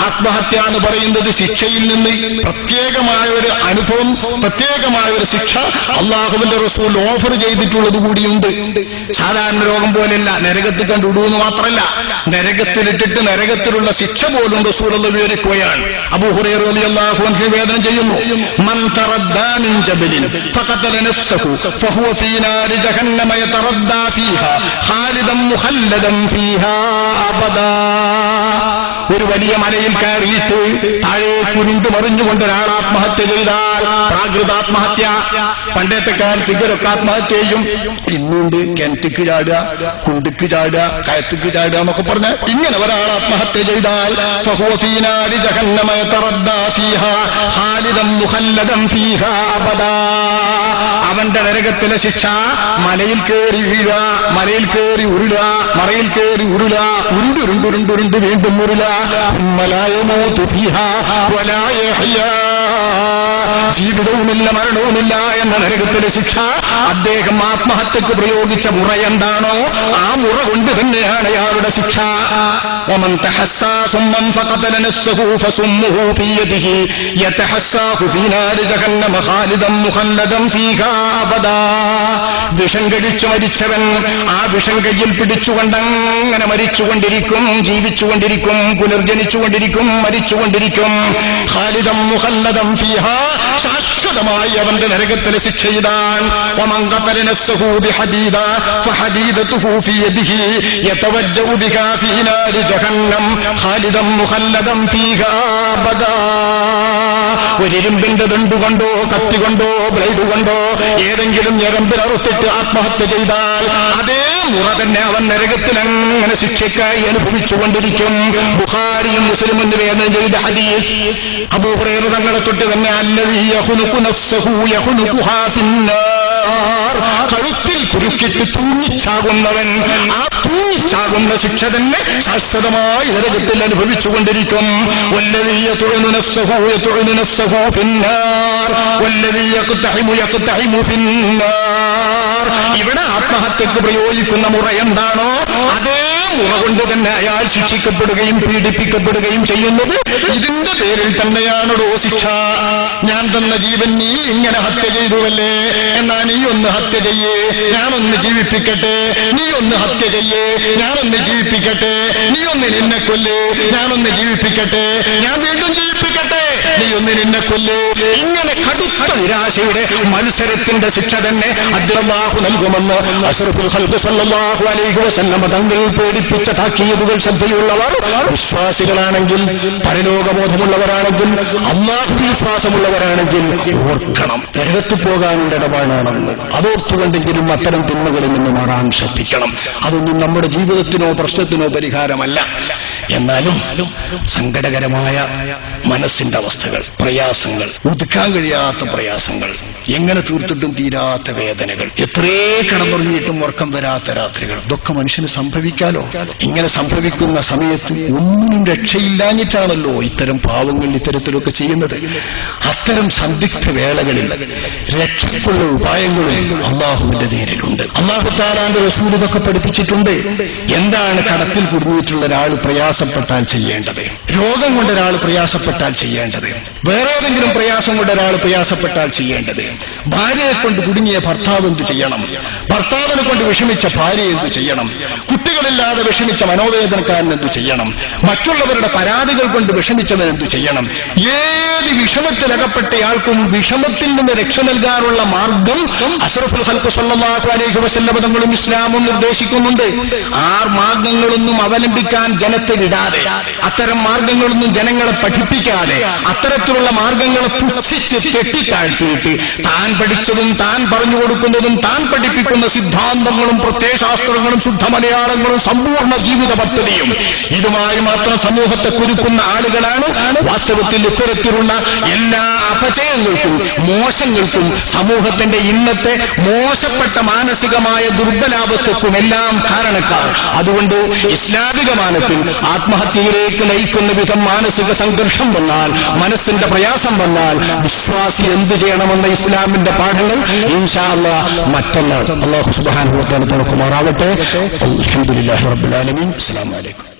ആത്മഹത്യ എന്ന് പറയുന്നത് ശിക്ഷയിൽ നിന്ന് പ്രത്യേകമായ ഒരു അനുഭവം, പ്രത്യേകമായ ഒരു ശിക്ഷ അള്ളാഹുവിന്റെ റസൂൽ ഓഫർ ചെയ്തിട്ടുള്ളത് കൂടിയുണ്ട്. സാധാരണ രോഗം പോലെയല്ല, നരകത്തിൽ കണ്ടുവിടുമെന്ന് മാത്രമല്ല, നരകത്തിലിട്ടിട്ട് നരകത്തിലുള്ള ശിക്ഷ പോലും റസൂൽ വിവരിക്കുകയാണ്. അബൂ ഹുറൈറ റളിയല്ലാഹു അൻഹു നിവേദനം ചെയ്യുന്നു, മൻ തറദ്ദാ മിൻ ജബലിൻ ഫഖതല നഫ്സഹു ഫഹുവ ഫീ നാരി ജഹന്നമ യതറദ്ദാ ഫീഹാ ഖാലിദൻ മുഖല്ലദൻ ഫീഹാ അബദാ. ഒരു വലിയ മലയിൽ കയറിയിട്ട് താഴെ ചുരുണ്ടു മറിഞ്ഞുകൊണ്ട് ഒരാൾ ആത്മഹത്യ ചെയ്താൽ, പ്രാകൃതാത്മഹത്യ, പണ്ടത്തെ കാലത്ത് ഇവരൊക്കെ ആത്മഹത്യ ചെയ്യും. ഇന്നുണ്ട് കിണറ്റിക്ക് ചാടുക, കുണ്ടിക്ക് ചാടുക, കയത്തിക്ക് ചാടുക എന്നൊക്കെ പറഞ്ഞ ഇങ്ങനെ ഒരാൾ ആത്മഹത്യ ചെയ്താൽ ഫഹുവ ഫീ നാരി ജഹന്നമ യതറദ്ദാ ഫീഹാ ഖാലിദൻ മുഖല്ലദൻ ഫീഹാ അബദാ. അവന്റെ നരകത്തിലെ ശിക്ഷ മലയിൽ കയറി വീഴുക, മലയിൽ കയറി ഉരുളുക, മറയിൽ കയറി ഉരുളുക, ഉരുണ്ടുരുണ്ടുരുണ്ടുരുണ്ട് വീണ്ടും ഉരുളുക. ജീവിതവുമില്ല മരണവുമില്ല എന്ന നരകത്തിലെ ശിക്ഷ. അദ്ദേഹം ആത്മഹത്യക്ക് പ്രയോഗിച്ച മുറ എന്താണോ ആ മുറ കൊണ്ട് തന്നെയാണ് അയാളുടെ ശിക്ഷ. ومن تحسى ثم فقتل نفسه فسمه في يده يتحساه في نار جهنم خالدا مخلدا فيها أبدا. വിഷം കടിച്ചു മരിച്ചവൻ ആ വിഷം കയ്യിൽ പിടിച്ചുകൊണ്ടങ്ങനെ മരിച്ചുകൊണ്ടിരിക്കും, ജീവിച്ചുകൊണ്ടിരിക്കും, പുനർജനിച്ചുകൊണ്ടിരിക്കും, മരിച്ചുകൊണ്ടിരിക്കും. ഖാലിദൻ മുഖല്ലദൻ ഫീഹാ, ശാശ്വതമായി അവന്റെ നരകത്തിലെ ശിക്ഷ ഇതാണ്. വമൻ ഖതല നഫ്സഹു ബിഹദീദ ഫഹദീദതുഹു ഫീ യദിഹി യതവജ്ജഉ ബിഹാ ഫീ നാരി ജഹന്നം ഖാലിദൻ മുഖല്ലദൻ ഫീഹാ അബദാ. ഒരിരുമ്പിന്റെ ദണ്ടുകൊണ്ടോ കത്തികൊണ്ടോ ബ്ലേഡ് കൊണ്ടോ ഏതെങ്കിലും ഞരമ്പിൽ അറുത്തിട്ട് ആത്മഹത്യ ചെയ്താൽ അതേ മുറ തന്നെ അവൻ നരകത്തിൽ അങ്ങനെ ശിക്ഷയ്ക്കായി അനുഭവിച്ചുകൊണ്ടിരിക്കും. ബുഖാരിയും മുസ്ലിമും നിവേദനം ചെയ്ത ഹദീസ് അബൂ ഹുറൈറ തങ്ങളെ തൊട്ട് തന്നെ അല്ലദീ യഖ്ലുഖു നഫ്സഹു യഖ്ലുഖുഹാ ഫിന്നാർ. കഴുത്തിൽ കുരുക്കിട്ട് തൂങ്ങിച്ചാകുന്നവൻ ആ തൂങ്ങിച്ചാകുന്ന ശിക്ഷ തന്നെ ശാശ്വതമായി നരകത്തിൽ അനുഭവിച്ചുകൊണ്ടിരിക്കും. വല്ലദീ യതുഉനു നഫ്സഹു യതുഉനു നഫ്സഹു ഫിന്നാർ വല്ലദീ യഖ്തഹിമു യഖ്തഹിമു ഫിന്നാർ. ഇവിടെ ആത്മഹത്യക്ക് പ്രയോഗിക്കുന്ന മുറ എന്താണോ അതേ മുറ കൊണ്ട് തന്നെ അയാൾ ശിക്ഷിക്കപ്പെടുകയും പീഡിപ്പിക്കപ്പെടുകയും ചെയ്യുന്നത് ഇതിന്റെ പേരിൽ തന്നെയാണോ ശിക്ഷ. ഞാൻ തന്ന ജീവൻ നീ ഇങ്ങനെ ഹത്യ ചെയ്തുവല്ലേ, എന്നാ നീ ഒന്ന് ഹത്യ ചെയ്യേ, ഞാനൊന്ന് ജീവിപ്പിക്കട്ടെ, നീ ഒന്ന് ഹത്യ ചെയ്യേ, ഞാനൊന്ന് ജീവിപ്പിക്കട്ടെ, നീ ഒന്ന് നിന്നെ കൊല്ലേ, ഞാനൊന്ന് ജീവിപ്പിക്കട്ടെ, ഞാൻ വീണ്ടും ജീവിപ്പിക്കട്ടെ നീ ഒന്ന് നിന്നെ കൊല്ലൂ. ഇങ്ങനെ കടുത്ത നിരാശയുടെ മത്സരത്തിന്റെ ശിക്ഷ തന്നെ അല്ലാഹു നൽകുമെന്ന് അഷ്റഫുൽ ഖൽഖ് സല്ലല്ലാഹു അലൈഹി വസല്ലം തങ്ങൾ പേടിപ്പിച്ച താക്കീതുകൾ ശ്രദ്ധയുള്ളവർ വിശ്വാസികളാണെങ്കിൽ, പരലോകബോധമുള്ളവരാണെങ്കിൽ, അല്ലാഹുവിൽ വിശ്വാസമുള്ളവരാണെങ്കിൽ ഓർക്കണം, നരകത്ത് പോകാനുള്ള ഇടപാടാണെന്ന്. അതോർത്തുകൊണ്ടെങ്കിലും അത്തരം തിന്മകളിൽ നിന്ന് മാറാൻ ശ്രദ്ധിക്കണം. അതൊന്നും നമ്മുടെ ജീവിതത്തിനോ പ്രശ്നത്തിനോ പരിഹാരമല്ല. എന്നാലും സങ്കടകരമായ മനസ്സിന്റെ അവസ്ഥകൾ, പ്രയാസങ്ങൾ, ഒതുക്കാൻ കഴിയാത്ത പ്രയാസങ്ങൾ, എങ്ങനെ തീർത്തിട്ടും തീരാത്ത വേദനകൾ, എത്രേ കിടന്നുറങ്ങിയിട്ടും ഉറക്കം വരാത്ത രാത്രികൾ, ഇതൊക്കെ മനുഷ്യന് സംഭവിക്കാലോ. ഇങ്ങനെ സംഭവിക്കുന്ന സമയത്ത് ഒന്നിനും രക്ഷയില്ലാഞ്ഞിട്ടാണല്ലോ ഇത്തരം പാവങ്ങൾ ഇത്തരത്തിലൊക്കെ ചെയ്യുന്നത്. അത്തരം സന്ദിഗ്ധ വേളകളിൽ രക്ഷയ്ക്കുള്ള ഉപായങ്ങളും അള്ളാഹുവിന്റെ നേരിലുണ്ട്. അള്ളാഹു തആലാന്റെ റസൂൽ ഇതൊക്കെ പഠിപ്പിച്ചിട്ടുണ്ട്. എന്താണ് കടത്തിൽ കുടുങ്ങിയിട്ടുള്ള ഒരാൾ പ്രയാസപ്പെട്ടാൽ ചെയ്യേണ്ടത്, രോഗം കൊണ്ട് ഒരാൾ പ്രയാസപ്പെട്ടാൽ ചെയ്യേണ്ടത്, വേറെ ഏതെങ്കിലും പ്രയാസം കൊണ്ട് ഒരാൾ പ്രയാസപ്പെട്ടാൽ ചെയ്യേണ്ടത്, ഭാര്യയെ കൊണ്ട് കുടുങ്ങിയ ഭർത്താവ് എന്ത് ചെയ്യണം, ഭർത്താവിനെ കൊണ്ട് വിഷമിച്ച ഭാര്യ എന്ത് ചെയ്യണം, കുട്ടികളില്ലാതെ വിഷമിച്ച മനോവേദനക്കാരൻ എന്ത് ചെയ്യണം, മറ്റുള്ളവരുടെ പരാതികൾ കൊണ്ട് വിഷമിച്ചവൻ എന്ത് ചെയ്യണം. ഏത് വിഷമത്തിലകപ്പെട്ടയാൾക്കും വിഷമത്തിൽ നിന്ന് രക്ഷ നൽകാനുള്ള മാർഗം അഷ്റഫുൽ ഖൽഖ് സല്ലല്ലാഹു അലൈഹി വസല്ലം തങ്ങളും ഇസ്ലാമും നിർദ്ദേശിക്കുന്നുണ്ട്. ആ മാർഗങ്ങളൊന്നും അവലംബിക്കാൻ ജനത്തെ വിടാതെ, അത്തരം മാർഗങ്ങളൊന്നും ജനങ്ങളെ പഠിപ്പിക്കാതെ, അത്തരത്തിലുള്ള മാർഗങ്ങളെ പുച്ഛിച്ച് കെട്ടിത്താഴ്ത്തിയിട്ട് താൻ പഠിച്ചതും താൻ പറഞ്ഞു കൊടുക്കുന്നതും താൻ പഠിപ്പിക്കുന്ന സിദ്ധാന്തങ്ങളും പ്രത്യയശാസ്ത്രങ്ങളും ശുദ്ധ മലയാളങ്ങളും സമ്പൂർണ്ണ ജീവിത പദ്ധതിയും ഇതുമായി മാത്രം സമൂഹത്തെ കുരുക്കുന്ന ആളുകളാണ് വാസ്തവത്തിൽ ഇത്തരത്തിലുള്ള എല്ലാ അപചയങ്ങൾക്കും മോശങ്ങൾക്കും സമൂഹത്തിന്റെ ഇന്നത്തെ മോശപ്പെട്ട മാനസികമായ ദുർബലാവസ്ഥക്കും എല്ലാം കാരണക്കാർ. അതുകൊണ്ട് ഇസ്ലാമിക മാനത്തിൽ ആത്മഹത്യയിലേക്ക് നയിക്കുന്ന വിധം മാനസിക സംഘർഷം വന്നാൽ, മനസ്സിന്റെ പ്രയാസം വന്നാൽ, വിശ്വാസി എന്ത് ചെയ്യണമെന്ന ഇസ്ലാമിന്റെ പാഠങ്ങൾ ഇൻഷാ അല്ലാഹ് മറ്റന്നാൾ അല്ലാഹു സുബ്ഹാനഹു വ തആല തുറക്കുമാറാവട്ടെ. അൽഹംദുലില്ലാഹി റബ്ബിൽ ആലമീൻ. അസ്സലാമു അലൈക്കും.